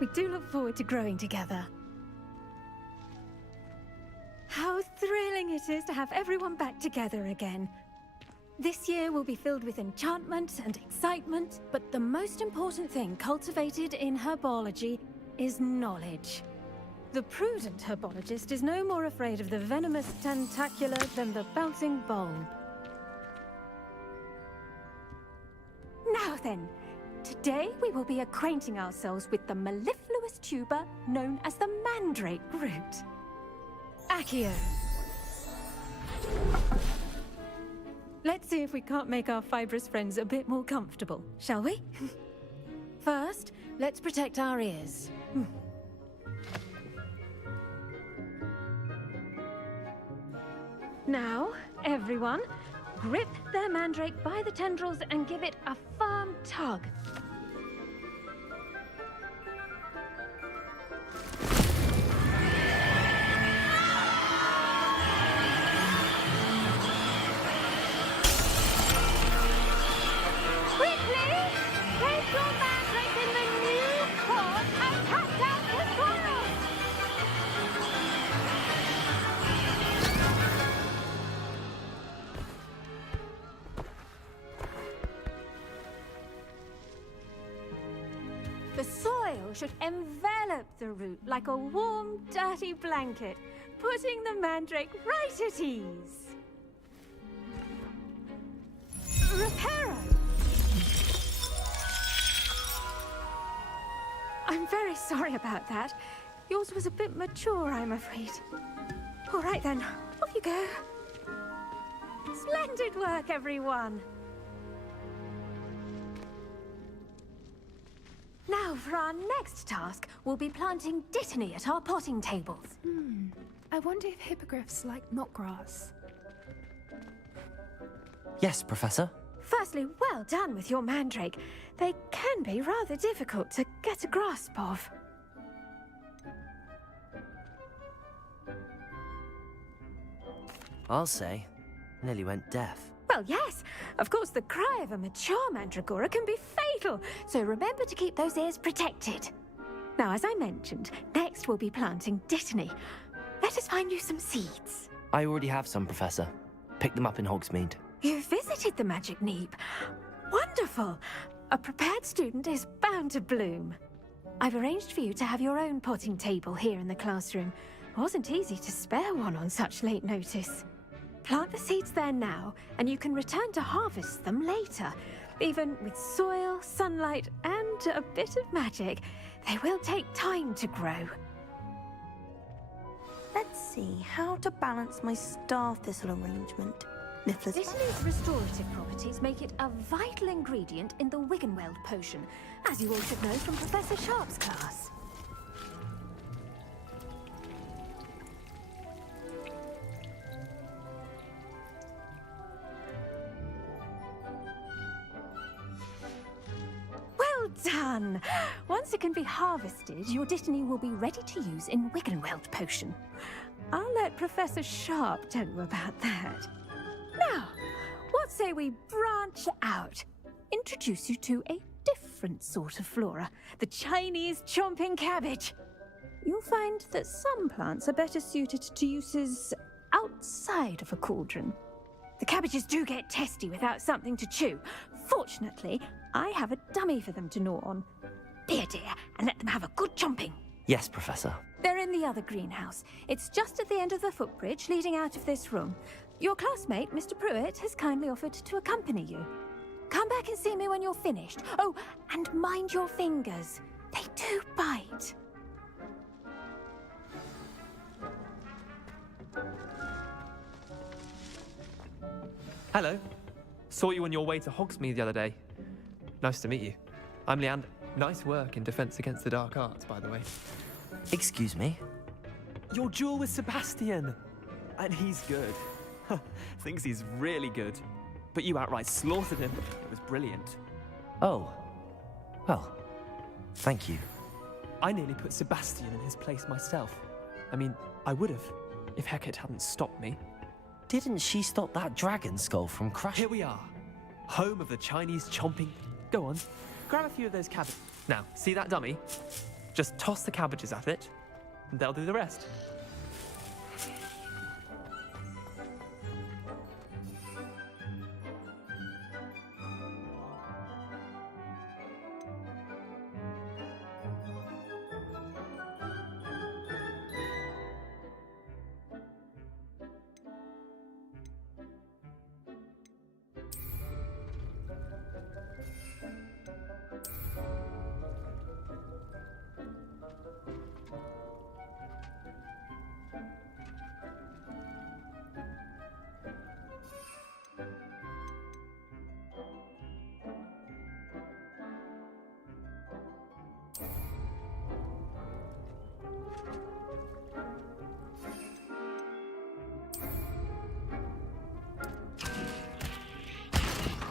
We do look forward to growing together. How thrilling it is to have everyone back together again. This year will be filled with enchantment and excitement, but the most important thing cultivated in herbology is knowledge. The prudent herbologist is no more afraid of the venomous tentacula than the bouncing bulb. Now then, today we will be acquainting ourselves with the mellifluous tuber known as the mandrake root. Accio. Let's see if we can't make our fibrous friends a bit more comfortable, shall we? First, let's protect our ears. Now, everyone, grip their mandrake by the tendrils and give it a firm tug. The soil should envelop the root like a warm, dirty blanket, putting the mandrake right at ease. Reparo! I'm very sorry about that. Yours was a bit mature, I'm afraid. All right then, off you go. Splendid work, everyone. Now, for our next task, we'll be planting dittany at our potting tables. I wonder if hippogriffs like knotgrass. Yes, Professor. Firstly, well done with your mandrake. They can be rather difficult to get a grasp of. I'll say, nearly went deaf. Well, yes. Of course, the cry of a mature mandragora can be fatal, so remember to keep those ears protected. Now, as I mentioned, next we'll be planting dittany. Let us find you some seeds. I already have some, Professor. Picked them up in Hogsmeade. You visited the Magic Neep. Wonderful! A prepared student is bound to bloom. I've arranged for you to have your own potting table here in the classroom. It wasn't easy to spare one on such late notice. Plant the seeds there now, and you can return to harvest them later. Even with soil, sunlight, and a bit of magic, they will take time to grow. Let's see how to balance my star thistle arrangement. Dittany's restorative properties make it a vital ingredient in the Wiggenweld potion, as you all should know from Professor Sharp's class. Well done! Once it can be harvested, your dittany will be ready to use in Wiggenweld potion. I'll let Professor Sharp tell you about that. Now, what say we branch out? Introduce you to a different sort of flora, the Chinese chomping cabbage. You'll find that some plants are better suited to uses outside of a cauldron. The cabbages do get testy without something to chew. Fortunately, I have a dummy for them to gnaw on. Be a dear and let them have a good chomping. Yes, Professor. They're in the other greenhouse. It's just at the end of the footbridge leading out of this room. Your classmate, Mr. Pruitt, has kindly offered to accompany you. Come back and see me when you're finished. Oh, and mind your fingers. They do bite. Hello. Saw you on your way to Hogsmeade the other day. Nice to meet you. I'm Leander. Nice work in Defense Against the Dark Arts, by the way. Excuse me? Your duel with Sebastian. And he's good. Thinks he's really good. But you outright slaughtered him. It was brilliant. Oh. Well, thank you. I nearly put Sebastian in his place myself. I mean, I would have, if Hecate hadn't stopped me. Didn't she stop that dragon skull from crashing? Here we are. Home of the Chinese chomping. Go on, grab a few of those cabbages. Now, see that dummy? Just toss the cabbages at it, and they'll do the rest.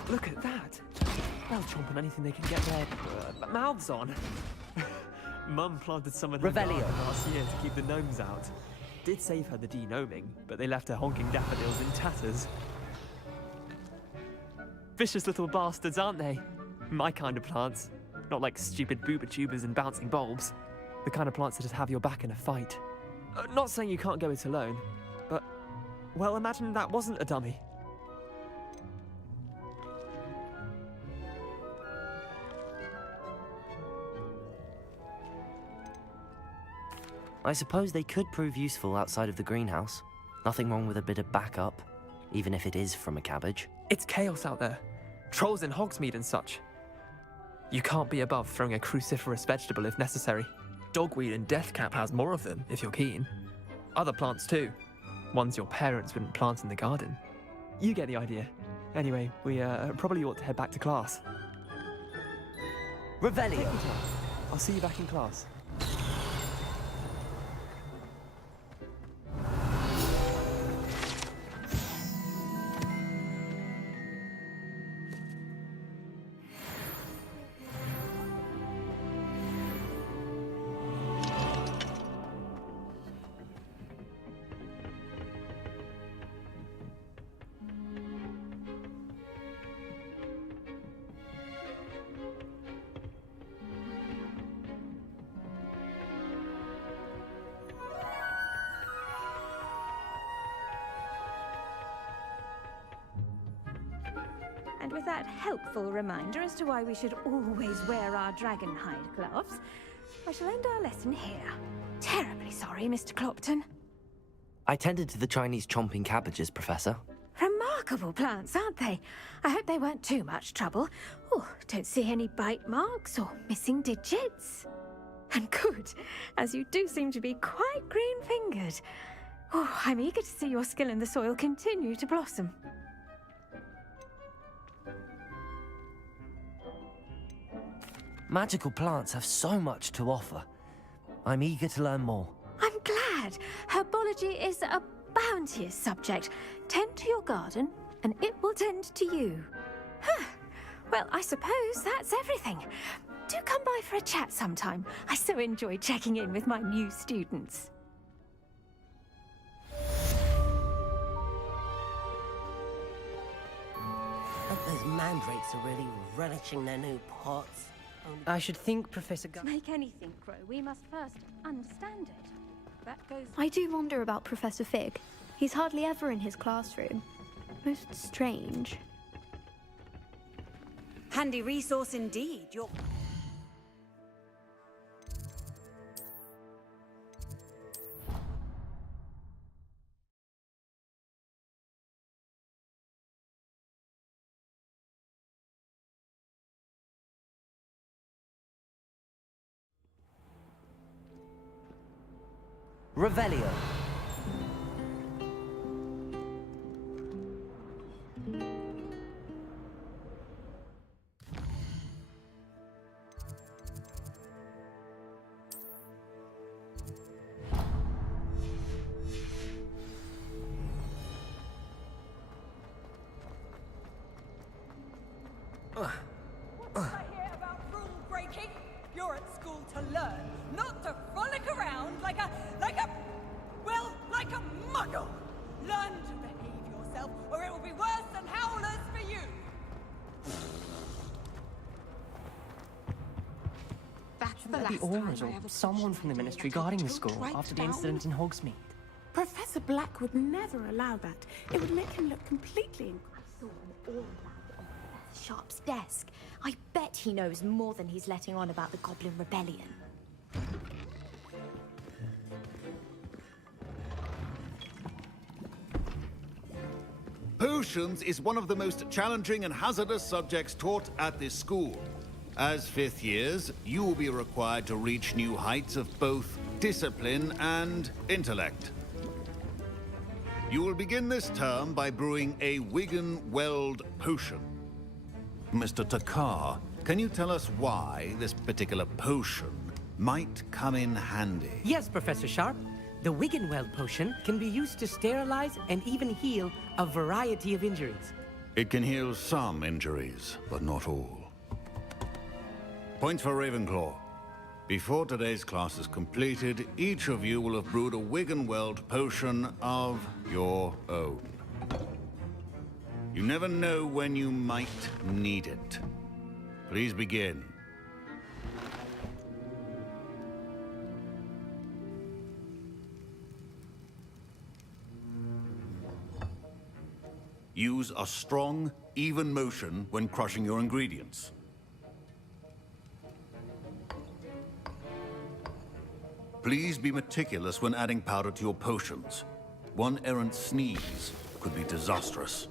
Look at that. They'll chomp on anything they can get their mouths on. Mum planted some in her garden last year to keep the gnomes out. Did save her the de-gnoming, but they left her honking daffodils in tatters. Vicious little bastards, aren't they? My kind of plants. Not like stupid booba tubers and bouncing bulbs. The kind of plants that have your back in a fight. Not saying you can't go it alone, but, well, imagine that wasn't a dummy. I suppose they could prove useful outside of the greenhouse. Nothing wrong with a bit of backup, even if it is from a cabbage. It's chaos out there. Trolls in Hogsmeade and such. You can't be above throwing a cruciferous vegetable if necessary. Dogweed and deathcap has more of them, if you're keen. Other plants too. Ones your parents wouldn't plant in the garden. You get the idea. Anyway, we probably ought to head back to class. Revelio! I'll see you back in class. And with that helpful reminder as to why we should always wear our dragon hide gloves, I shall end our lesson here. Terribly sorry, Mr. Clopton. I tended to the Chinese chomping cabbages, Professor. Remarkable plants, aren't they? I hope they weren't too much trouble. Oh, don't see any bite marks or missing digits. And good, as you do seem to be quite green-fingered. Oh, I'm eager to see your skill in the soil continue to blossom. Magical plants have so much to offer. I'm eager to learn more. I'm glad. Herbology is a bounteous subject. Tend to your garden, and it will tend to you. Well, I suppose that's everything. Do come by for a chat sometime. I so enjoy checking in with my new students. Those mandrakes are really relishing their new pots. I should think Professor To make anything grow, we must first understand it. That goes... I do wonder about Professor Fig. He's hardly ever in his classroom. Most strange. Handy resource indeed. Your... Revelio. What's I hear about rule breaking? You're at school to learn, not to frolic around like a muggle. Learn to behave yourself, or it will be worse than howlers for you. There'll be Orange or someone from the Ministry guarding the school after the incident in Hogsmeade. Professor Black would never allow that. It would make him look completely... I saw them all around on Professor Sharp's desk. I bet he knows more than he's letting on about the Goblin Rebellion. Potions is one of the most challenging and hazardous subjects taught at this school. As fifth years, you will be required to reach new heights of both discipline and intellect. You will begin this term by brewing a Wigan-Weld potion. Mr. Takar, can you tell us why this particular potion might come in handy? Yes, Professor Sharp. The Wigan-Weld potion can be used to sterilize and even heal a variety of injuries. It can heal some injuries, but not all. Points for Ravenclaw. Before today's class is completed, each of you will have brewed a Wigan-Weld potion of your own. You never know when you might need it. Please begin. Use a strong, even motion when crushing your ingredients. Please be meticulous when adding powder to your potions. One errant sneeze could be disastrous.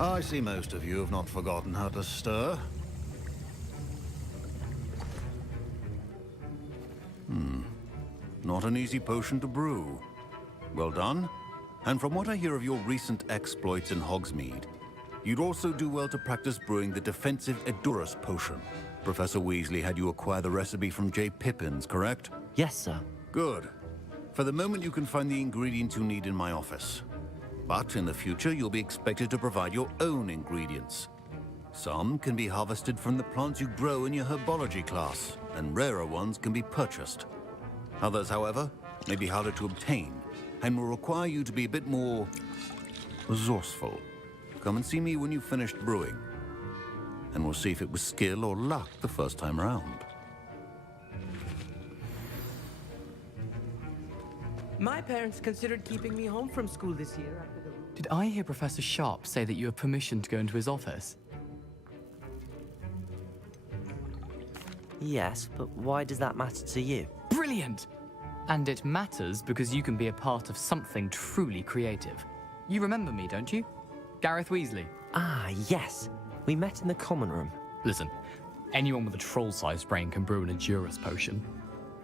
I see most of you have not forgotten how to stir. Not an easy potion to brew. Well done. And from what I hear of your recent exploits in Hogsmeade, you'd also do well to practice brewing the defensive Edurus potion. Professor Weasley had you acquire the recipe from J. Pippins, correct? Yes, sir. Good. For the moment, you can find the ingredients you need in my office. But in the future, you'll be expected to provide your own ingredients. Some can be harvested from the plants you grow in your herbology class, and rarer ones can be purchased. Others, however, may be harder to obtain, and will require you to be a bit more resourceful. Come and see me when you've finished brewing, and we'll see if it was skill or luck the first time round. My parents considered keeping me home from school this year. Did I hear Professor Sharp say that you have permission to go into his office? Yes, but why does that matter to you? Brilliant! And it matters because you can be a part of something truly creative. You remember me, don't you? Gareth Weasley. Ah, yes. We met in the common room. Listen, anyone with a troll-sized brain can brew an Edurus potion.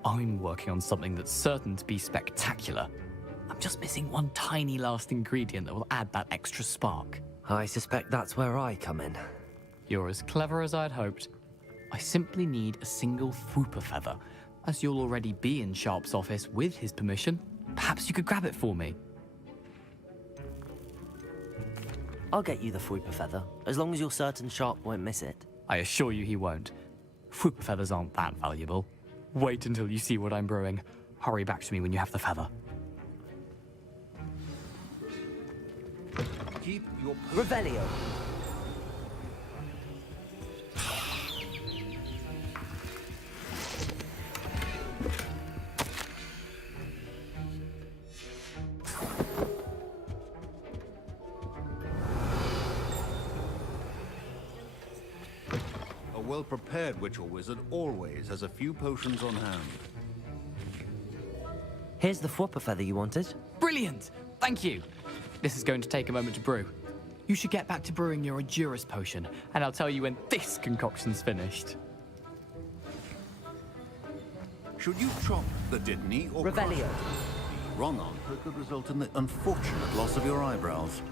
I'm working on something that's certain to be spectacular. I'm just missing one tiny last ingredient that will add that extra spark. I suspect that's where I come in. You're as clever as I'd hoped. I simply need a single Fwooper feather. As you'll already be in Sharp's office with his permission, perhaps you could grab it for me. I'll get you the Fwooper feather, as long as you're certain Sharp won't miss it. I assure you he won't. Fwooper feathers aren't that valuable. Wait until you see what I'm brewing. Hurry back to me when you have the feather. Keep your Revelio. A well-prepared witch or wizard always has a few potions on hand. Here's the Fwooper feather you wanted. Brilliant! Thank you! This is going to take a moment to brew. You should get back to brewing your Edurus potion, and I'll tell you when this concoction's finished. Should you chop the Dittany or Revelio? The wrong answer could result in the unfortunate loss of your eyebrows.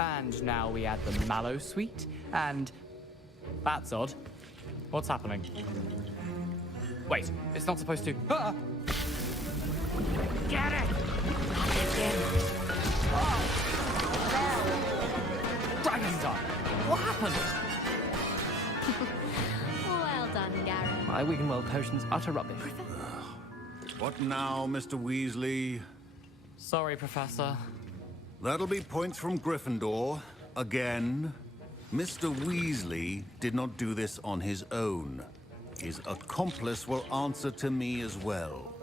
And now we add the mallow sweet, and... That's odd. What's happening? Wait, it's not supposed to... Ah! Get it! Not again. Dragon's Eye! What happened? Well done, Gareth. My Wiggenweld potion's utter rubbish. What now, Mr. Weasley? Sorry, Professor. That'll be points from Gryffindor. Again. Mr. Weasley did not do this on his own. His accomplice will answer to me as well.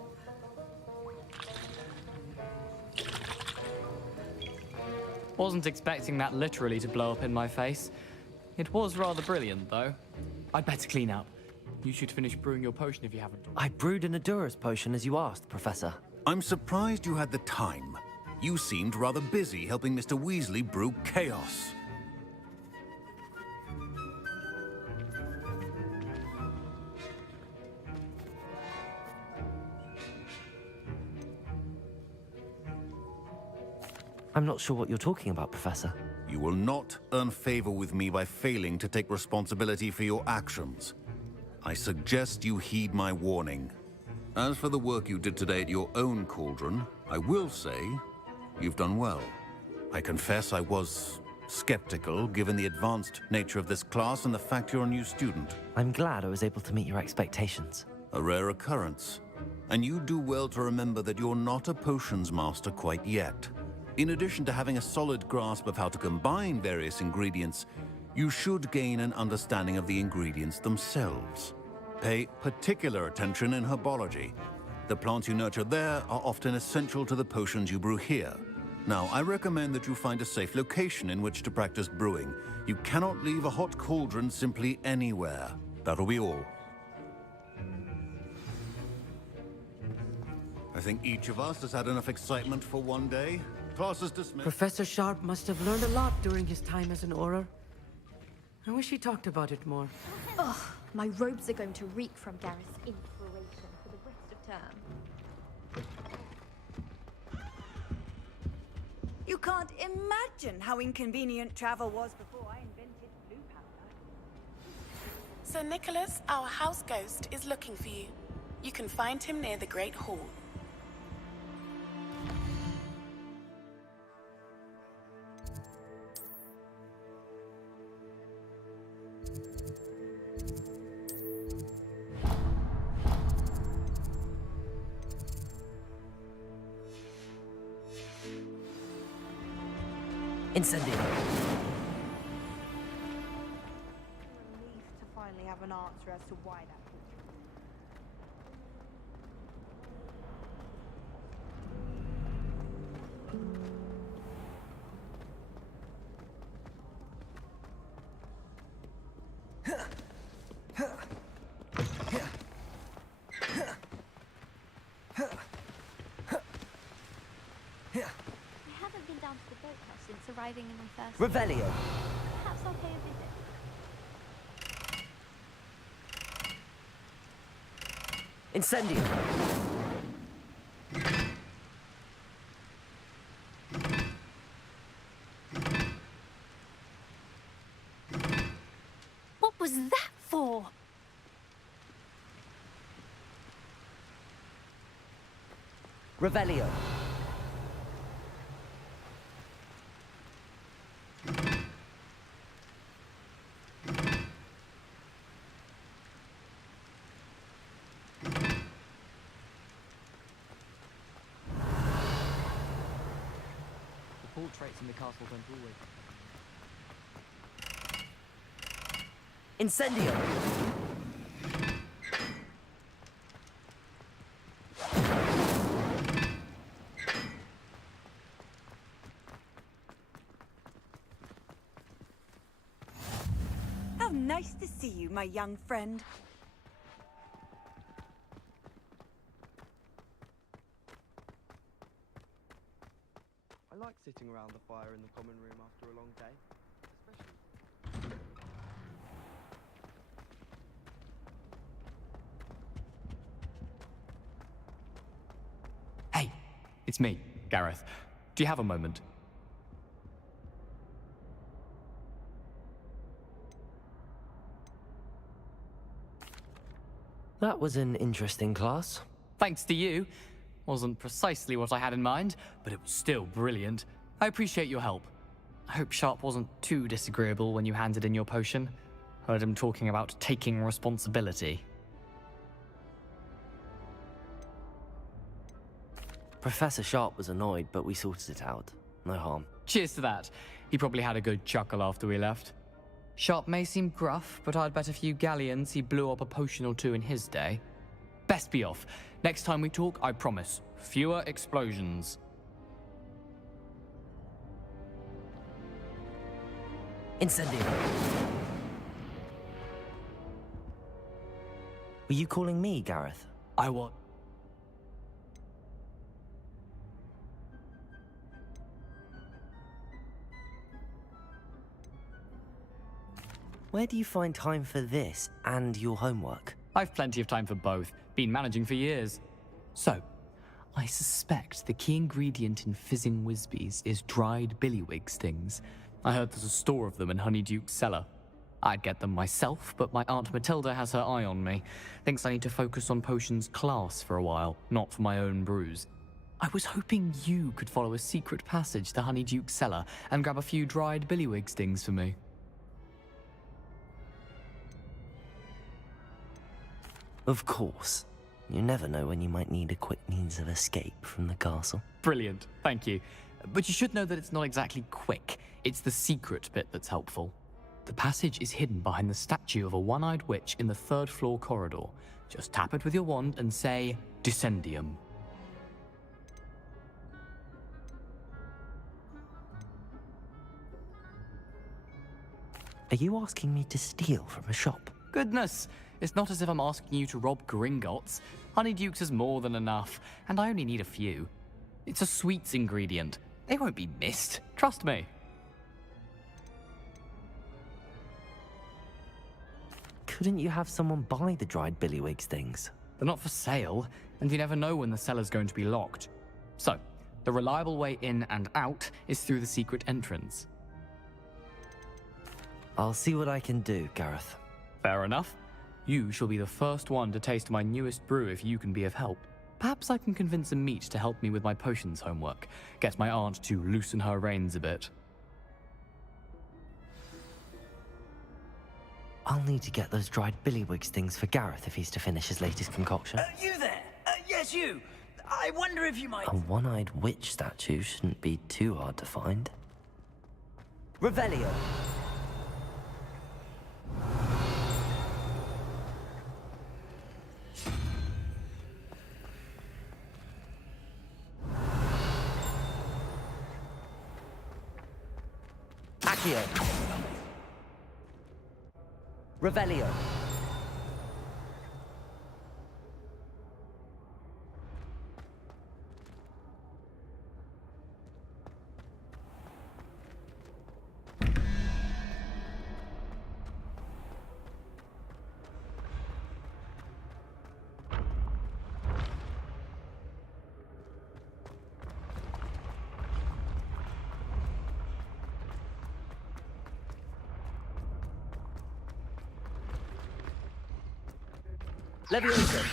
Wasn't expecting that literally to blow up in my face. It was rather brilliant, though. I'd better clean up. You should finish brewing your potion if you haven't. I brewed an Adurus potion as you asked, Professor. I'm surprised you had the time. You seemed rather busy helping Mr. Weasley brew chaos. I'm not sure what you're talking about, Professor. You will not earn favor with me by failing to take responsibility for your actions. I suggest you heed my warning. As for the work you did today at your own cauldron, I will say you've done well. I confess I was skeptical, given the advanced nature of this class and the fact you're a new student. I'm glad I was able to meet your expectations. A rare occurrence. And you do well to remember that you're not a potions master quite yet. In addition to having a solid grasp of how to combine various ingredients, you should gain an understanding of the ingredients themselves. Pay particular attention in herbology. The plants you nurture there are often essential to the potions you brew here. Now, I recommend that you find a safe location in which to practice brewing. You cannot leave a hot cauldron simply anywhere. That'll be all. I think each of us has had enough excitement for one day. Class is dismissed. Professor Sharp must have learned a lot during his time as an Auror. I wish he talked about it more. Ugh, my robes are going to reek from Gareth's inspiration for the rest of term. You can't imagine how inconvenient travel was before I invented blue powder. Sir Nicholas, our house ghost, is looking for you. You can find him near the Great Hall. Incendio. Relief to finally have an answer as to why that arriving in my first... Revelio. Perhaps I'll pay a visit. Incendio. What was that for? Revelio. Portraits in the castle don't always. Incendio. How nice to see you, my young friend. I like sitting around the fire in the common room after a long day, especially... Hey, it's me, Gareth. Do you have a moment? That was an interesting class. Thanks to you. Wasn't precisely what I had in mind, but it was still brilliant. I appreciate your help. I hope Sharp wasn't too disagreeable when you handed in your potion. Heard him talking about taking responsibility. Professor Sharp was annoyed, but we sorted it out. No harm. Cheers to that. He probably had a good chuckle after we left. Sharp may seem gruff, but I'd bet a few galleons he blew up a potion or two in his day. Best be off. Next time we talk, I promise, fewer explosions. Incendio. Were you calling me, Gareth? I was. Where do you find time for this and your homework? I've plenty of time for both. Been managing for years. So, I suspect the key ingredient in fizzing Whizbees is dried billywig stings. I heard there's a store of them in Honeyduke's cellar. I'd get them myself, but my Aunt Matilda has her eye on me. Thinks I need to focus on potions class for a while, not for my own brews. I was hoping you could follow a secret passage to Honeyduke's cellar and grab a few dried billywig stings for me. Of course. You never know when you might need a quick means of escape from the castle. Brilliant, thank you. But you should know that it's not exactly quick. It's the secret bit that's helpful. The passage is hidden behind the statue of a one-eyed witch in the third-floor corridor. Just tap it with your wand and say, Descendium. Are you asking me to steal from a shop? Goodness, it's not as if I'm asking you to rob Gringotts. Honeyduke's is more than enough, and I only need a few. It's a sweets ingredient. They won't be missed, trust me. Couldn't you have someone buy the dried billywig things? They're not for sale, and you never know when the cellar's going to be locked. So, the reliable way in and out is through the secret entrance. I'll see what I can do, Gareth. Fair enough. You shall be the first one to taste my newest brew if you can be of help. Perhaps I can convince a meat to help me with my potions homework. Get my aunt to loosen her reins a bit. I'll need to get those dried billywig things for Gareth if he's to finish his latest concoction. You there? Yes, you. I wonder if you might... A one-eyed witch statue shouldn't be too hard to find. Revelio. Accio. Revelio. Leviosa.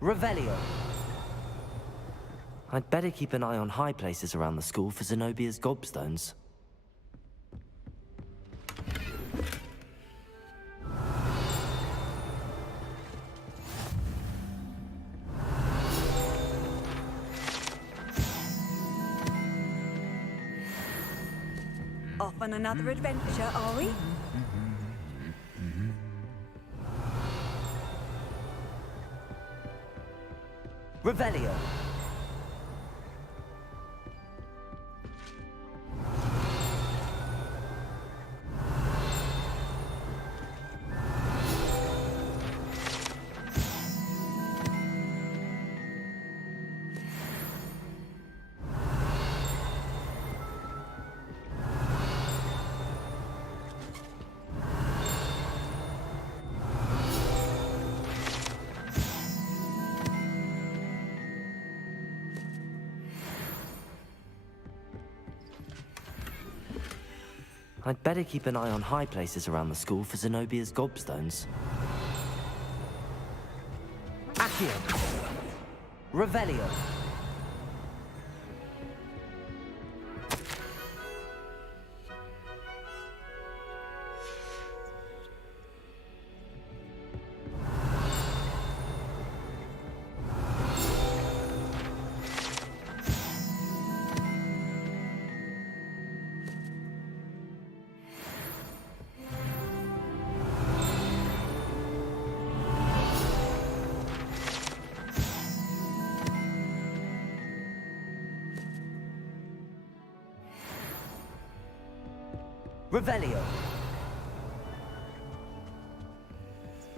Revelio. I'd better keep an eye on high places around the school for Zenobia's gobstones. Off on another adventure, are we? Revelio. I'd better keep an eye on high places around the school for Zenobia's gobstones. Accio. Revelio. Revelio.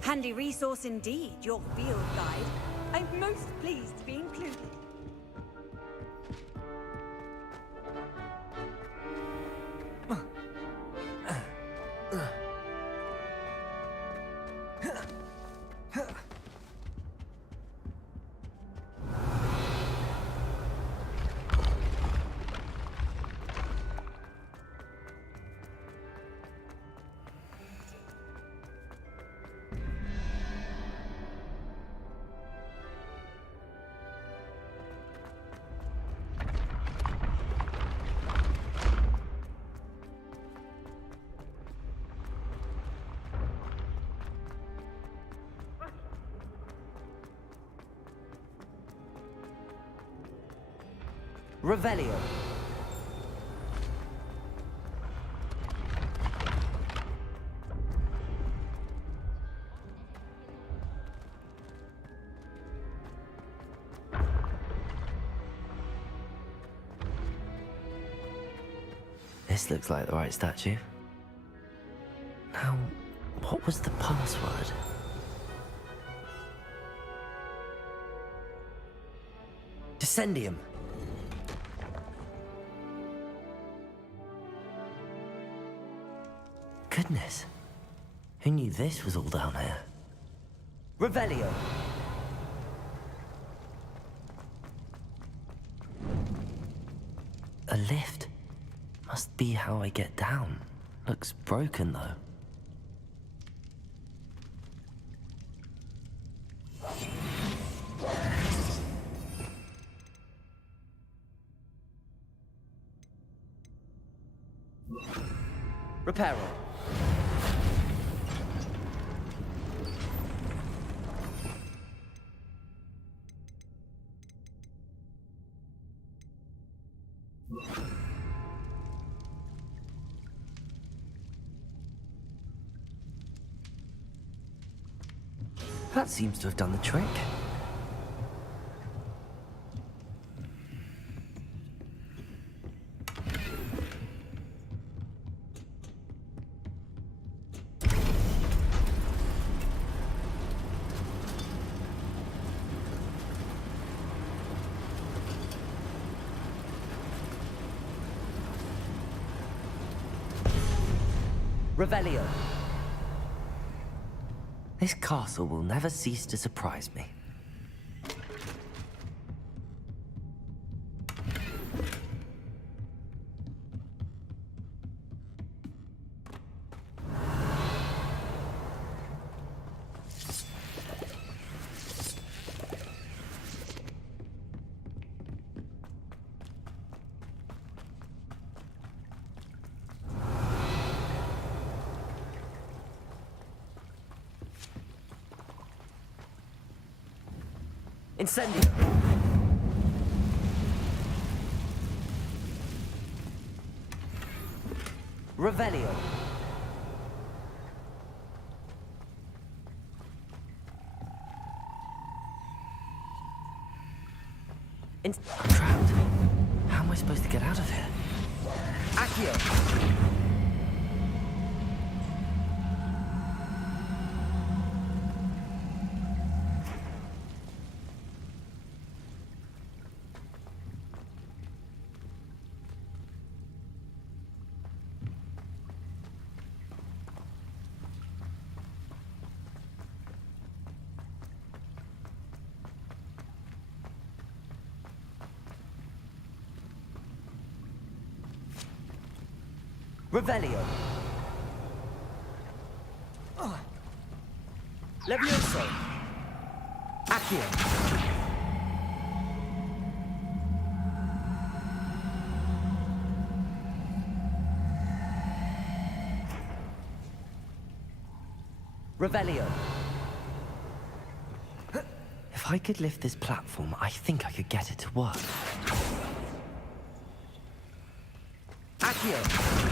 Handy resource indeed, your field guide. I'm most pleased to be included. Revelio. This looks like the right statue. Now, what was the password? Descendium. Goodness. Who knew this was all down here? Revelio. A lift. Must be how I get down. Looks broken though. Reparo. That seems to have done the trick. Revelio. This castle will never cease to surprise me. Incendio. Revelio. I'm trapped. How am I supposed to get out of here? Accio! Revelio. Levioso. Accio. Revelio. If I could lift this platform, I think I could get it to work. Accio.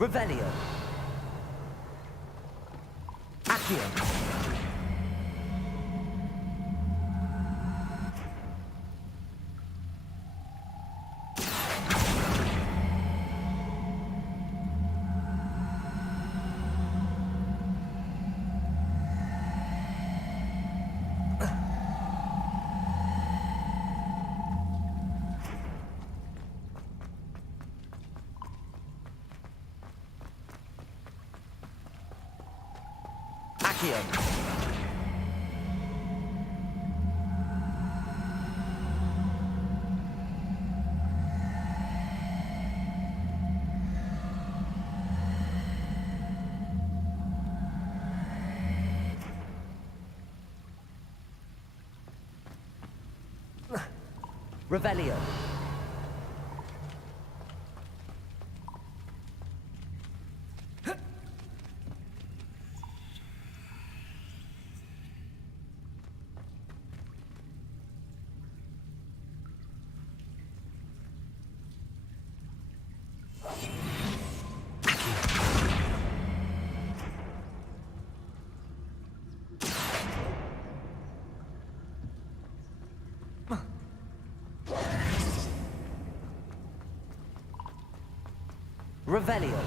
Revelio. Accio. Accio. Revelio. Revelio.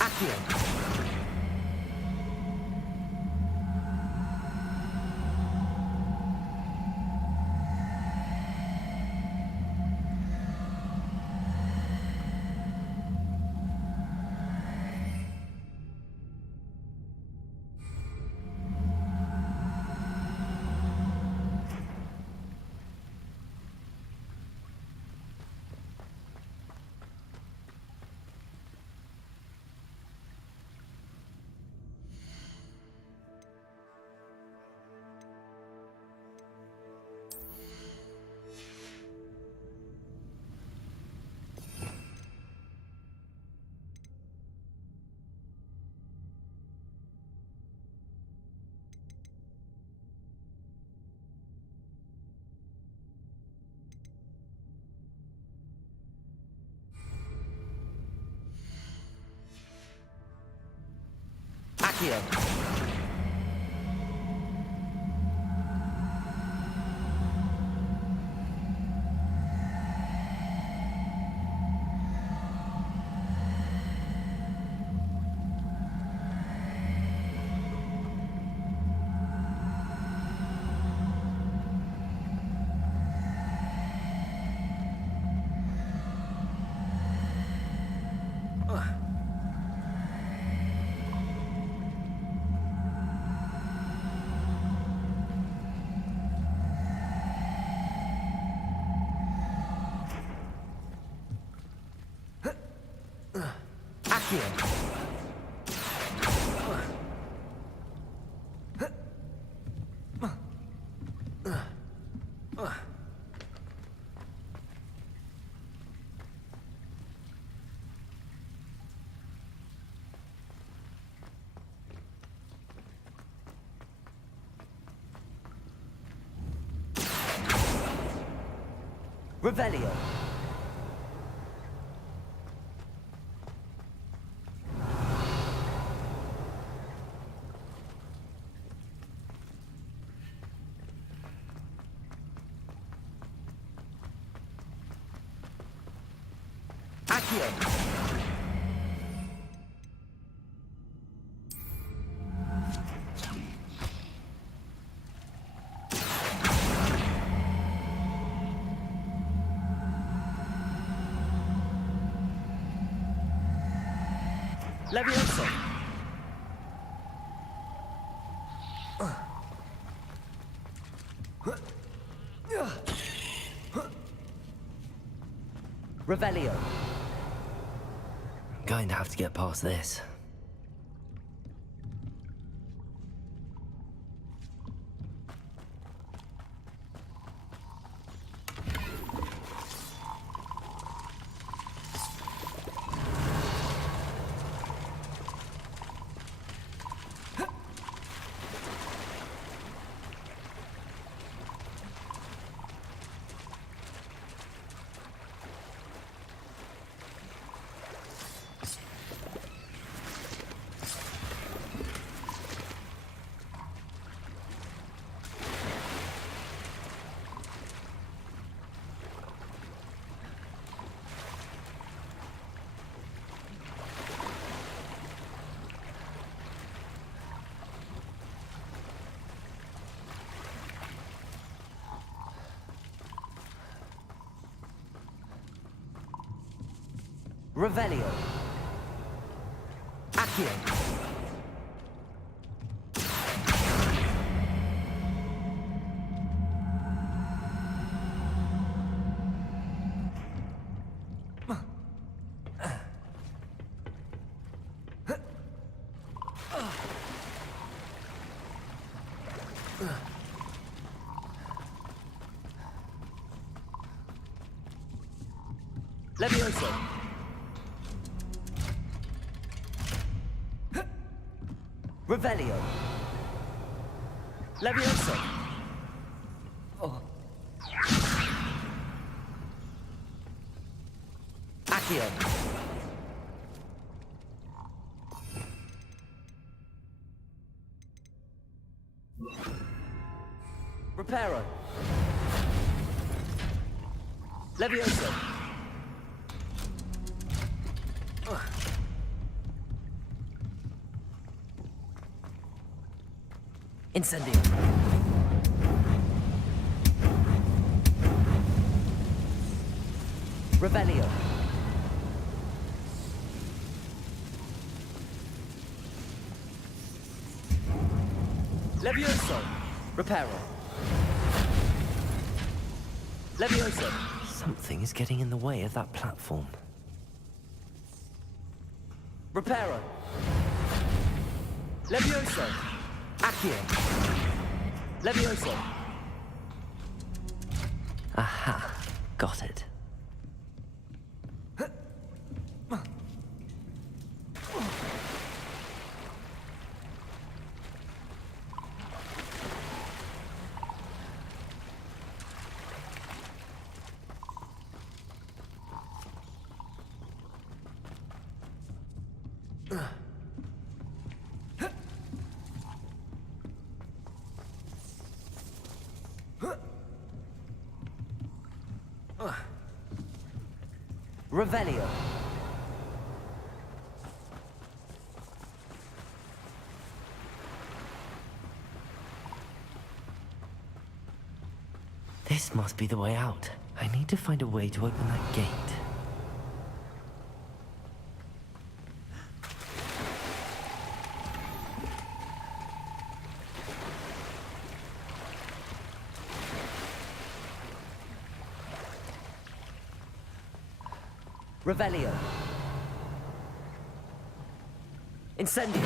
Accio. Accio. Revelio. Accio. Levioso. Revelio. Going to have to get past this. Revelio. Accio. Levioso. Revelio. Levioso. Oh. Accio. Reparo. Levioso. Incendio. Revelio. Levioso. Reparo. Levioso. Something is getting in the way of that platform. Reparo. Levioso. Accio. Levioso. Aha. Got it. Revelio. This must be the way out. I need to find a way to open that gate. Revelio. Incendio!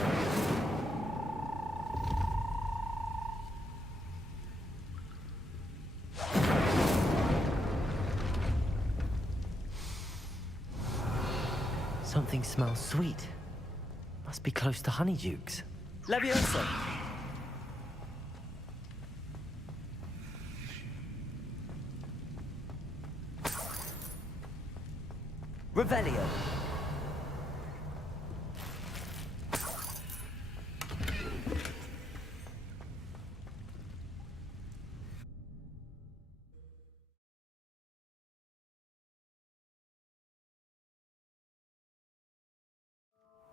Something smells sweet. Must be close to Honeydukes. Leviosa! Revelio!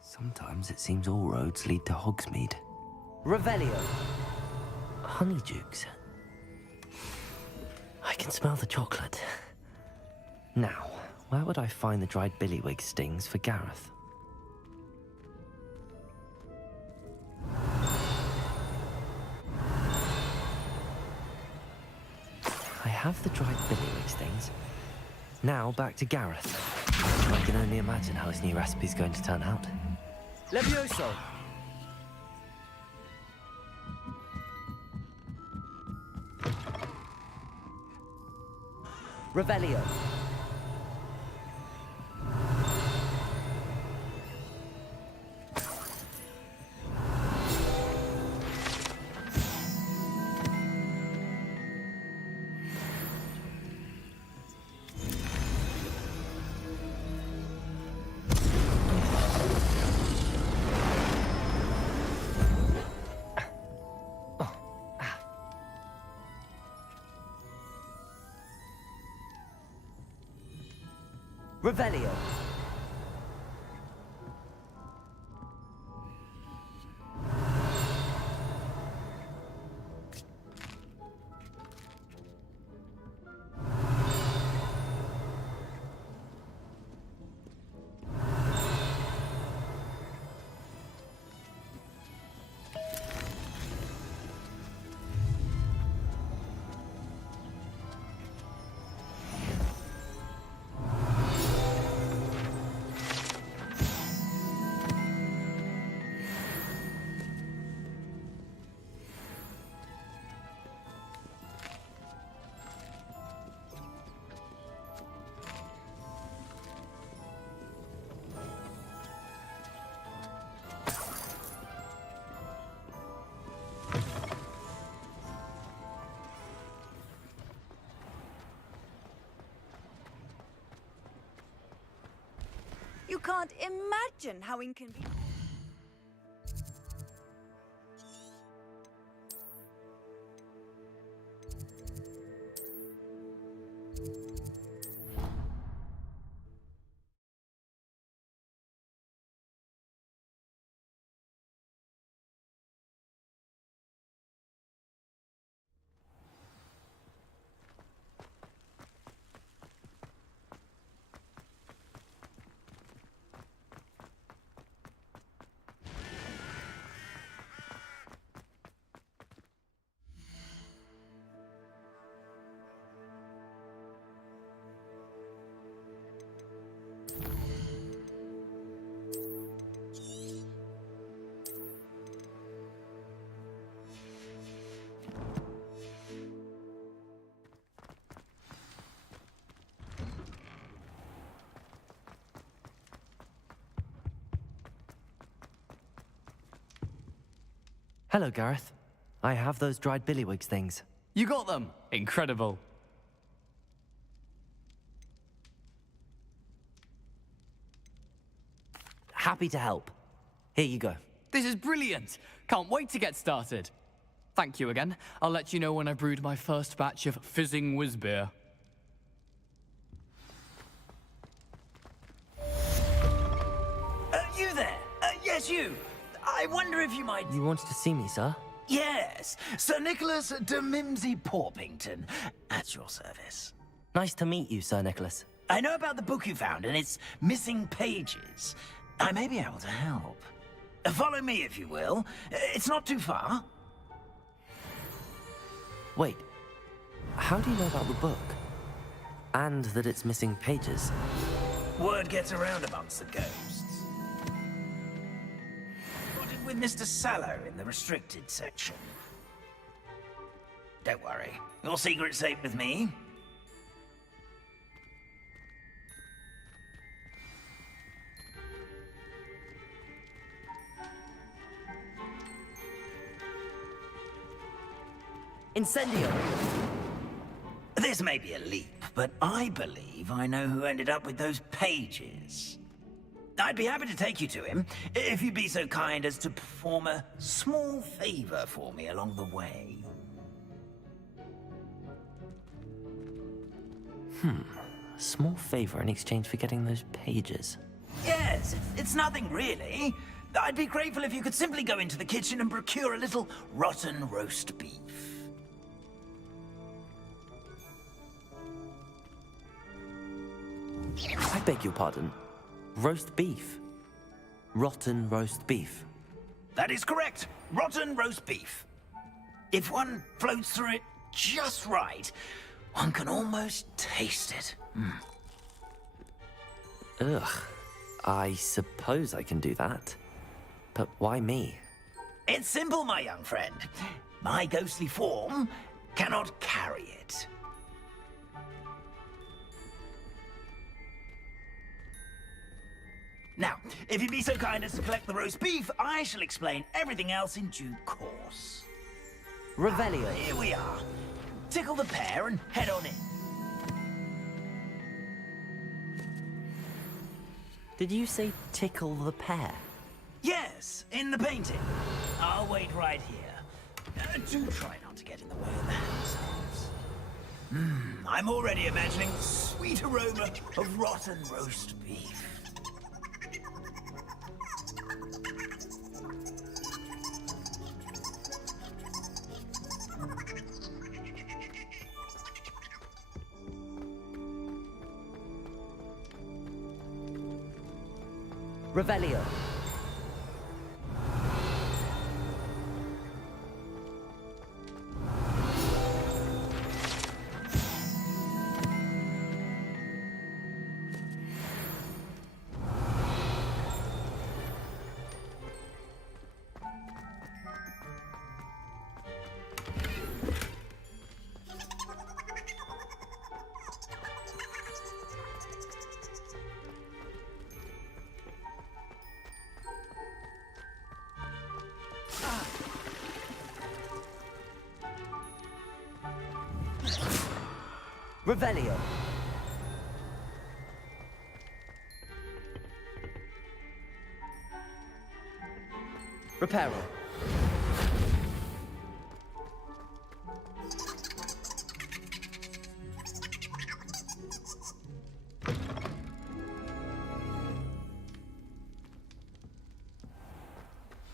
Sometimes it seems all roads lead to Hogsmeade. Revelio! Honeydukes. I can smell the chocolate. Now, where would I find the dried billywig stings for Gareth? I have the dried billywig stings. Now back to Gareth. I can only imagine how his new recipe's going to turn out. Levioso! Revelio! Revelio! You can't imagine how inconvenient. Hello, Gareth. I have those dried billywig things. You got them! Incredible. Happy to help. Here you go. This is brilliant! Can't wait to get started. Thank you again. I'll let you know when I brewed my first batch of fizzing whiz-beer. You there? Yes, you. I wonder if you might... You wanted to see me, sir? Yes, Sir Nicholas de Mimsy Porpington, at your service. Nice to meet you, Sir Nicholas. I know about the book you found and its missing pages. I may be able to help. Follow me, if you will. It's not too far. Wait, how do you know about the book? And that it's missing pages? Word gets around amongst the ghosts. with Mr. Sallow in the restricted section. Don't worry, your secret's safe with me. Incendio! This may be a leap, but I believe I know who ended up with those pages. I'd be happy to take you to him, if you'd be so kind as to perform a small favor for me along the way. A small favor in exchange for getting those pages. Yes, it's nothing really. I'd be grateful if you could simply go into the kitchen and procure a little rotten roast beef. I beg your pardon. Roast beef. Rotten roast beef. That is correct. Rotten roast beef. If one floats through it just right, one can almost taste it. Ugh. I suppose I can do that. But why me? It's simple, my young friend. My ghostly form cannot carry it. Now, if you'd be so kind as to collect the roast beef, I shall explain everything else in due course. Revelio. Here we are. Tickle the pear and head on in. Did you say tickle the pear? Yes, in the painting. I'll wait right here. Do try not to get in the way of the ham sauce. I'm already imagining the sweet aroma of rotten roast beef. Revelio. Revelio. Reparo.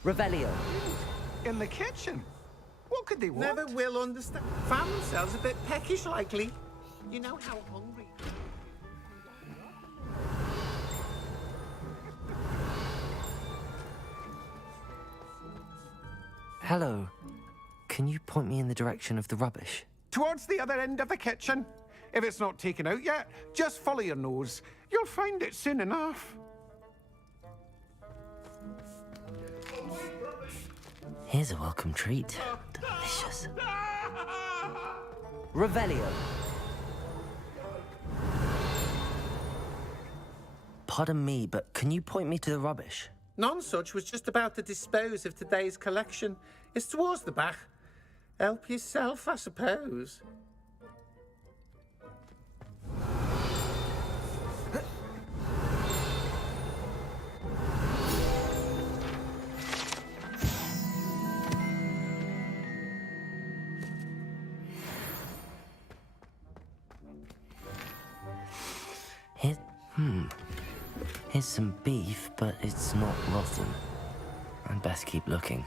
Revelio. In the kitchen? What could they want? Never will understand. Found themselves a bit peckish, likely. You know how hungry... Hello. Can you point me in the direction of the rubbish? Towards the other end of the kitchen. If it's not taken out yet, just follow your nose. You'll find it soon enough. Here's a welcome treat. Delicious. Revelio. Pardon me, but can you point me to the rubbish? Nonsuch was just about to dispose of today's collection. It's towards the back. Help yourself, I suppose. Here's some beef, but it's not rotten. I'd best keep looking.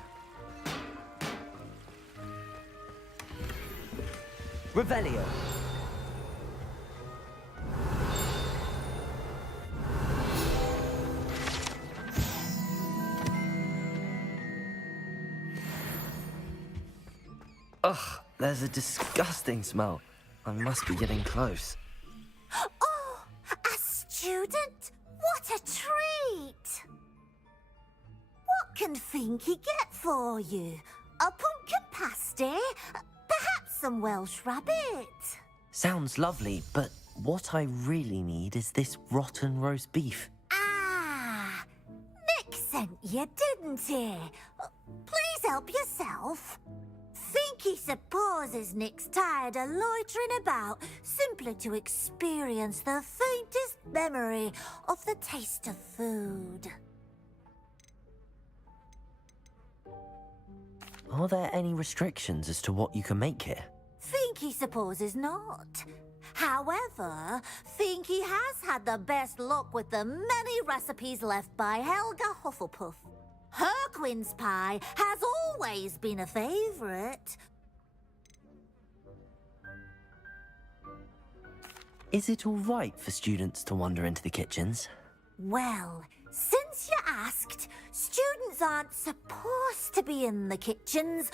Revelio. Ugh, there's a disgusting smell. I must be getting close. Oh, a student? What a treat! What can Finky get for you? A pumpkin pasty? Perhaps some Welsh rabbit? Sounds lovely, but what I really need is this rotten roast beef. Ah, Nick sent you, didn't he? Please help yourself. Finky supposes Nick's tired of loitering about simply to experience the faintest memory of the taste of food. Are there any restrictions as to what you can make here? Finky supposes not. However, Finky has had the best luck with the many recipes left by Helga Hufflepuff. Her quince pie has always been a favourite. Is it all right for students to wander into the kitchens? Well, since you asked, students aren't supposed to be in the kitchens,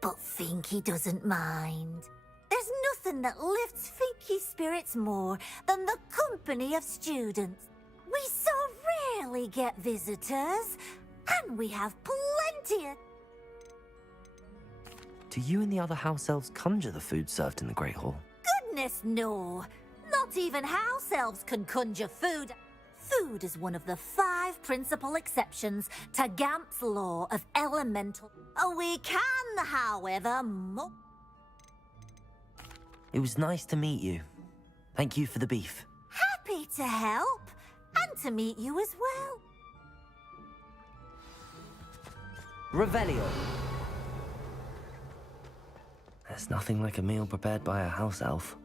but Finky doesn't mind. There's nothing that lifts Finky's spirits more than the company of students. We so rarely get visitors, and we have plenty of... Do you and the other house elves conjure the food served in the Great Hall? Goodness, no. Not even house elves can conjure food. Food is one of the 5 principal exceptions to Gamp's law of elemental... We can, however, It was nice to meet you. Thank you for the beef. Happy to help, and to meet you as well. Revelio. There's nothing like a meal prepared by a house elf.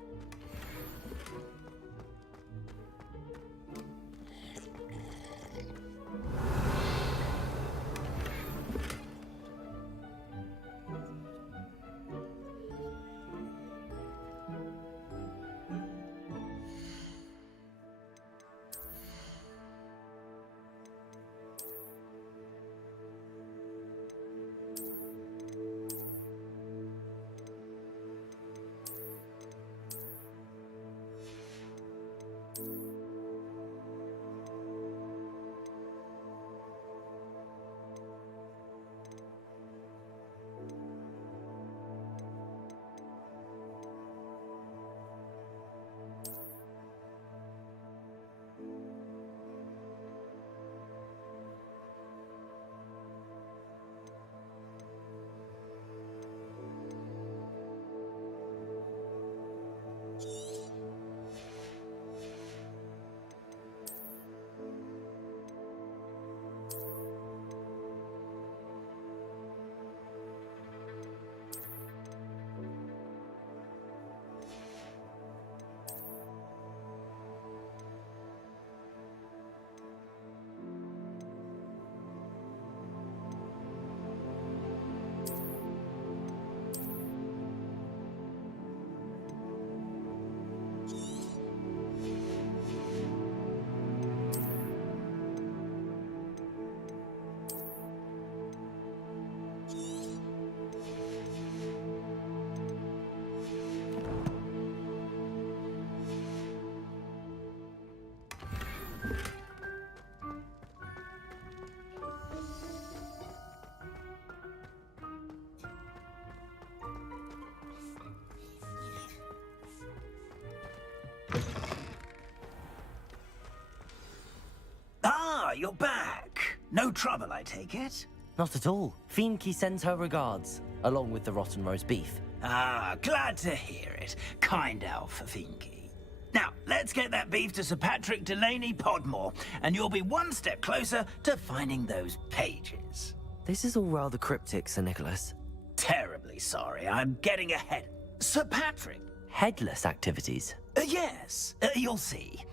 You're back. No trouble, I take it? Not at all. Fienke sends her regards, along with the rotten roast beef. Ah, glad to hear it. Kind elf, Fienke. Now, let's get that beef to Sir Patrick Delaney Podmore, and you'll be one step closer to finding those pages. This is all rather cryptic, Sir Nicholas. Terribly sorry, I'm getting ahead. Sir Patrick. Headless activities? Yes, you'll see.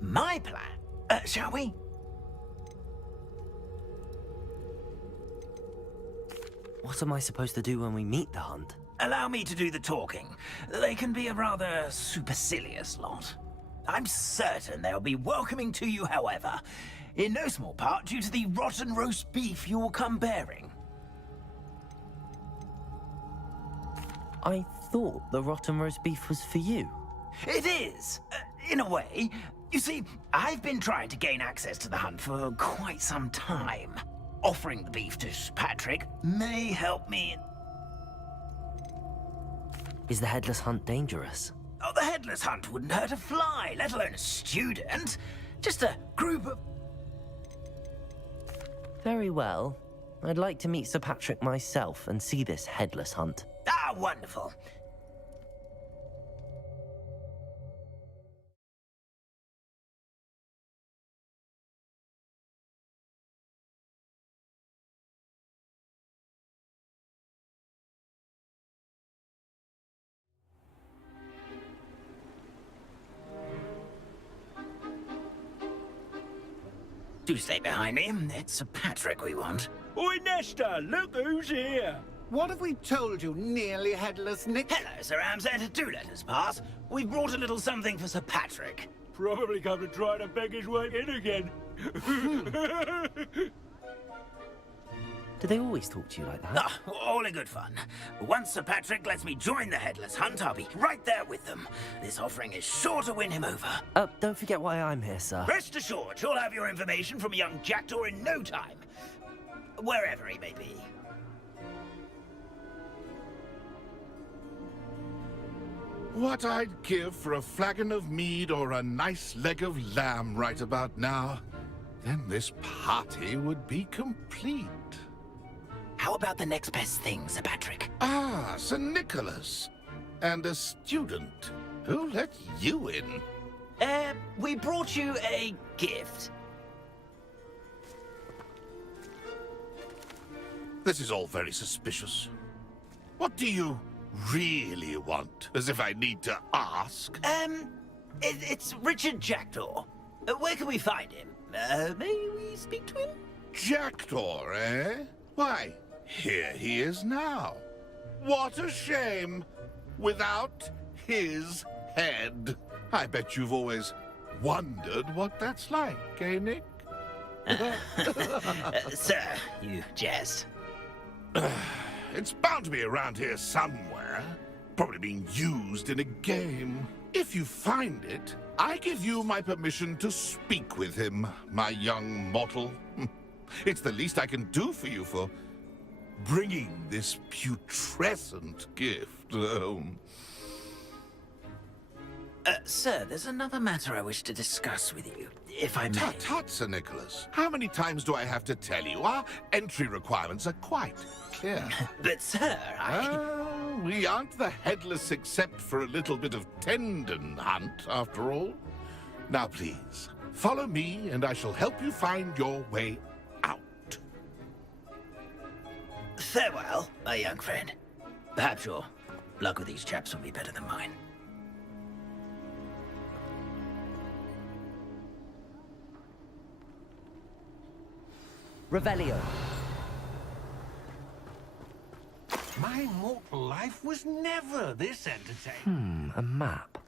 My plan, shall we? What am I supposed to do when we meet the hunt? Allow me to do the talking. They can be a rather supercilious lot. I'm certain they'll be welcoming to you, however, in no small part due to the rotten roast beef you will come bearing. I thought the rotten roast beef was for you. It is, in a way. You see, I've been trying to gain access to the hunt for quite some time. offering the beef to Sir Patrick may help me. Is the headless hunt dangerous? Oh, the headless hunt wouldn't hurt a fly, let alone a student. Just a group of... Very well. I'd like to meet Sir Patrick myself and see this headless hunt. Ah, wonderful. Do stay behind me. It's Sir Patrick we want. Oi, Nesta, look who's here. What have we told you, nearly headless Nick? Hello, Sir Ramsed. Do let us pass. We've brought a little something for Sir Patrick. Probably come to try to beg his way in again. Do they always talk to you like that? Ah, all in good fun. Once Sir Patrick lets me join the headless hunt, I'll be right there with them. This offering is sure to win him over. Don't forget why I'm here, sir. Rest assured, you'll have your information from a young jackdaw in no time. Wherever he may be. What I'd give for a flagon of mead or a nice leg of lamb right about now. Then this party would be complete. How about the next best thing, Sir Patrick? Ah, Sir Nicholas. And a student. Who let you in? We brought you a gift. This is all very suspicious. What do you really want? As if I need to ask. It's Richard Jackdaw. Where can we find him? May we speak to him? Jackdaw, eh? Why, here he is now. What a shame. Without his head. I bet you've always wondered what that's like, eh, Nick? Sir, you jest. It's bound to be around here somewhere. Probably being used in a game. If you find it, I give you my permission to speak with him, my young mortal. It's the least I can do for you for bringing this putrescent gift home. Sir, there's another matter I wish to discuss with you, if I may. Tut, tut, Sir Nicholas. How many times do I have to tell you? Our entry requirements are quite clear. But, sir, we aren't the headless except for a little bit of tendon hunt, after all. Now, please, follow me, and I shall help you find your way out. Farewell, my young friend. Perhaps your luck with these chaps will be better than mine. Revelio. My mortal life was never this entertaining. A map.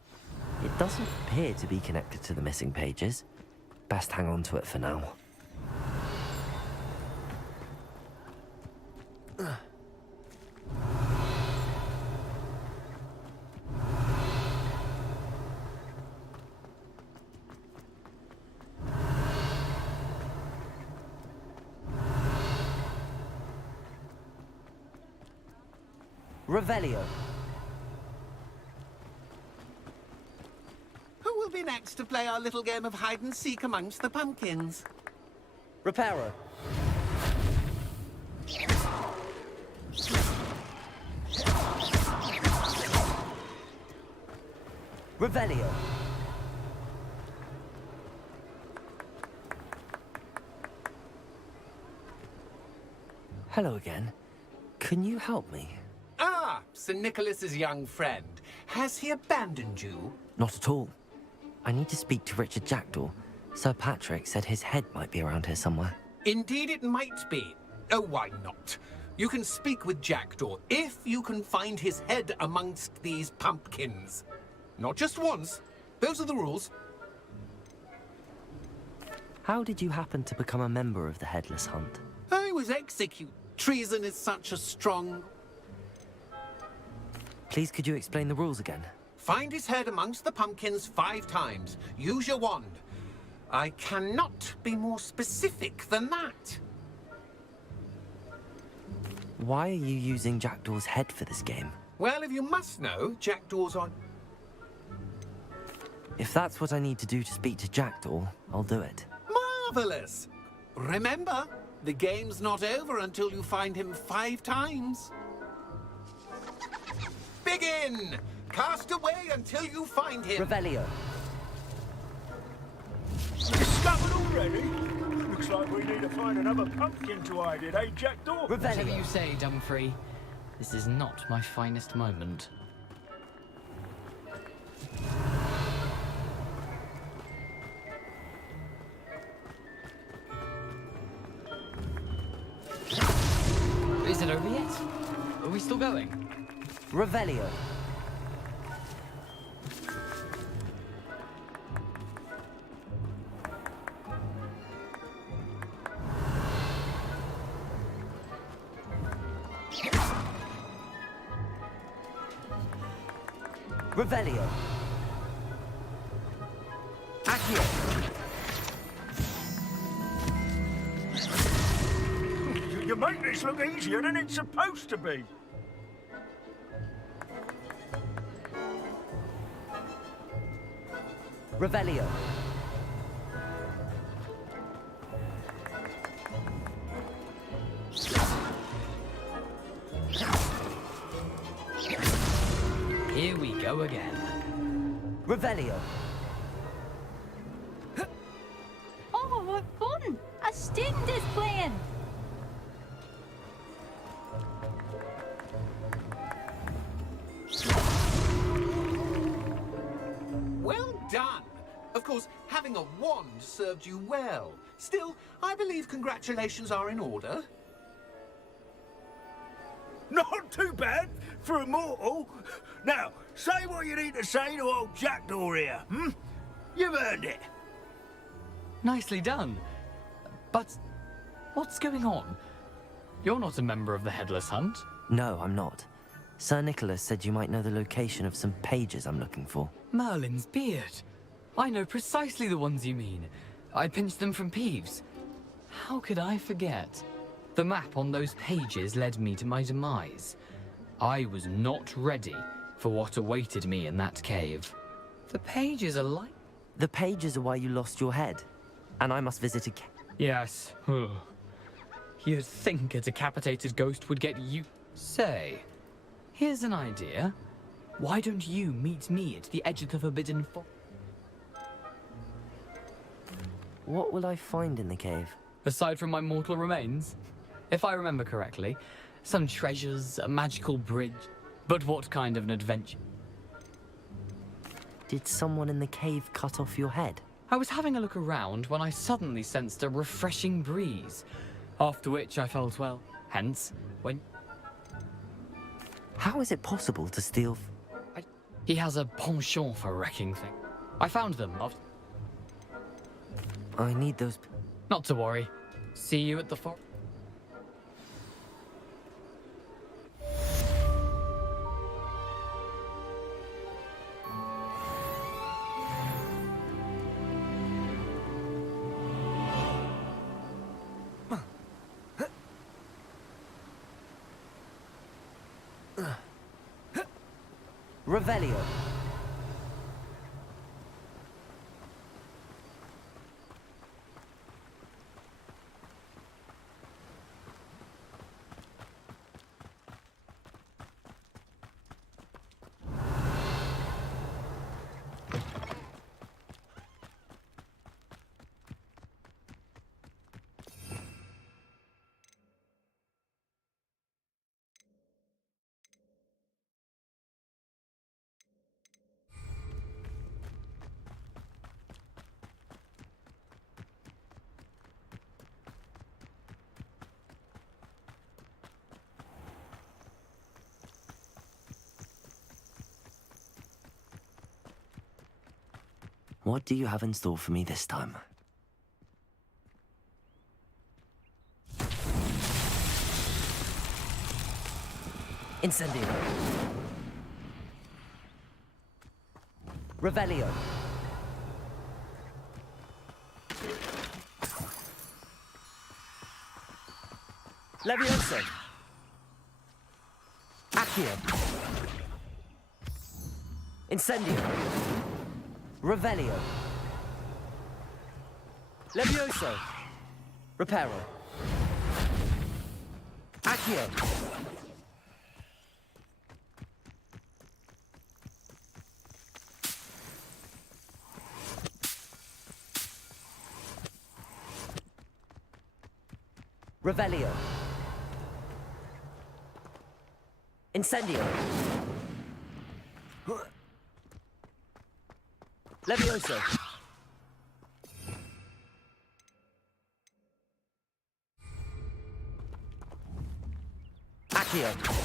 It doesn't appear to be connected to the missing pages. Best hang on to it for now. Revelio. Who will be next to play our little game of hide-and-seek amongst the pumpkins? Reparo. Revelio. Hello again. Can you help me? Ah, Sir Nicholas's young friend. Has he abandoned you? Not at all. I need to speak to Richard Jackdaw. Sir Patrick said his head might be around here somewhere. Indeed it might be. Oh, why not? You can speak with Jackdaw if you can find his head amongst these pumpkins. Not just once. Those are the rules. How did you happen to become a member of the Headless Hunt? I was executed. Treason is such a strong... Please, could you explain the rules again? Find his head amongst the pumpkins 5 times. Use your wand. I cannot be more specific than that. Why are you using Jackdaw's head for this game? Well, if you must know, Jackdaw's on... If that's what I need to do to speak to Jackdaw, I'll do it. Marvelous! Remember, the game's not over until you find him 5 times. Begin! Cast away until you find him. Revelio. Discovered already? Looks like we need to find another pumpkin to hide in, eh, Jackdaw? Whatever you say, Dumfrey. This is not my finest moment. Is it over yet? Are we still going? Revelio. Revelio. Accio. You make this look easier than it's supposed to be. Revelio. Here we go again. Revelio. Oh, what fun! A string is playing! Well done! Of course, having a wand served you well. Still, I believe congratulations are in order. Not too bad for a mortal. Now, say what you need to say to old Jackdaw here, hmm? You've earned it. Nicely done. But what's going on? You're not a member of the Headless Hunt. No, I'm not. Sir Nicholas said you might know the location of some pages I'm looking for. Merlin's beard. I know precisely the ones you mean. I pinched them from Peeves. How could I forget? The map on those pages led me to my demise. I was not ready for what awaited me in that cave. The pages are like... The pages are why you lost your head. And I must visit a cave. Yes. You'd think a decapitated ghost would get you... Say, here's an idea. Why don't you meet me at the edge of the Forbidden Forest? What will I find in the cave? Aside from my mortal remains? If I remember correctly, some treasures, a magical bridge. But what kind of an adventure? Did someone in the cave cut off your head? I was having a look around when I suddenly sensed a refreshing breeze. After which I felt, well, hence, when... How is it possible to steal... He has a penchant for wrecking things. I found them after... I need those... Not to worry. See you at the forest. Revelio. What do you have in store for me this time? Incendio. Revelio. Levioso. Accio. Incendio. Revelio. Levioso. Reparo. Accio. Revelio. Incendio. Levioso. Accio.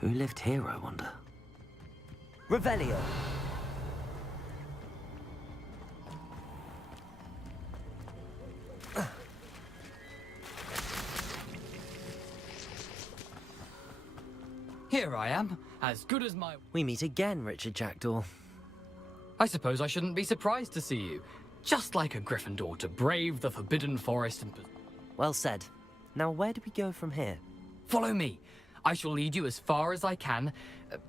Who lived here, I wonder? Revelio. Here I am, as good as my... We meet again, Richard Jackdaw. I suppose I shouldn't be surprised to see you. Just like a Gryffindor to brave the Forbidden Forest and... Well said. Now where do we go from here? Follow me. I shall lead you as far as I can,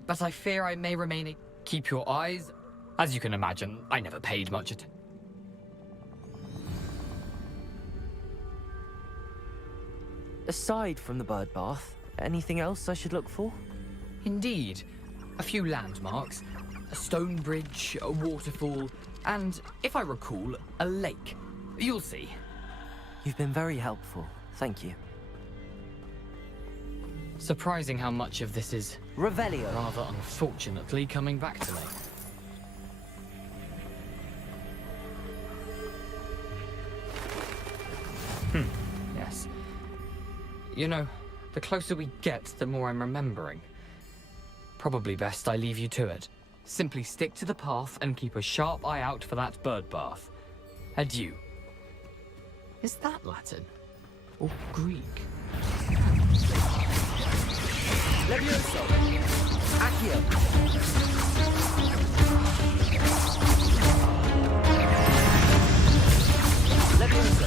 but I fear I may remain... Keep your eyes... As you can imagine, I never paid much attention. Aside from the bird bath, anything else I should look for? Indeed. A few landmarks, a stone bridge, a waterfall, and, if I recall, a lake. You'll see. You've been very helpful. Thank you. Surprising how much of this is... Revelio. Rather unfortunately coming back to me. Yes. You know, the closer we get, the more I'm remembering. Probably best I leave you to it. Simply stick to the path and keep a sharp eye out for that bird bath. Adieu. Is that Latin? Or Greek? Levioso. Accio. Levioso.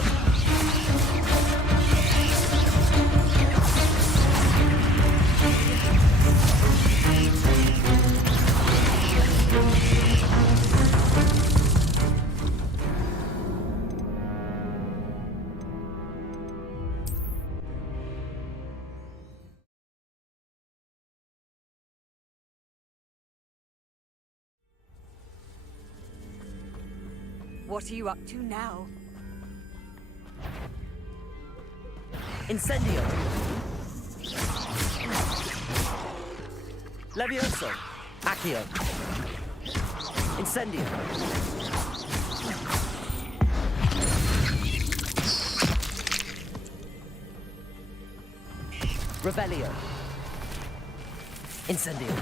What are you up to now? Incendio. Levioso. Accio. Incendio. Revelio. Incendio.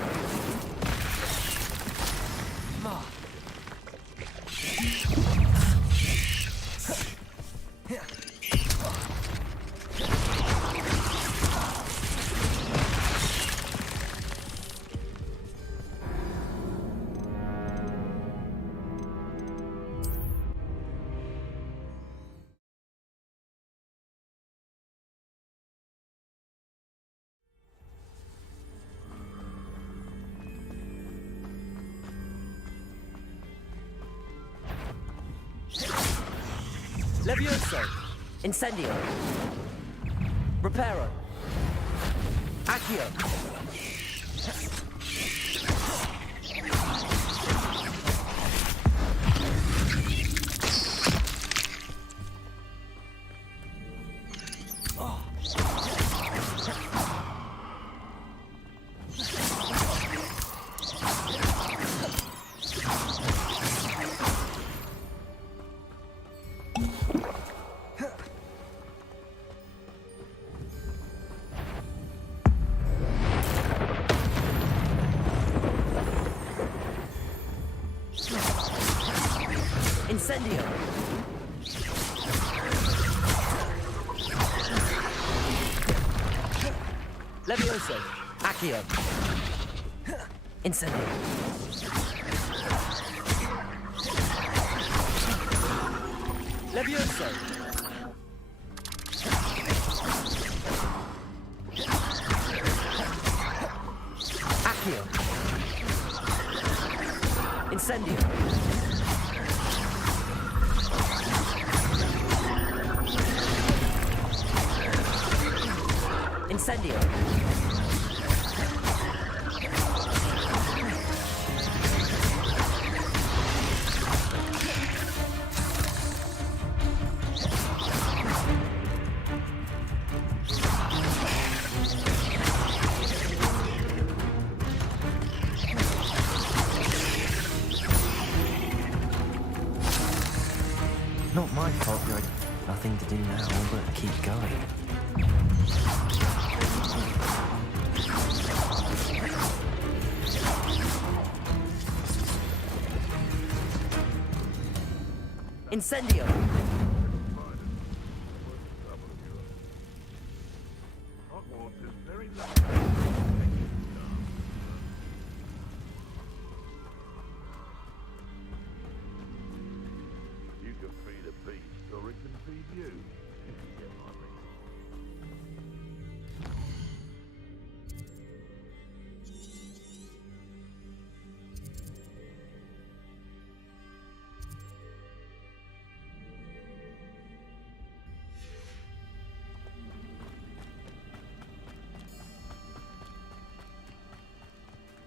Levioso. Incendio. Reparo. Accio. Incendio! Levioso! Accio! Incendio! Levioso! Accio! Incendio! Incendio! Not my fault, you're nothing to do now but keep going. Incendio! Hogwarts is very You can feed a beast, or it can feed you, if you get my meaning.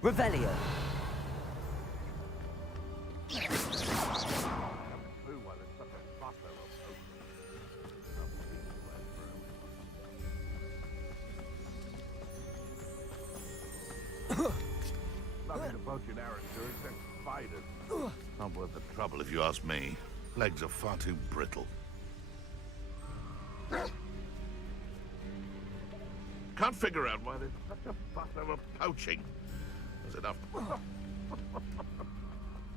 Revelio! Nothing to poach an Arrester except spiders. Not worth the trouble if you ask me. Legs are far too brittle. Can't figure out why there's such a fuss over poaching. There's enough.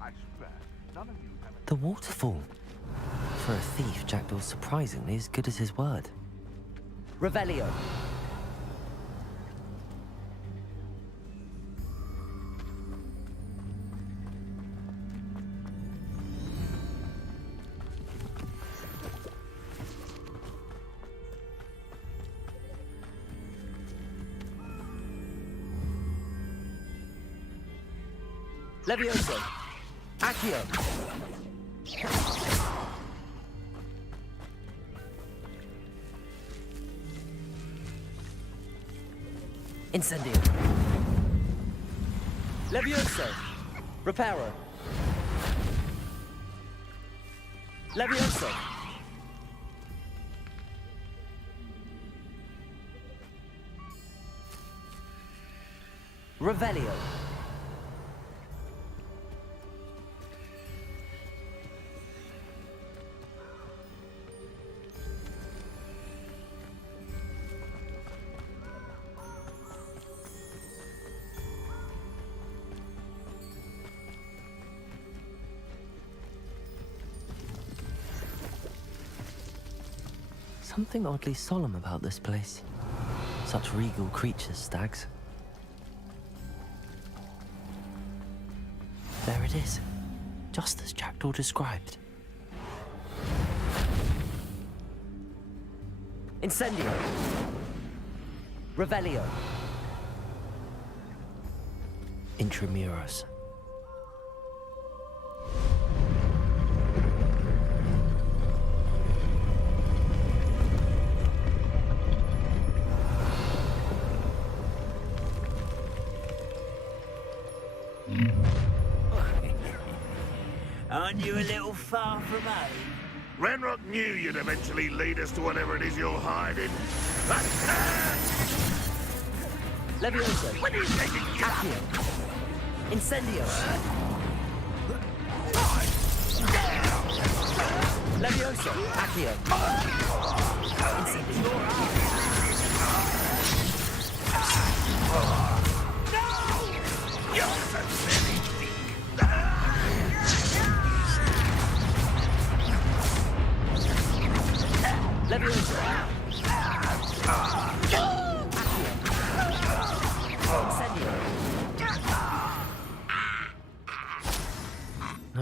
I swear, none of you have. The waterfall. For a thief, Jackdaw's surprisingly as good as his word. Revelio! Levioso! Accio! Incendio! Levioso! Reparo! Levioso! Revelio! Something oddly solemn about this place. Such regal creatures, stags. There it is, just as Jackdaw described. Incendio! Revelio! Intramuros. Aren't you a little far from home? Renrock knew you'd eventually lead us to whatever it is you're hiding. Levioso! When are you taking it? Accio! Incendio! Levioso! Accio! Incendio! No! You're so silly.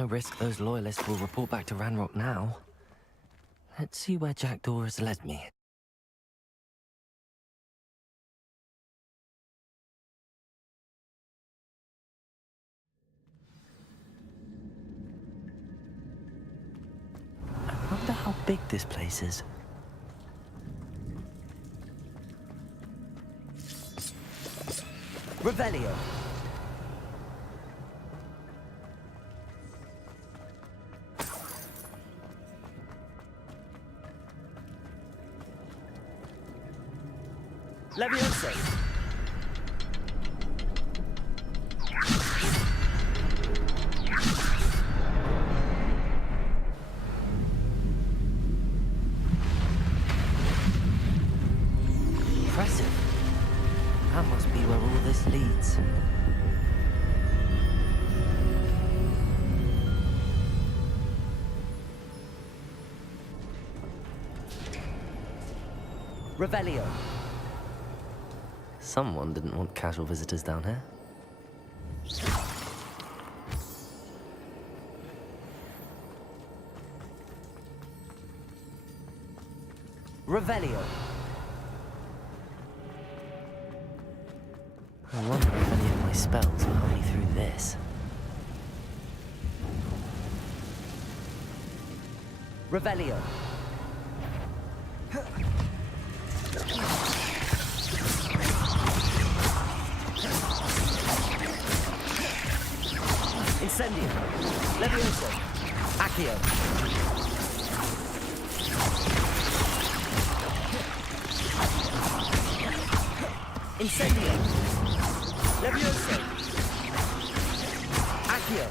no risk those loyalists will report back to Ranrock now. Let's see where Jackdaw has led me. I wonder how big this place is. Revelio. Levioso. Impressive. That must be where all this leads. Revelio. Someone didn't want casual visitors down here. Revelio. I wonder if any of my spells will help me through this. Revelio. Incendio. Levioso. Accio. Incendio. Levioso. Accio.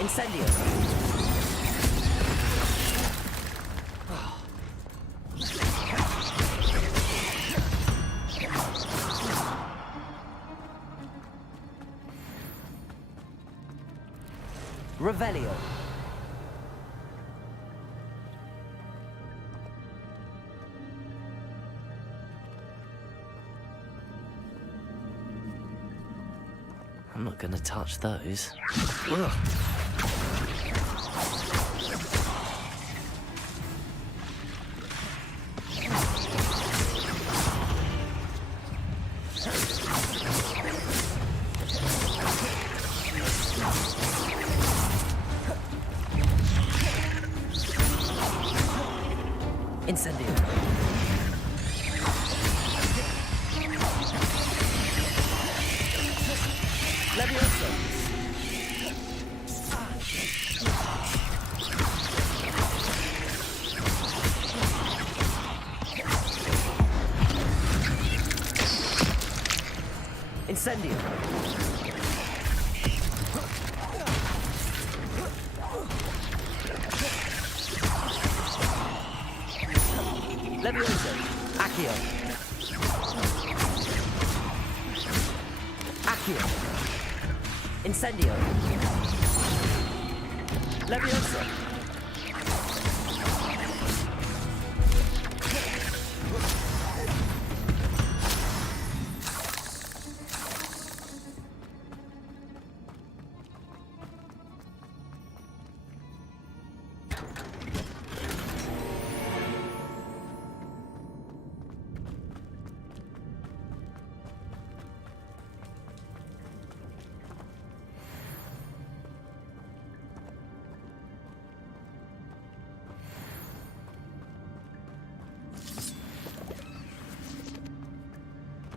Incendio. Revelio. I'm not gonna touch those. Ugh. Incendio. Levioso. Incendio. Levioso. Accio. Accio. Incendio. Levioso.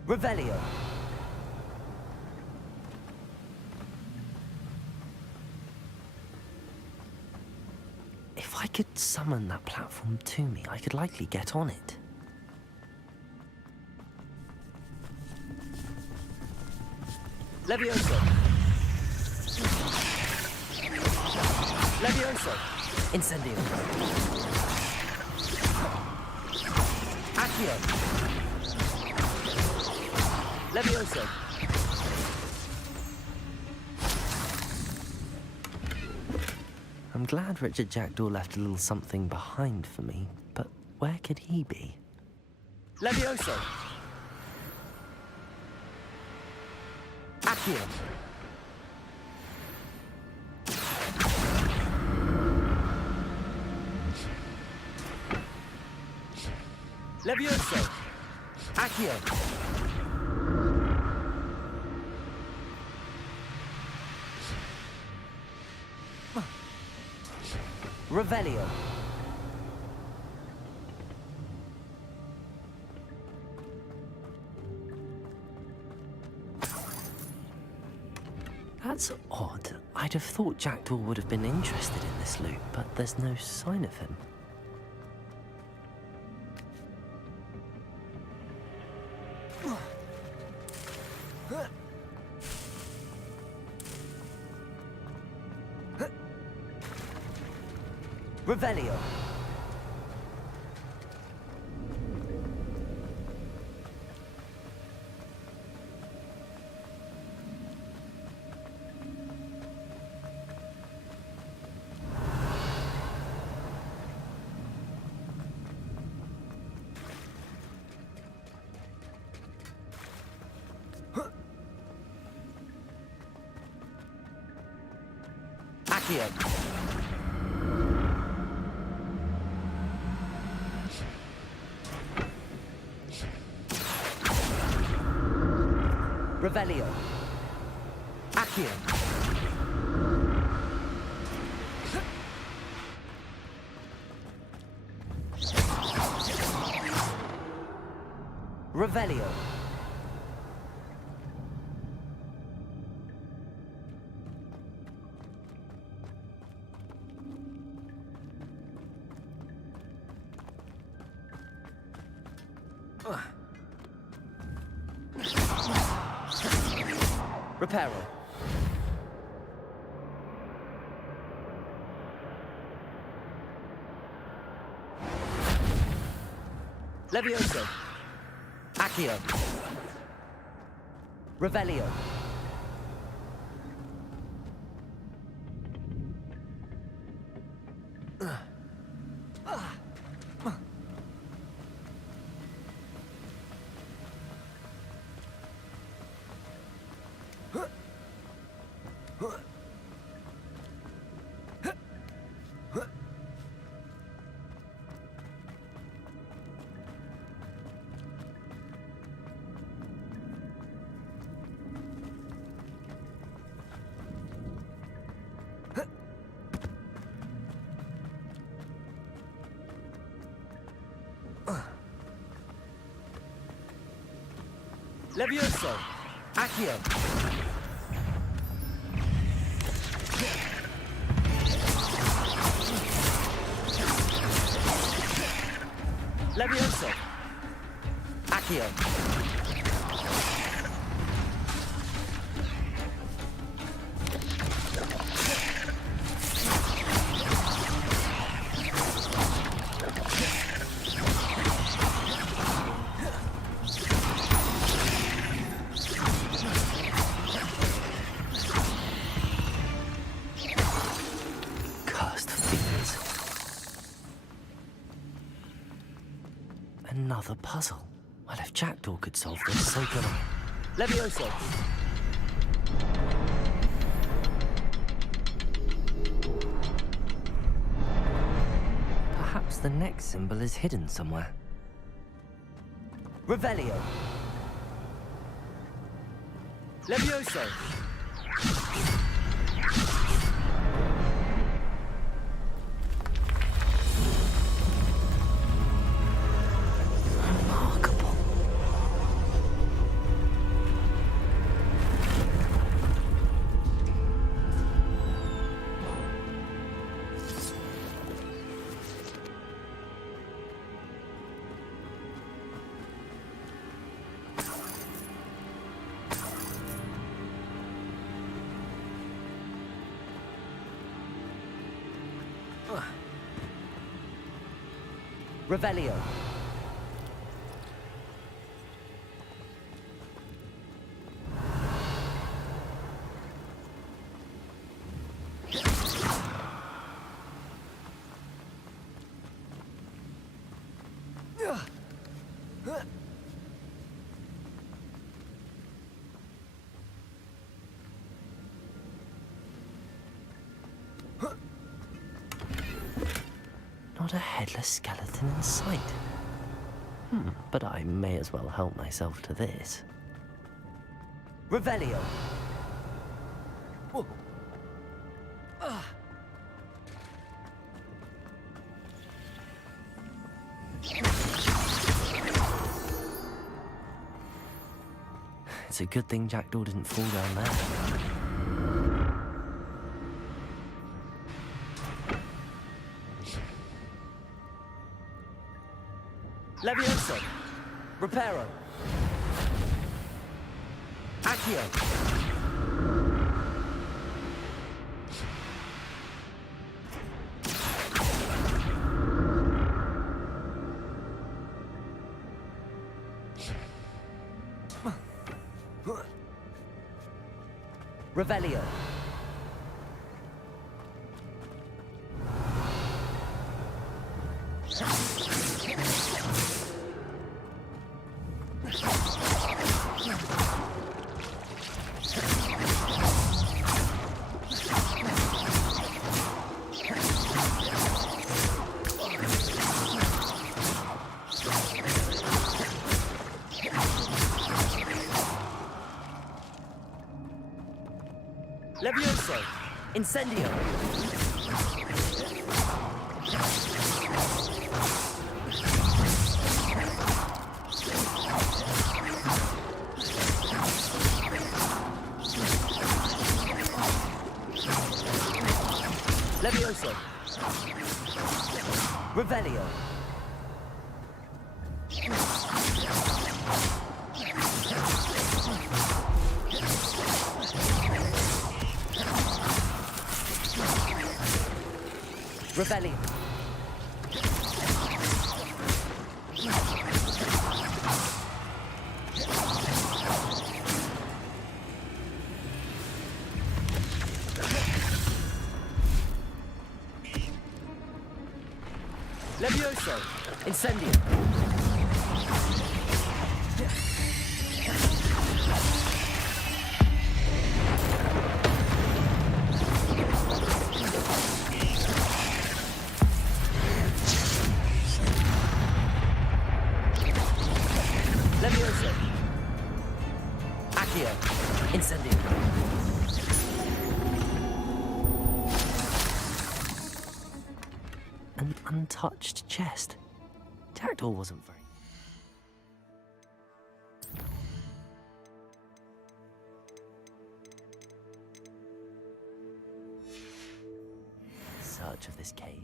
Revelio. If I could summon that platform to me, I could likely get on it. Levioso. Levioso. Incendio. Accio. Levioso. I'm glad Richard Jackdaw left a little something behind for me, but where could he be? Levioso. Accio. Levioso. Accio. Revelio. That's odd. I'd have thought Jackdaw would have been interested in this loot, but there's no sign of him. Revelio. Accio. Revelio. Accio. Revelio. Reparo. Levioso. Accio. Revelio. Levioso. Accio. Levioso. Accio. Another puzzle. Well, if Jackdaw could solve this, so could I. Levioso. Perhaps the next symbol is hidden somewhere. Revelio. Levioso. Revelio. Not a headless skeleton in sight. But I may as well help myself to this. Revelio. It's a good thing Jackdaw didn't fall down there. Levioso. Reparo. Accio. Revelio. Levioso. Incendio. Levioso. Revelio. Rebellion. Levioso. Incendio. Levioso. Accio. Incendio. An untouched chest. Jackdaw wasn't very... Search of this cave.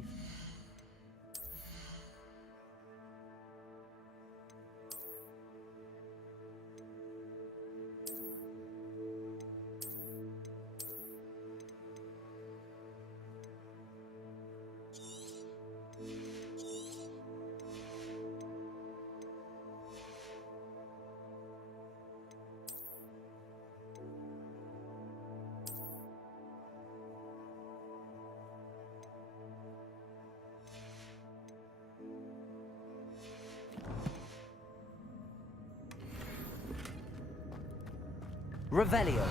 Revelio.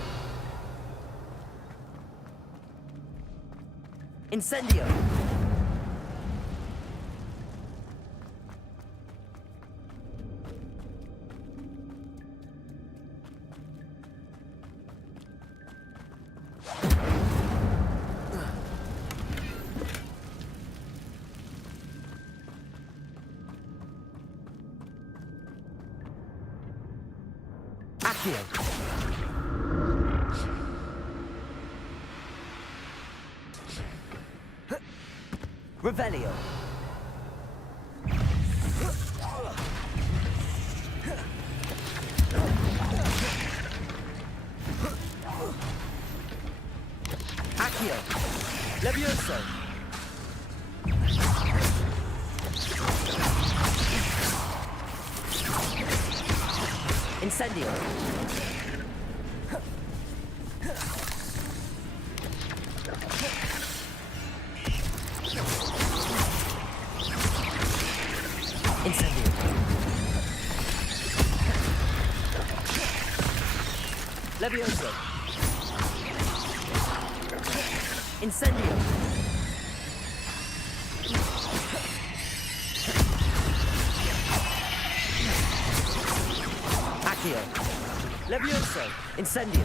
Incendio. Accio. Revelio. Accio. Levioso. Incendio. Incendio. Levioso. Incendio. Accio. Levioso. Incendio.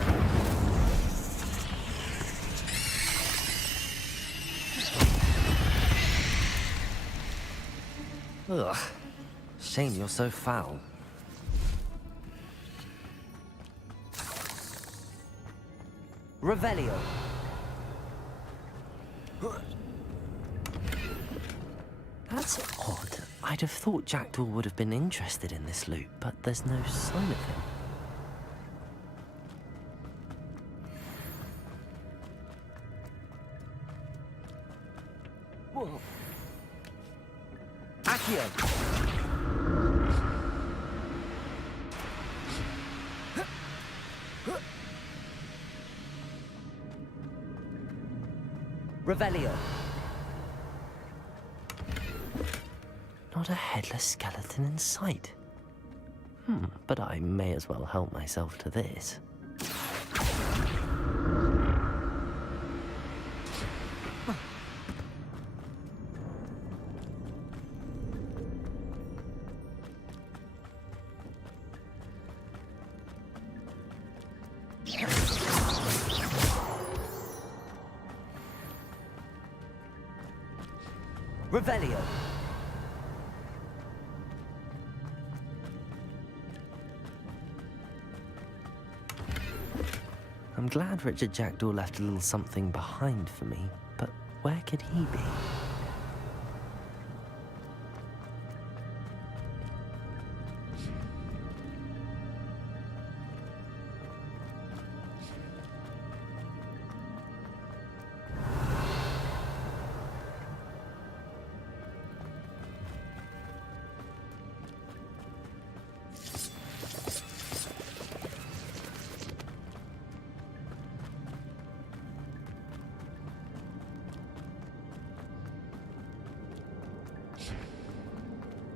Ugh. Shame you're so foul. Revelio. That's odd. I'd have thought Jackdaw would have been interested in this loot, but there's no sign of him. Whoa. Accio. Revelio. Not a headless skeleton in sight. But I may as well help myself to this. Revelio. I'm glad Richard Jackdaw left a little something behind for me, but where could he be?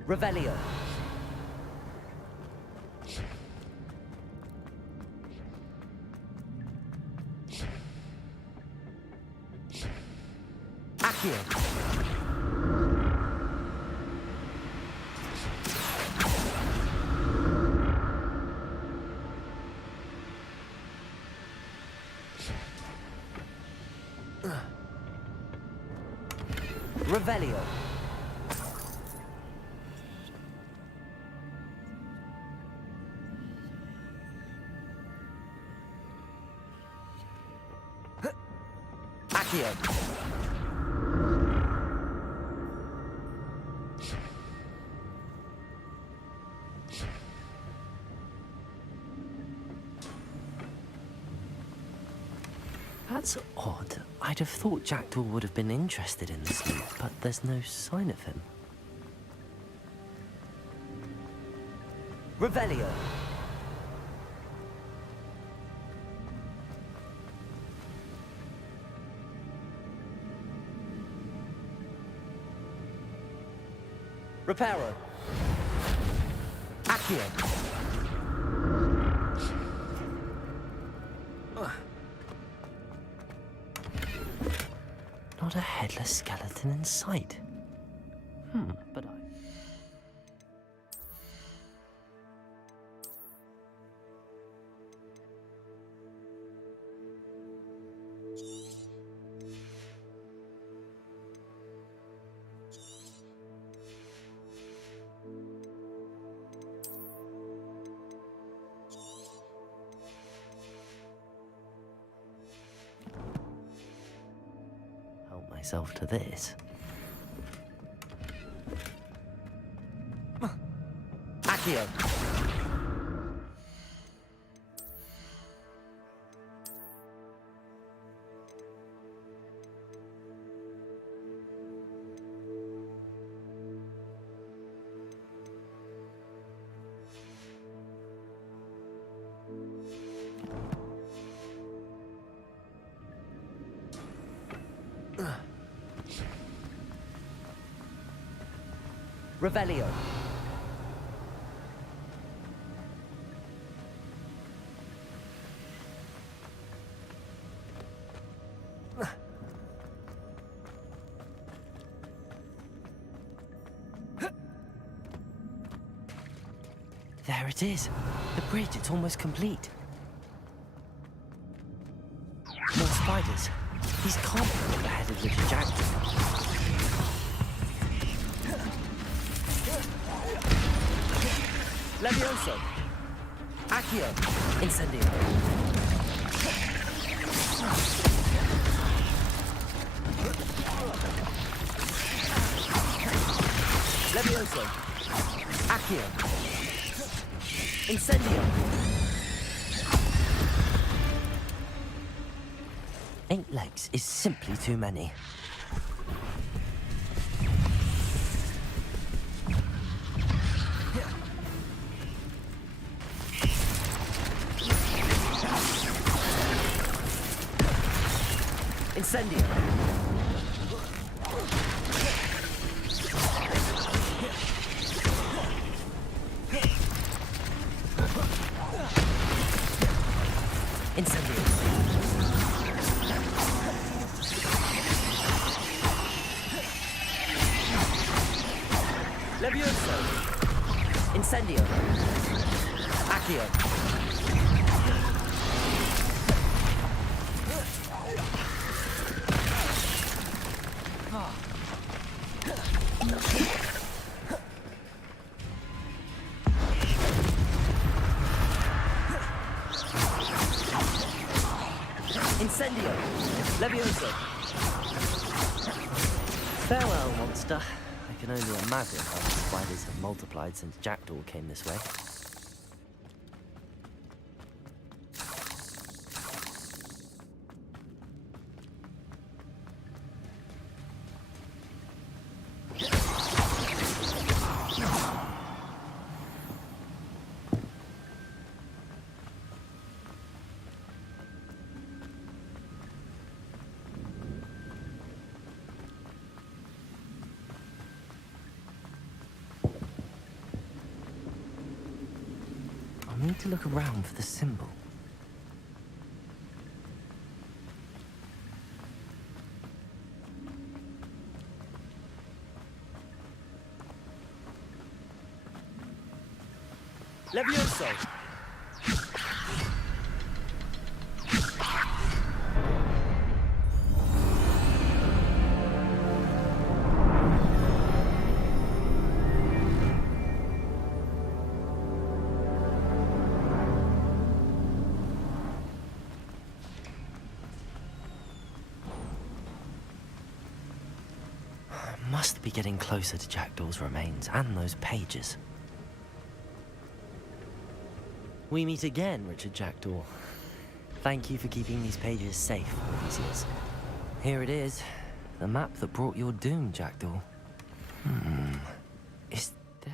Revelio. Accio. Revelio. Accio. That's odd. I'd have thought Jackdaw would have been interested in this loot, but there's no sign of him. Revelio. Reparo. Accio. Not a headless skeleton in sight. But I... myself to this. Accio. Revelio. There it is. The bridge, it's almost complete. More spiders. These can't be what the head of Richard Jackson. Levioso. Accio. Incendio. Levioso. Accio. Incendio. 8 legs is simply too many. Incendio. Incendio. Levioso. Incendio. Accio. Incendio. Levioso. Farewell, monster. I can only imagine how the spiders have multiplied since Jackdaw came this way. I need to look around for the symbol. Levioso. Must be getting closer to Jackdaw's remains and those pages. We meet again, Richard Jackdaw. Thank you for keeping these pages safe all these years. Here it is, the map that brought your doom, Jackdaw. Is this?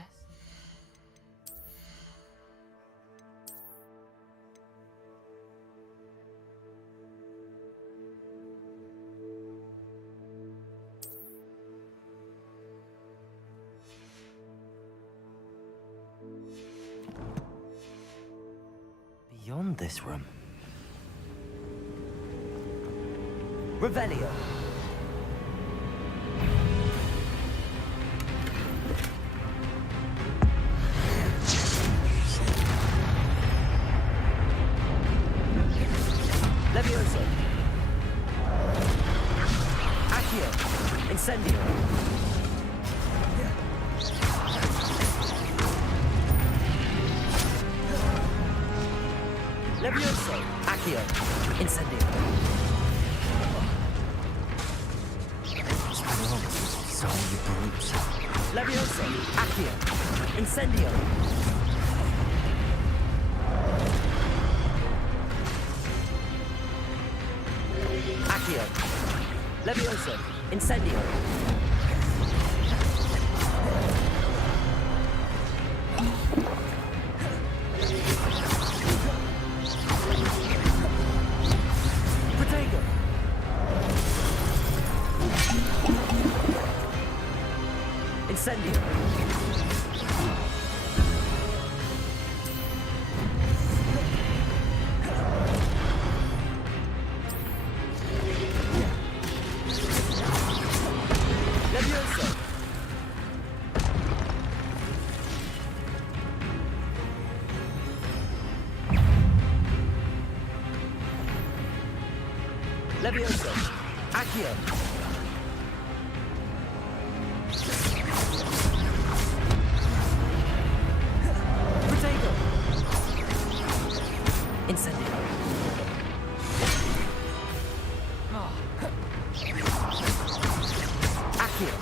Beyond this room. Revelio. Levioso. Accio. Incendio. Levioso. Accio. Incendio. So you brutes. Levioso. Accio. Incendio. Accio. Levioso. Incendio. Protego. Incendio. Levioso. Accio. Protego. Incendio. Accio.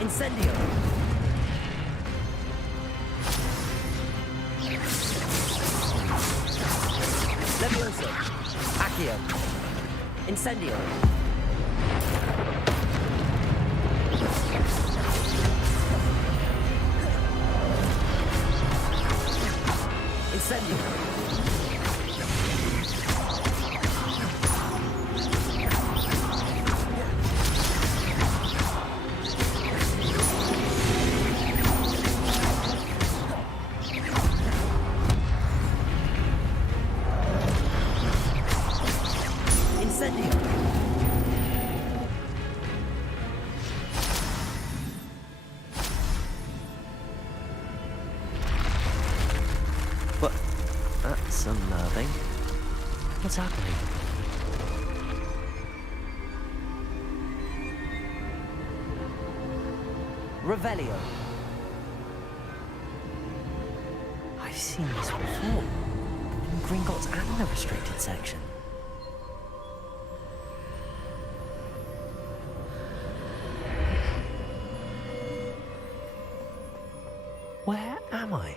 Incendio. Levioso. Accio. Incendio. Incendio. Incendio. What? That's unnerving. What's happening? Revelio. I've seen this before. In Gringotts and the restricted section. Where am I?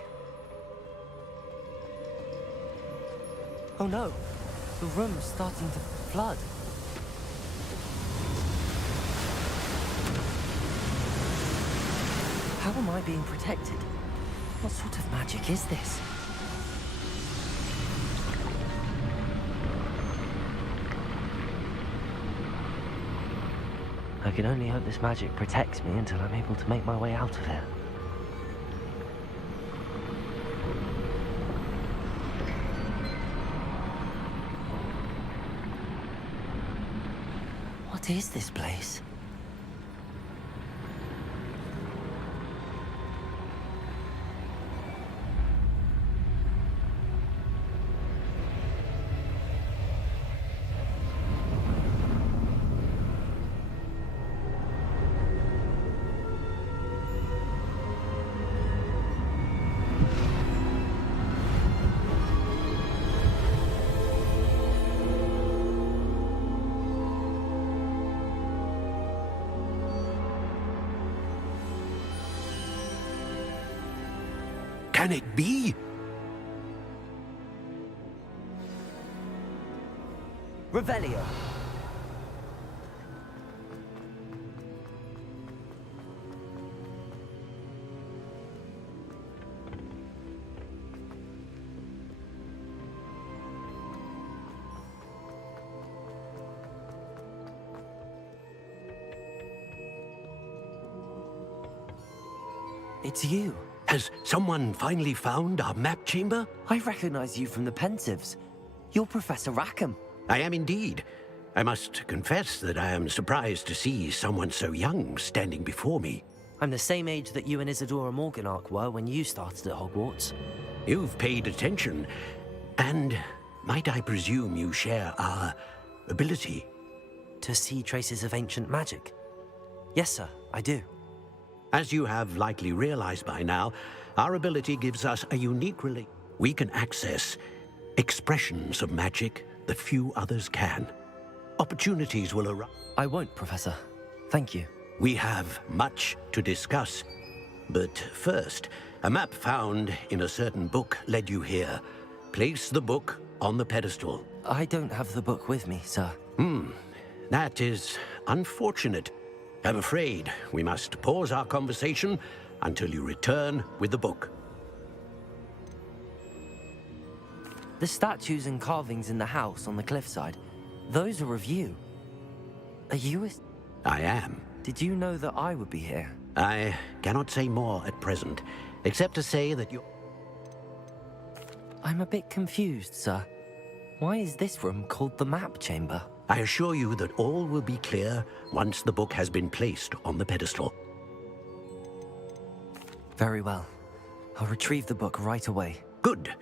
Oh no. The room's starting to flood. How am I being protected? What sort of magic is this? I can only hope this magic protects me until I'm able to make my way out of here. What is this place? Can it be? Revelio. It's you. Has someone finally found our map chamber? I recognize you from the Pensives. You're Professor Rackham. I am indeed. I must confess that I am surprised to see someone so young standing before me. I'm the same age that you and Isadora Morganach were when you started at Hogwarts. You've paid attention. And might I presume you share our ability? To see traces of ancient magic? Yes, sir, I do. As you have likely realized by now, our ability gives us a unique relation. We can access expressions of magic that few others can. Opportunities will arise. I won't, Professor. Thank you. We have much to discuss. But first, a map found in a certain book led you here. Place the book on the pedestal. I don't have the book with me, sir. That is unfortunate. I'm afraid we must pause our conversation until you return with the book. The statues and carvings in the house on the cliffside, those are of you. Are you I am. Did you know that I would be here? I cannot say more at present, except to say that you... I'm a bit confused, sir. Why is this room called the map chamber? I assure you that all will be clear once the book has been placed on the pedestal. Very well. I'll retrieve the book right away. Good.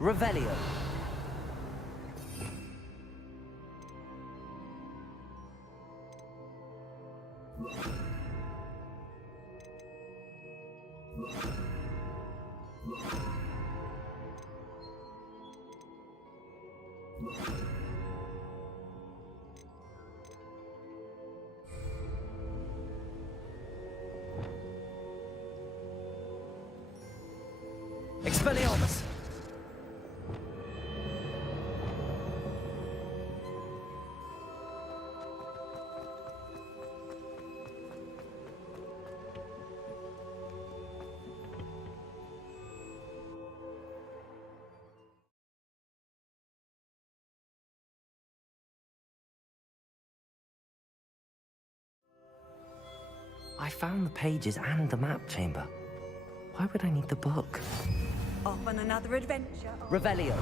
Revelio. Expelliarmus! I found the pages and the map chamber. Why would I need the book? Off on another adventure. Revelio.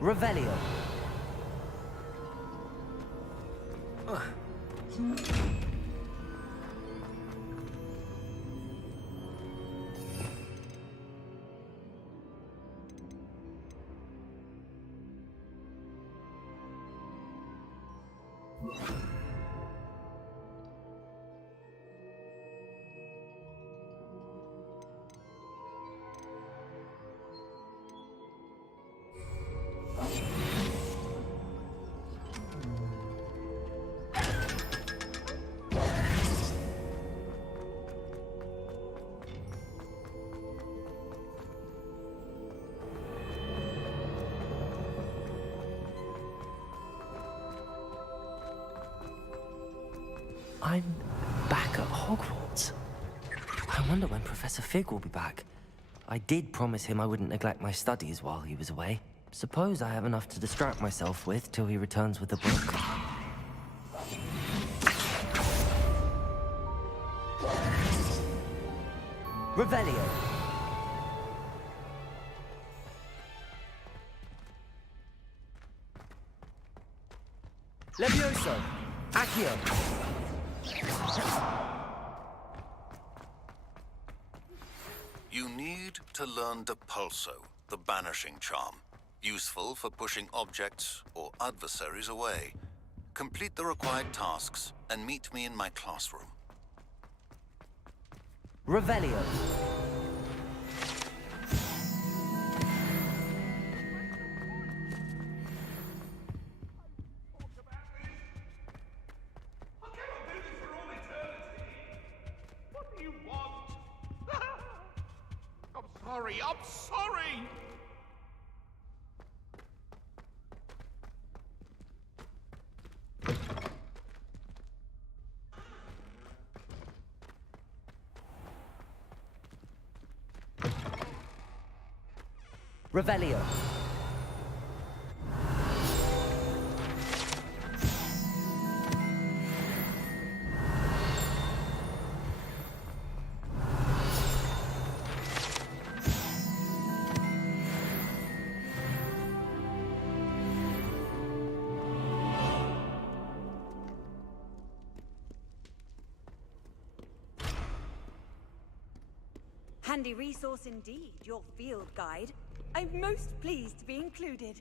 Revelio. I'm back at Hogwarts. I wonder when Professor Fig will be back. I did promise him I wouldn't neglect my studies while he was away. Suppose I have enough to distract myself with till he returns with the book. Revelio. Levioso. Accio. You need to learn Depulso, the banishing charm. Useful for pushing objects or adversaries away. Complete the required tasks and meet me in my classroom. Revelio. I'm sorry! Revelio. Handy resource indeed, your field guide. I'm most pleased to be included.